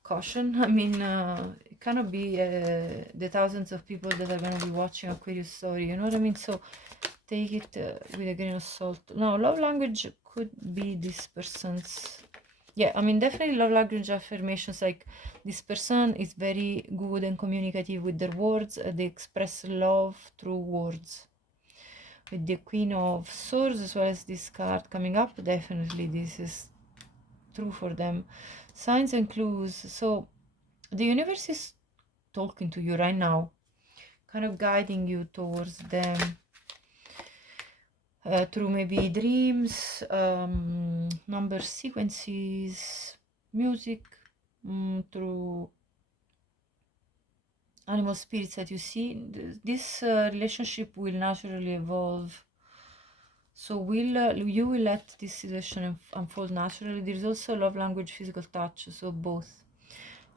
caution. I mean, it cannot be the thousands of people that are going to be watching Aquarius story, you know what I mean? So take it with a grain of salt. Now, love language could be this person's, yeah, I mean, definitely love language affirmations, like this person is very good and communicative with their words. They express love through words. With the Queen of Swords, as well as this card coming up, definitely this is true for them. Signs and clues. So the universe is talking to you right now, kind of guiding you towards them. Through maybe dreams, number sequences, music, through animal spirits that you see. This relationship will naturally evolve. So you will let this situation unfold naturally. There's also love language, physical touch, so both.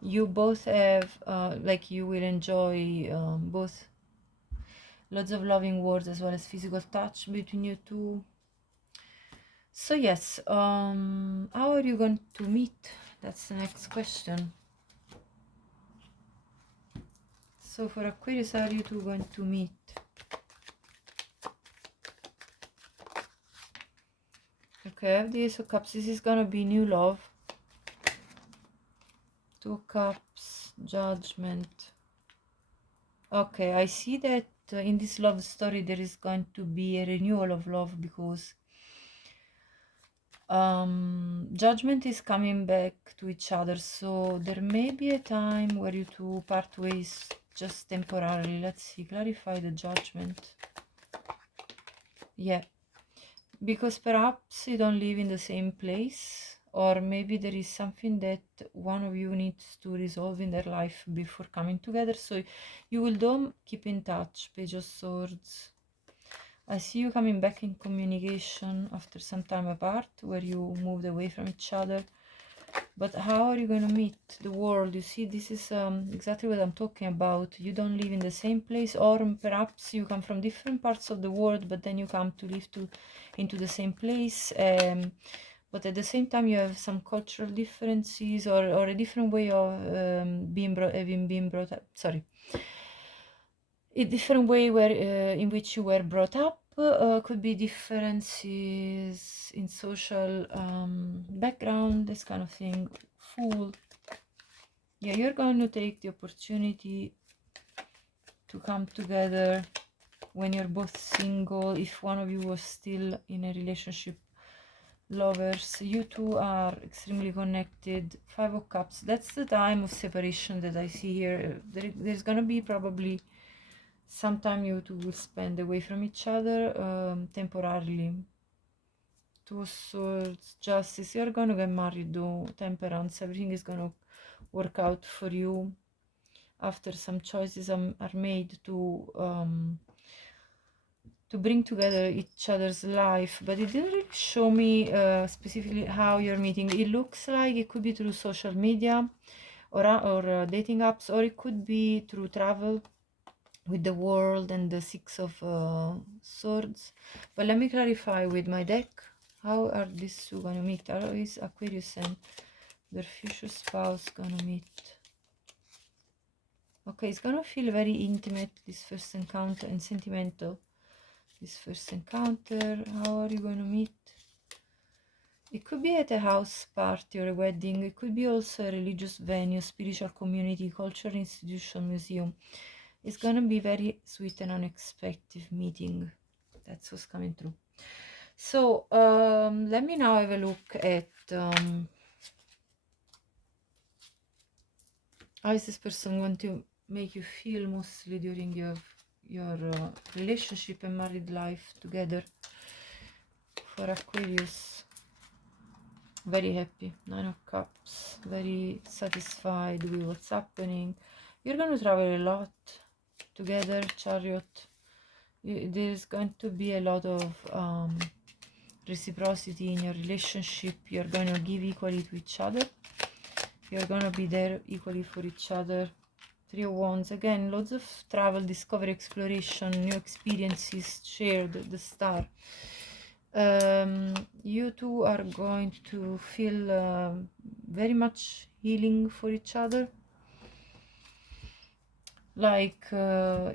You both have, like you will enjoy both lots of loving words as well as physical touch between you two. So yes, how are you going to meet? That's the next question. So for Aquarius, how are you two going to meet? Okay, I have the Ace of Cups. This is gonna be new love. Two Cups, Judgment. Okay, I see that in this love story there is going to be a renewal of love because Judgment is coming back to each other, so there may be a time where you two part ways just temporarily. Let's see, clarify the Judgment. Yeah, because perhaps you don't live in the same place, or maybe there is something that one of you needs to resolve in their life before coming together, so you will don't keep in touch. Page of Swords. I see you coming back in communication after some time apart, where you moved away from each other. But how are you going to meet the world? You see, this is exactly what I'm talking about. You don't live in the same place, or perhaps you come from different parts of the world, but then you come to live into the same place. But at the same time, you have some cultural differences, or a different way of having been brought up. Sorry. A different way where in which you were brought up, could be differences in social background, this kind of thing. Fool. Yeah, you're going to take the opportunity to come together when you're both single. If one of you was still in a relationship, lovers, you two are extremely connected. Five of Cups, that's the time of separation that I see here. There's gonna be probably sometime you two will spend away from each other temporarily. Two of Swords, Justice, you're gonna get married though. Temperance, everything is gonna work out for you after some choices are made to bring together each other's life. But it didn't really show me specifically how you're meeting. It looks like it could be through social media or dating apps, or it could be through travel. with the World and the Six of Swords. But let me clarify with my deck. How are these two gonna meet? How is Aquarius and their future spouse gonna meet? Okay, it's gonna feel very intimate, this first encounter, and sentimental. This first encounter, how are you gonna meet? It could be at a house party or a wedding. It could be also a religious venue, spiritual community, cultural institution, museum. It's gonna be very sweet and unexpected meeting. That's what's coming through. So let me now have a look at how is this person going to make you feel mostly during your relationship and married life together. For Aquarius, very happy, 9 of Cups, very satisfied with what's happening. You're going to travel a lot together, Chariot. There's going to be a lot of reciprocity in your relationship. You're going to give equally to each other. You're going to be there equally for each other. 3 of Wands, again, loads of travel, discovery, exploration, new experiences shared, the Star. You two are going to feel very much healing for each other. Like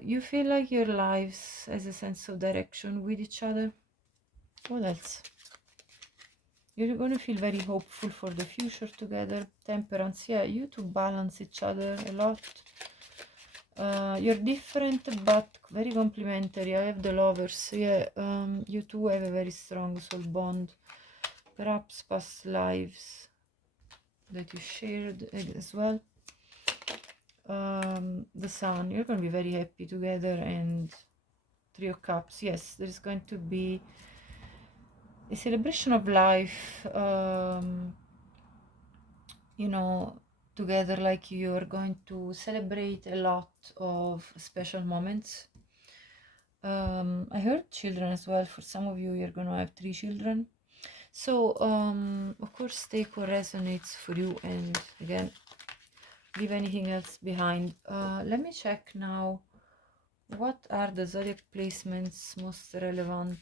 you feel like your lives has a sense of direction with each other. What else? You're going to feel very hopeful for the future together. Temperance, yeah, you two balance each other a lot. You're different but very complementary. I have the Lovers, yeah. You two have a very strong soul bond, perhaps past lives that you shared as well. The Sun, you're going to be very happy together. And 3 of Cups, yes, there's going to be a celebration of life, you know, together. Like you're going to celebrate a lot of special moments. I heard children as well. For some of you, you're going to have 3 children. So, of course, take what resonates for you, and again, leave anything else behind. Let me check now. What are the zodiac placements most relevant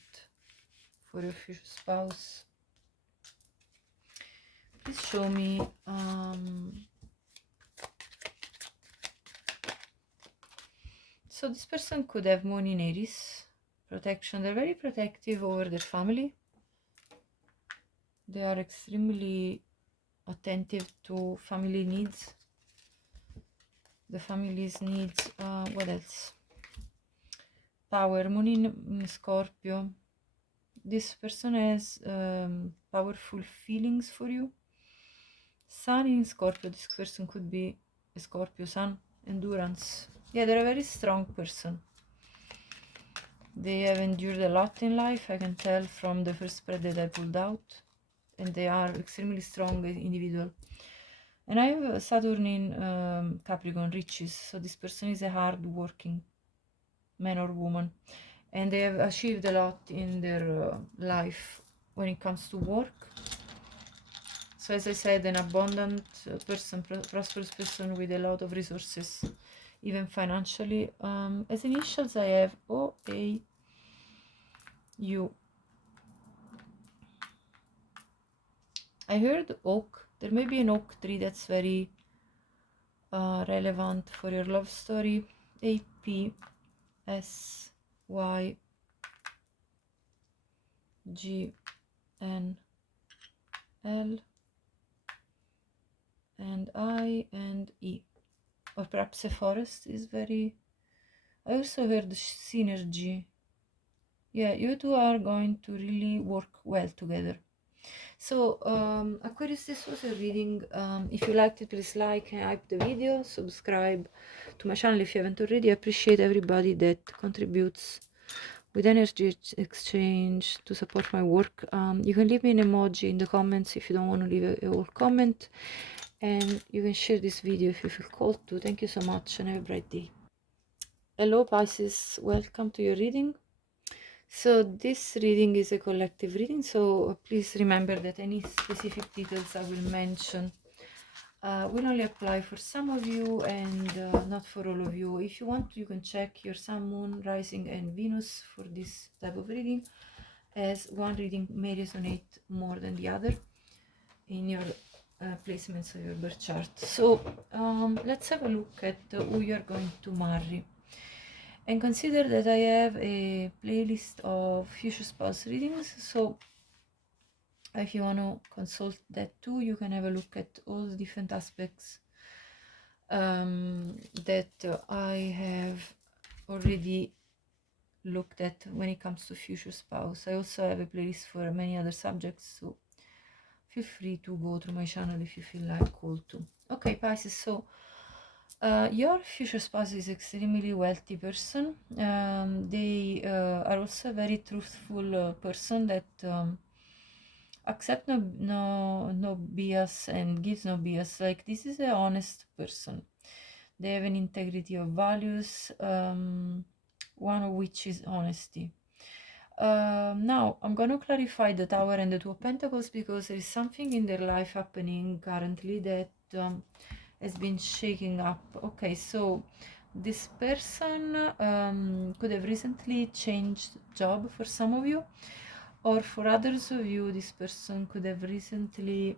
for your future spouse? Please show me. So this person could have Moon in Aries, protection. They're very protective over their family. They are extremely attentive to family needs. The family's needs. What else? Power. Moon in Scorpio. This person has powerful feelings for you. Sun in Scorpio. This person could be a Scorpio Sun. Endurance. Yeah, they're a very strong person. They have endured a lot in life, I can tell from the first spread that I pulled out. And they are extremely strong individual. And I have Saturn in Capricorn, riches. So this person is a hard-working man or woman. And they have achieved a lot in their life when it comes to work. So as I said, an abundant person, prosperous person with a lot of resources, even financially. As initials, I have OAU. I heard oak. There may be an oak tree that's very relevant for your love story. APSYGNL and I and E. Or perhaps a forest is very... I also heard synergy. Yeah, you two are going to really work well together. So, Aquarius, this was a reading. If you liked it, please like and hype the video. Subscribe to my channel if you haven't already. I appreciate everybody that contributes with energy exchange to support my work. You can leave me an emoji in the comments if you don't want to leave a whole comment. And you can share this video if you feel called to. Thank you so much and have a bright day. Hello Pisces, welcome to your reading. So this reading is a collective reading, so please remember that any specific details I will mention will only apply for some of you and not for all of you. If you want, you can check your sun, moon, rising and Venus for this type of reading, as one reading may resonate more than the other in your placements of your birth chart. So let's have a look at who you're going to marry. And consider that I have a playlist of future spouse readings, so if you want to consult that too, you can have a look at all the different aspects that I have already looked at when it comes to future spouse. I also have a playlist for many other subjects, so feel free to go through my channel if you feel like called to. Okay, Pisces, so your future spouse is extremely wealthy person. They are also a very truthful person that accept no BS and gives no BS. Like, this is an honest person. They have an integrity of values, one of which is honesty. Now I'm going to clarify the Tower and the Two of Pentacles, because there is something in their life happening currently that has been shaking up. Okay, so this person could have recently changed job for some of you, or for others of you, this person could have recently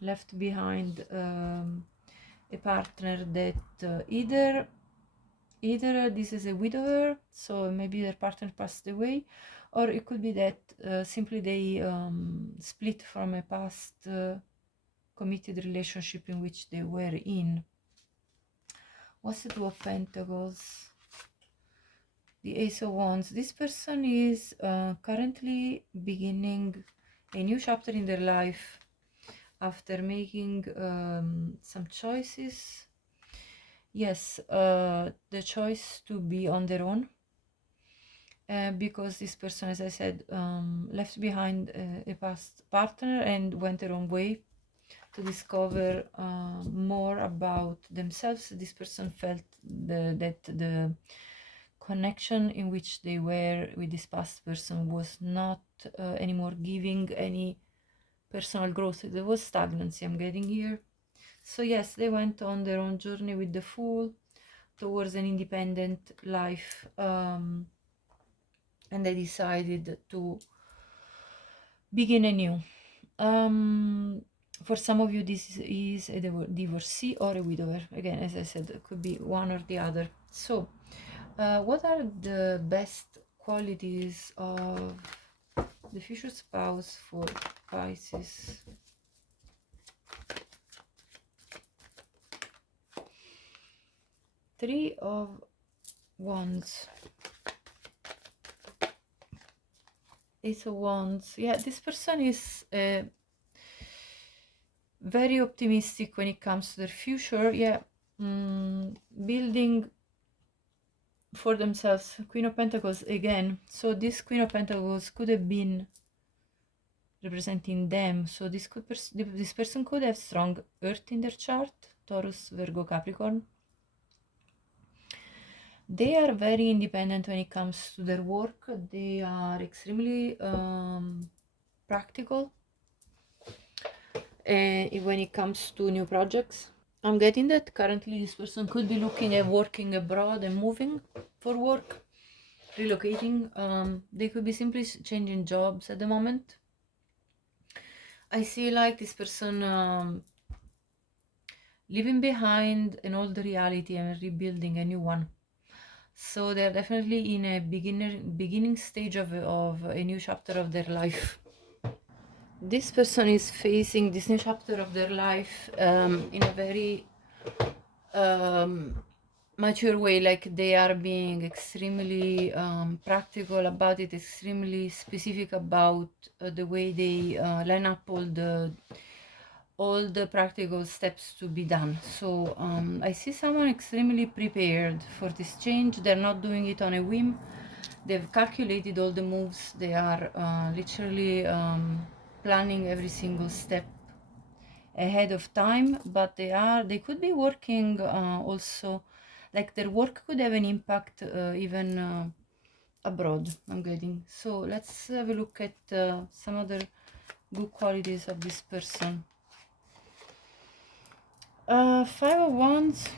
left behind a partner that either this is a widower, so maybe their partner passed away, or it could be that simply they split from a past committed relationship in which they were in. What's the Two of Pentacles? The Ace of Wands. This person is currently beginning a new chapter in their life after making some choices. Yes, the choice to be on their own, because this person, as I said, left behind a past partner and went their own way to discover more about themselves. This person felt that the connection in which they were with this past person was not anymore giving any personal growth. There was stagnancy, I'm getting here. So yes, they went on their own journey with the Fool towards an independent life, and they decided to begin anew. For some of you, this is a divorcee or a widower. Again, as I said, it could be one or the other. So what are the best qualities of the future spouse for Pisces? Three of Wands, Ace of Wands. Yeah, this person is very optimistic when it comes to their future. Yeah, building for themselves. Queen of Pentacles again. So this Queen of Pentacles could have been representing them. So this person could have strong Earth in their chart: Taurus, Virgo, Capricorn. They are very independent when it comes to their work. They are extremely practical when it comes to new projects. I'm getting that currently this person could be looking at working abroad and moving for work, relocating. They could be simply changing jobs at the moment. I see like this person leaving behind an old reality and rebuilding a new one. So they're definitely in a beginning stage of a new chapter of their life. This person is facing this new chapter of their life in a very mature way. Like, they are being extremely practical about it, extremely specific about the way they line up all the practical steps to be done. So I see someone extremely prepared for this change. They're not doing it on a whim. They've calculated all the moves. They are literally planning every single step ahead of time, but they could be working also, like their work could have an impact even abroad, I'm getting. So let's have a look at some other good qualities of this person. Five of Wands.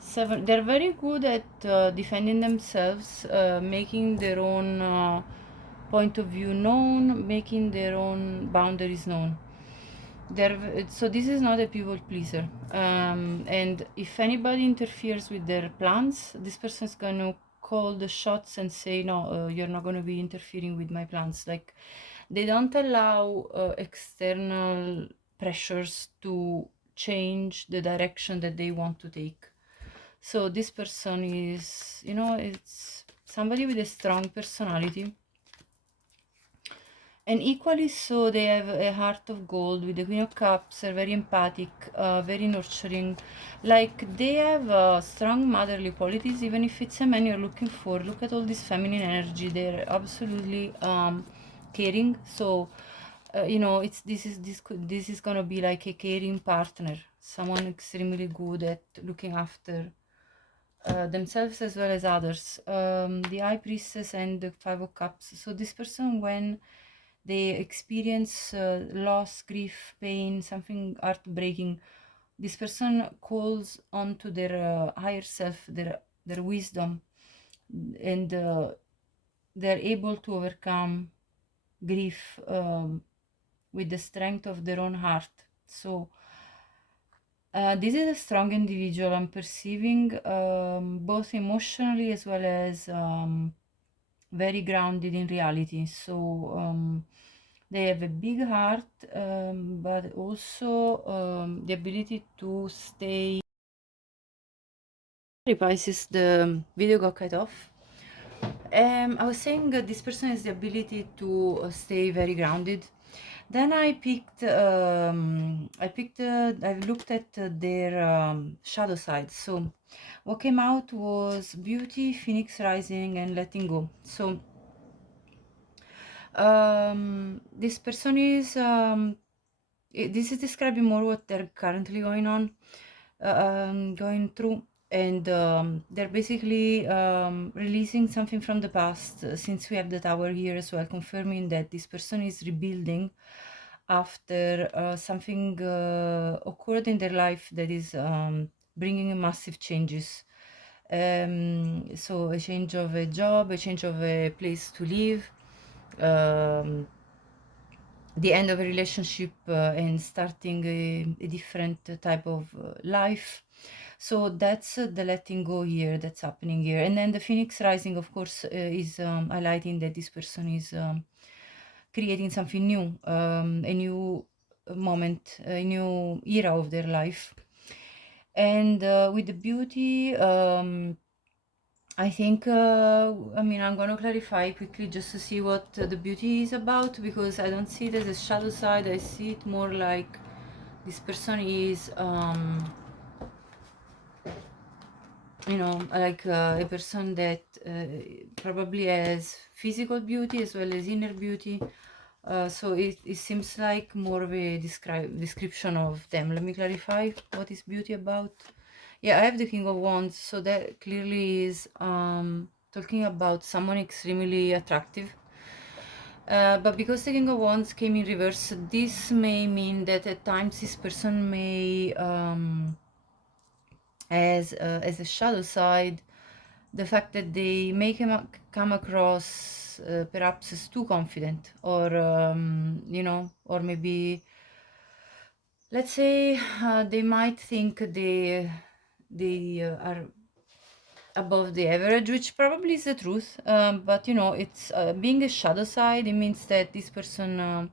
Seven. They're very good at defending themselves, making their own point of view known, making their own boundaries known. So this is not a people pleaser. And if anybody interferes with their plans, this person is going to call the shots and say, no, you're not going to be interfering with my plans. Like, they don't allow external pressures to change the direction that they want to take. So this person is, it's somebody with a strong personality. And equally so, they have a heart of gold with the Queen of Cups. They're very empathic, very nurturing. Like, they have strong motherly qualities, even if it's a man you're looking for. Look at all this feminine energy. They're absolutely caring. So, it's this is gonna be like a caring partner, someone extremely good at looking after themselves as well as others. The High Priestess and the Five of Cups. So this person, when they experience loss, grief, pain, something heartbreaking, this person calls on to their higher self, their wisdom, and they're able to overcome grief with the strength of their own heart. So this is a strong individual I'm perceiving, both emotionally as well as very grounded in reality. So they have a big heart, but also the ability to stay. Pisces, the video got cut off. I was saying this person has the ability to stay very grounded. Then I looked at their shadow side. So what came out was beauty, phoenix rising, and letting go. So this person is this is describing more what they're currently going through, and they're basically releasing something from the past, since we have the Tower here as well, confirming that this person is rebuilding after something occurred in their life that is bringing massive changes. So a change of a job, a change of a place to live, um, the end of a relationship, and starting a different type of life. So that's the letting go here that's happening here. And then the phoenix rising, of course, is highlighting that this person is creating something new, a new moment, a new era of their life. And with the beauty, I think, I'm going to clarify quickly just to see what the beauty is about, because I don't see it as a shadow side. I see it more like this person is, like a person that probably has physical beauty as well as inner beauty. So it seems like more of a description of them. Let me clarify what is beauty about. Yeah, I have the King of Wands, so that clearly is talking about someone extremely attractive. But because the King of Wands came in reverse, this may mean that at times this person may, as a shadow side, the fact that they may come across perhaps as too confident, or or maybe, let's say, they might think they are above the average, which probably is the truth. But it's being a shadow side, it means that this person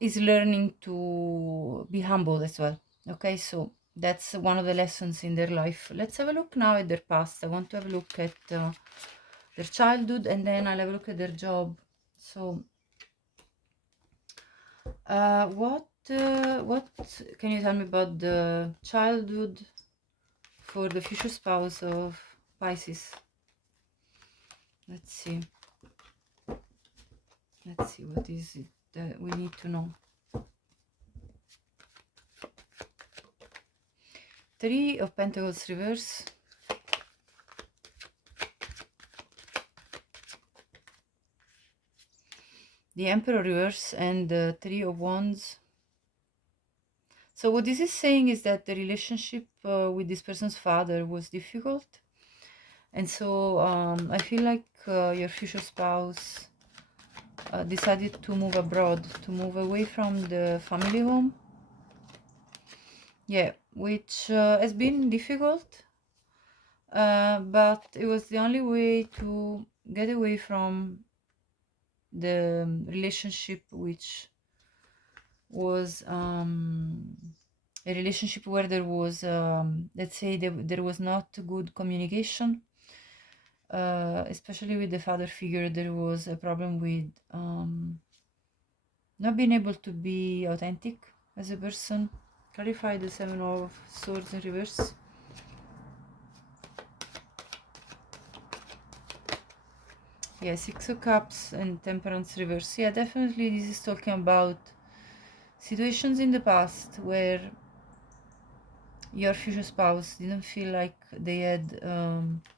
is learning to be humble as well. Okay, so that's one of the lessons in their life. Let's have a look now at their past. I want to have a look at their childhood, and then I'll have a look at their job. So what can you tell me about the childhood for the future spouse of Pisces? Let's see what is it that we need to know. Three of Pentacles reverse, the Emperor reverse, and the Three of Wands. So what this is saying is that the relationship with this person's father was difficult. And so I feel like your future spouse decided to move abroad, to move away from the family home. Yeah, which has been difficult, but it was the only way to get away from the relationship, which was a relationship where there was, let's say, there was not good communication, especially with the father figure. There was a problem with not being able to be authentic as a person. Clarify the Seven of Swords in reverse. Yeah, Six of Cups and Temperance reverse. Yeah, definitely this is talking about situations in the past where your future spouse didn't feel like they had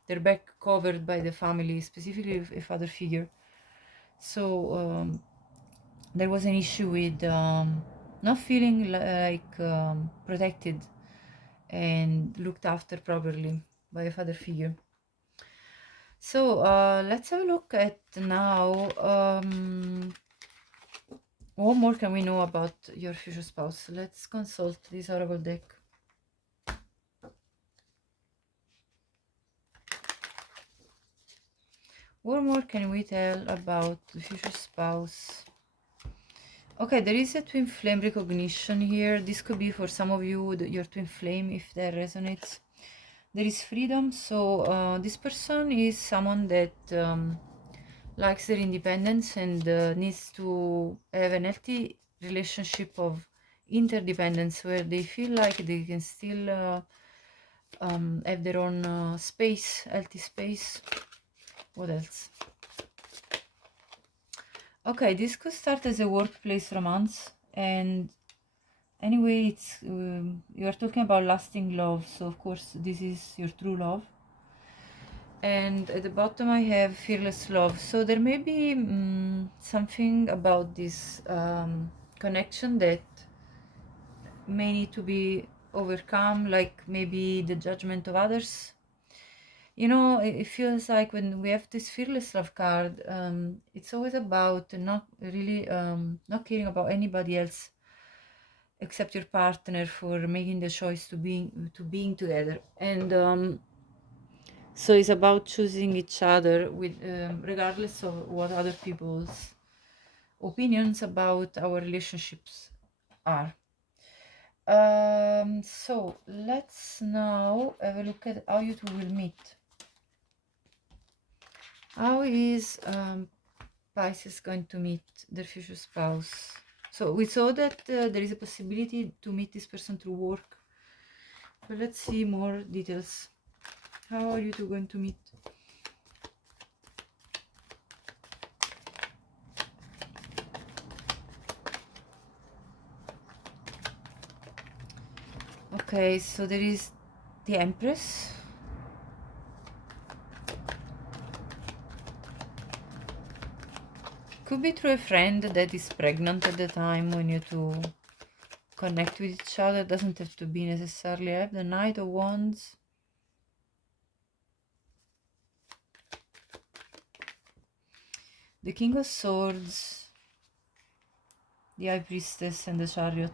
their back covered by the family, specifically a father figure. So there was an issue with not feeling like protected and looked after properly by a father figure. So let's have a look at now. What more can we know about your future spouse? Let's consult this oracle deck. What more can we tell about the future spouse? Okay, there is a twin flame recognition here. This could be for some of you, your twin flame, if that resonates. There is freedom. So this person is someone that likes their independence and needs to have an healthy relationship of interdependence where they feel like they can still have their own space, healthy space. What else? Okay, this could start as a workplace romance, and anyway, it's you are talking about lasting love, so of course this is your true love. And at the bottom I have fearless love. So there may be something about this connection that may need to be overcome, like maybe the judgment of others. You know, it feels like when we have this fearless love card, it's always about not really not caring about anybody else except your partner for making the choice to being together. And so it's about choosing each other with regardless of what other people's opinions about our relationships are. So let's now have a look at how you two will meet. How is Pisces going to meet their future spouse? So we saw that there is a possibility to meet this person through work, but let's see more details. How are you two going to meet? Okay, so there is the Empress. Could be through a friend that is pregnant at the time when you two connect with each other. Doesn't have to be necessarily. I have the Knight of Wands. The King of Swords. The High Priestess and the Chariot.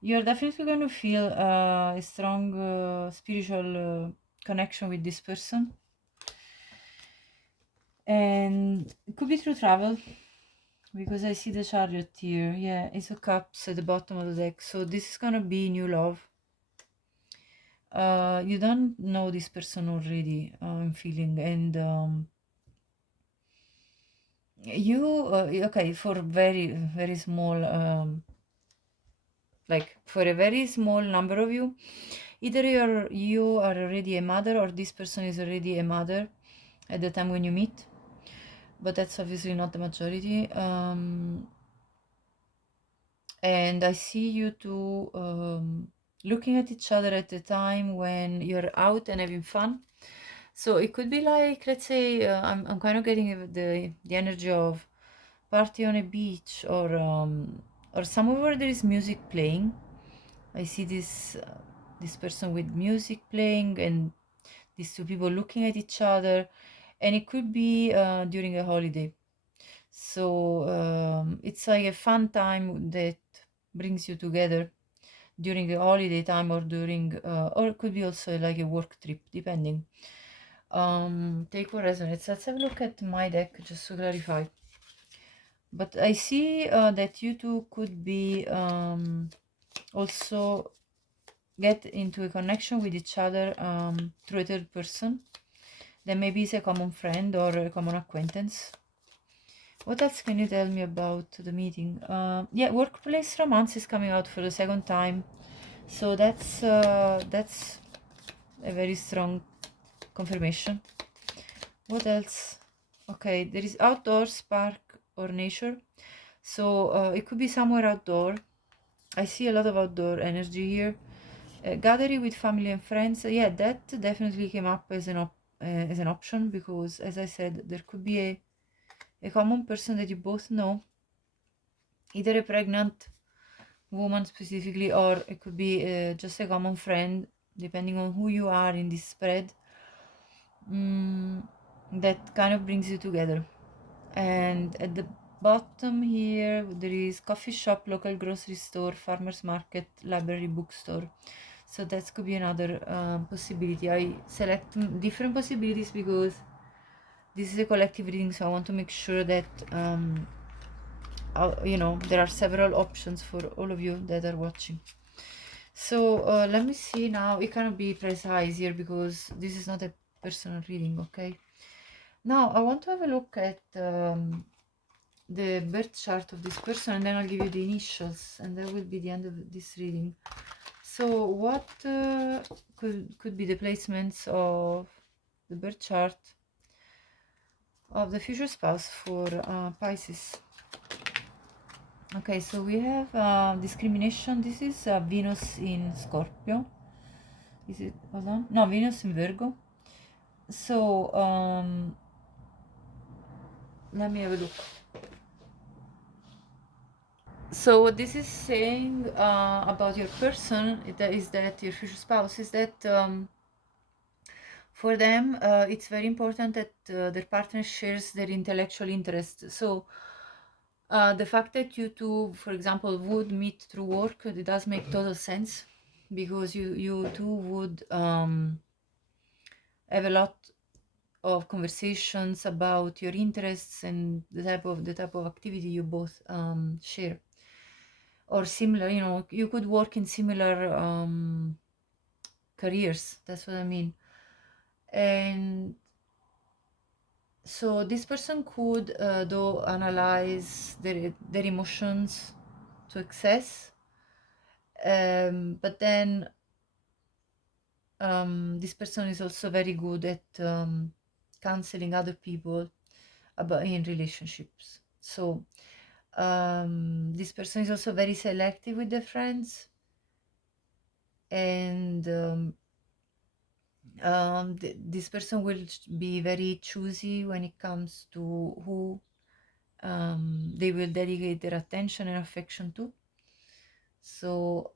You're definitely going to feel a strong spiritual connection with this person. And it could be through travel, because I see the Chariot here. Yeah, Ace of Cups at the bottom of the deck. So this is going to be new love. You don't know this person already, I'm feeling. And you, okay, for very small, like for a very small number of you, either you are already a mother or this person is already a mother at the time when you meet, but that's obviously not the majority. And I see you two looking at each other at the time when you're out and having fun. So it could be like, let's say, I'm kind of getting the energy of party on a beach, or somewhere where there is music playing. I see this person with music playing, and these two people looking at each other, and it could be during a holiday. So it's like a fun time that brings you together during a holiday time, or during or it could be also like a work trip, depending. Take what resonates. Let's have a look at my deck just to clarify. But I see that you two could be also get into a connection with each other through a third person. That maybe is a common friend or a common acquaintance. What else can you tell me about the meeting? Yeah, workplace romance is coming out for the second time. So that's a very strong confirmation. What else? Okay, there is outdoors, park, or nature. So it could be somewhere outdoor. I see a lot of outdoor energy here. Gathering with family and friends. Yeah, that definitely came up as an option, because, as I said, there could be a common person that you both know, either a pregnant woman specifically, or it could be just a common friend, depending on who you are in this spread. That kind of brings you together. And at the bottom here, there is coffee shop, local grocery store, farmers market, library, bookstore. So that could be another possibility. I select different possibilities because this is a collective reading, so I want to make sure that you know, there are several options for all of you that are watching. So let me see now. It cannot be precise here because this is not a personal reading, okay? Now I want to have a look at the birth chart of this person, and then I'll give you the initials, and that will be the end of this reading. So what could be the placements of the birth chart of the future spouse for Pisces? Okay, so we have discrimination. This is Venus in Scorpio. Is it? Hold on. No, Venus in Virgo. So let me have a look. So what this is saying about your person is that your future spouse is that for them it's very important that their partner shares their intellectual interest. So the fact that you two, for example, would meet through work, it does make total sense, because you two would have a lot of conversations about your interests and the type of activity you both share, or similar. You know, you could work in similar careers. That's what I mean. And so this person could though analyze their emotions to excess, but then this person is also very good at counseling other people about in relationships. So this person is also very selective with their friends, and this person will be very choosy when it comes to who they will dedicate their attention and affection to. So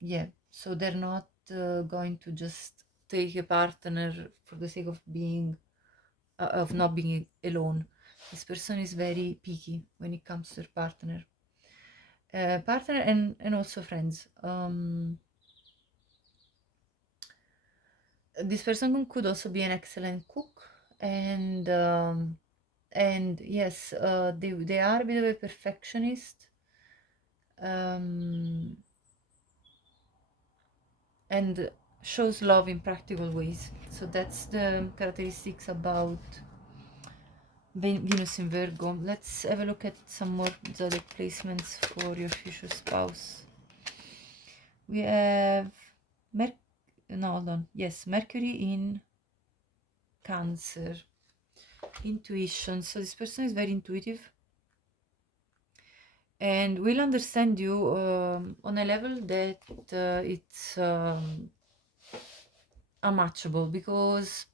yeah, so they're not going to just take a partner for the sake of being of not being alone. This person is very picky when it comes to their partner, and also friends. This person could also be an excellent cook, and yes, they are a bit of a perfectionist, and shows love in practical ways. So that's the characteristics about Venus in Virgo. Let's have a look at some more zodiac placements for your future spouse. We have hold on. Yes, Mercury in Cancer. Intuition. So this person is very intuitive and will understand you on a level that it's unmatchable, because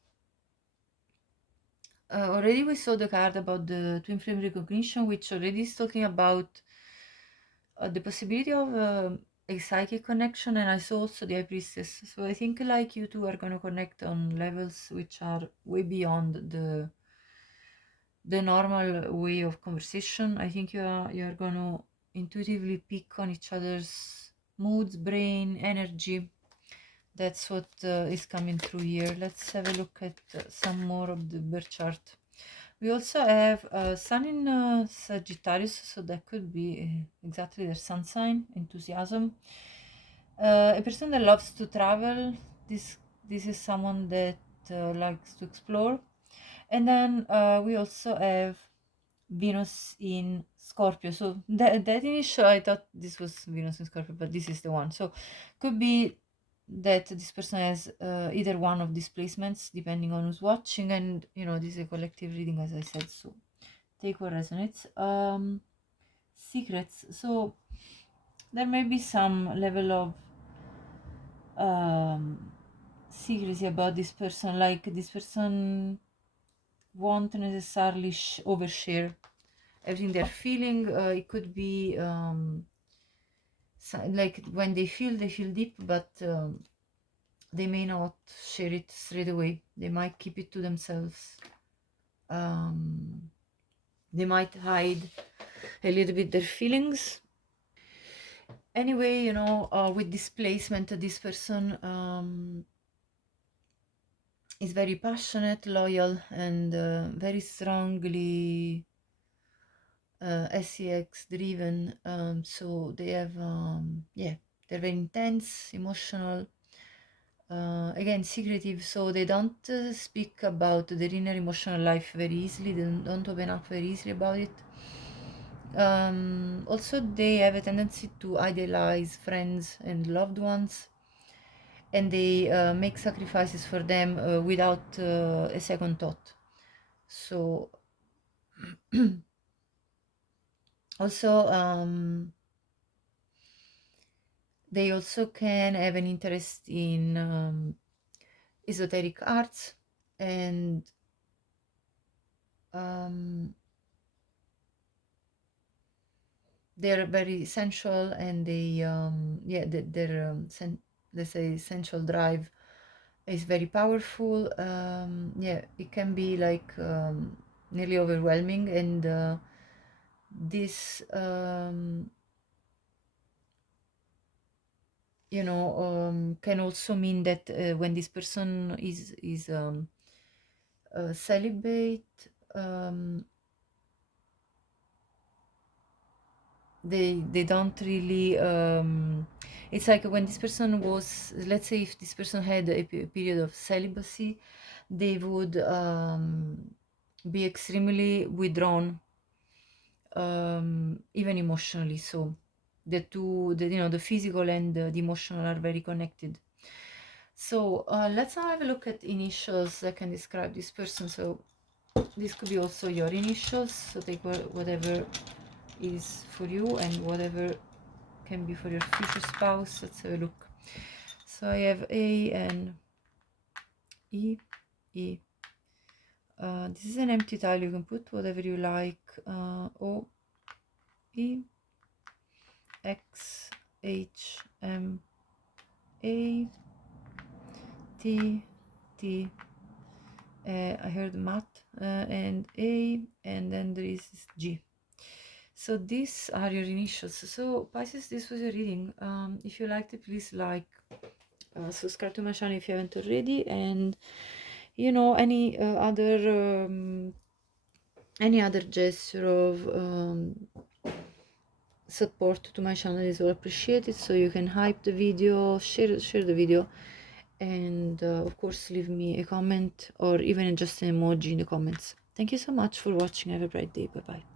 Already we saw the card about the twin flame recognition, which already is talking about the possibility of a psychic connection, and I saw also the High Priestess. So I think like you two are going to connect on levels which are way beyond the normal way of conversation. I think you're going to intuitively pick on each other's moods, brain, energy. That's what is coming through here. Let's have a look at some more of the birth chart. We also have Sun in Sagittarius, so that could be exactly their sun sign, enthusiasm. A person that loves to travel. This is someone that likes to explore. And then we also have Venus in Scorpio. So that initial, I thought this was Venus in Scorpio, but this is the one. So could be that this person has either one of these placements, depending on who's watching, and this is a collective reading, as I said. So take what resonates. Secrets. So there may be some level of secrecy about this person, like this person won't necessarily overshare everything they're feeling. It could be like when they feel deep, but they may not share it straight away. They might keep it to themselves. They might hide a little bit their feelings. Anyway, with displacement, this person is very passionate, loyal, and very strongly SEX driven. So they have, they're very intense, emotional, again secretive. So they don't speak about their inner emotional life very easily. They don't open up very easily about it. Also, they have a tendency to idealize friends and loved ones, and they make sacrifices for them without a second thought. So also they also can have an interest in esoteric arts, and they're very sensual, and they their let's say sensual drive is very powerful. It can be like nearly overwhelming, and this can also mean that when this person is celibate, they don't really it's like when this person was, let's say if this person had a period of celibacy, they would be extremely withdrawn, even emotionally. So the two, the physical and the emotional are very connected. So let's now have a look at initials that can describe this person. So this could be also your initials, so take whatever is for you and whatever can be for your future spouse. Let's have a look. So I have A and E. This is an empty tile. You can put whatever you like. O, E, X, H, M, A, T, T. I heard Mat and A, and then there is G. So these are your initials. So Pisces, this was your reading. If you liked it, please like, subscribe to my channel if you haven't already, and any other gesture of support to my channel is well appreciated. So you can hype the video, share the video, and of course leave me a comment or even just an emoji in the comments. Thank you so much for watching. Have a bright day. Bye bye.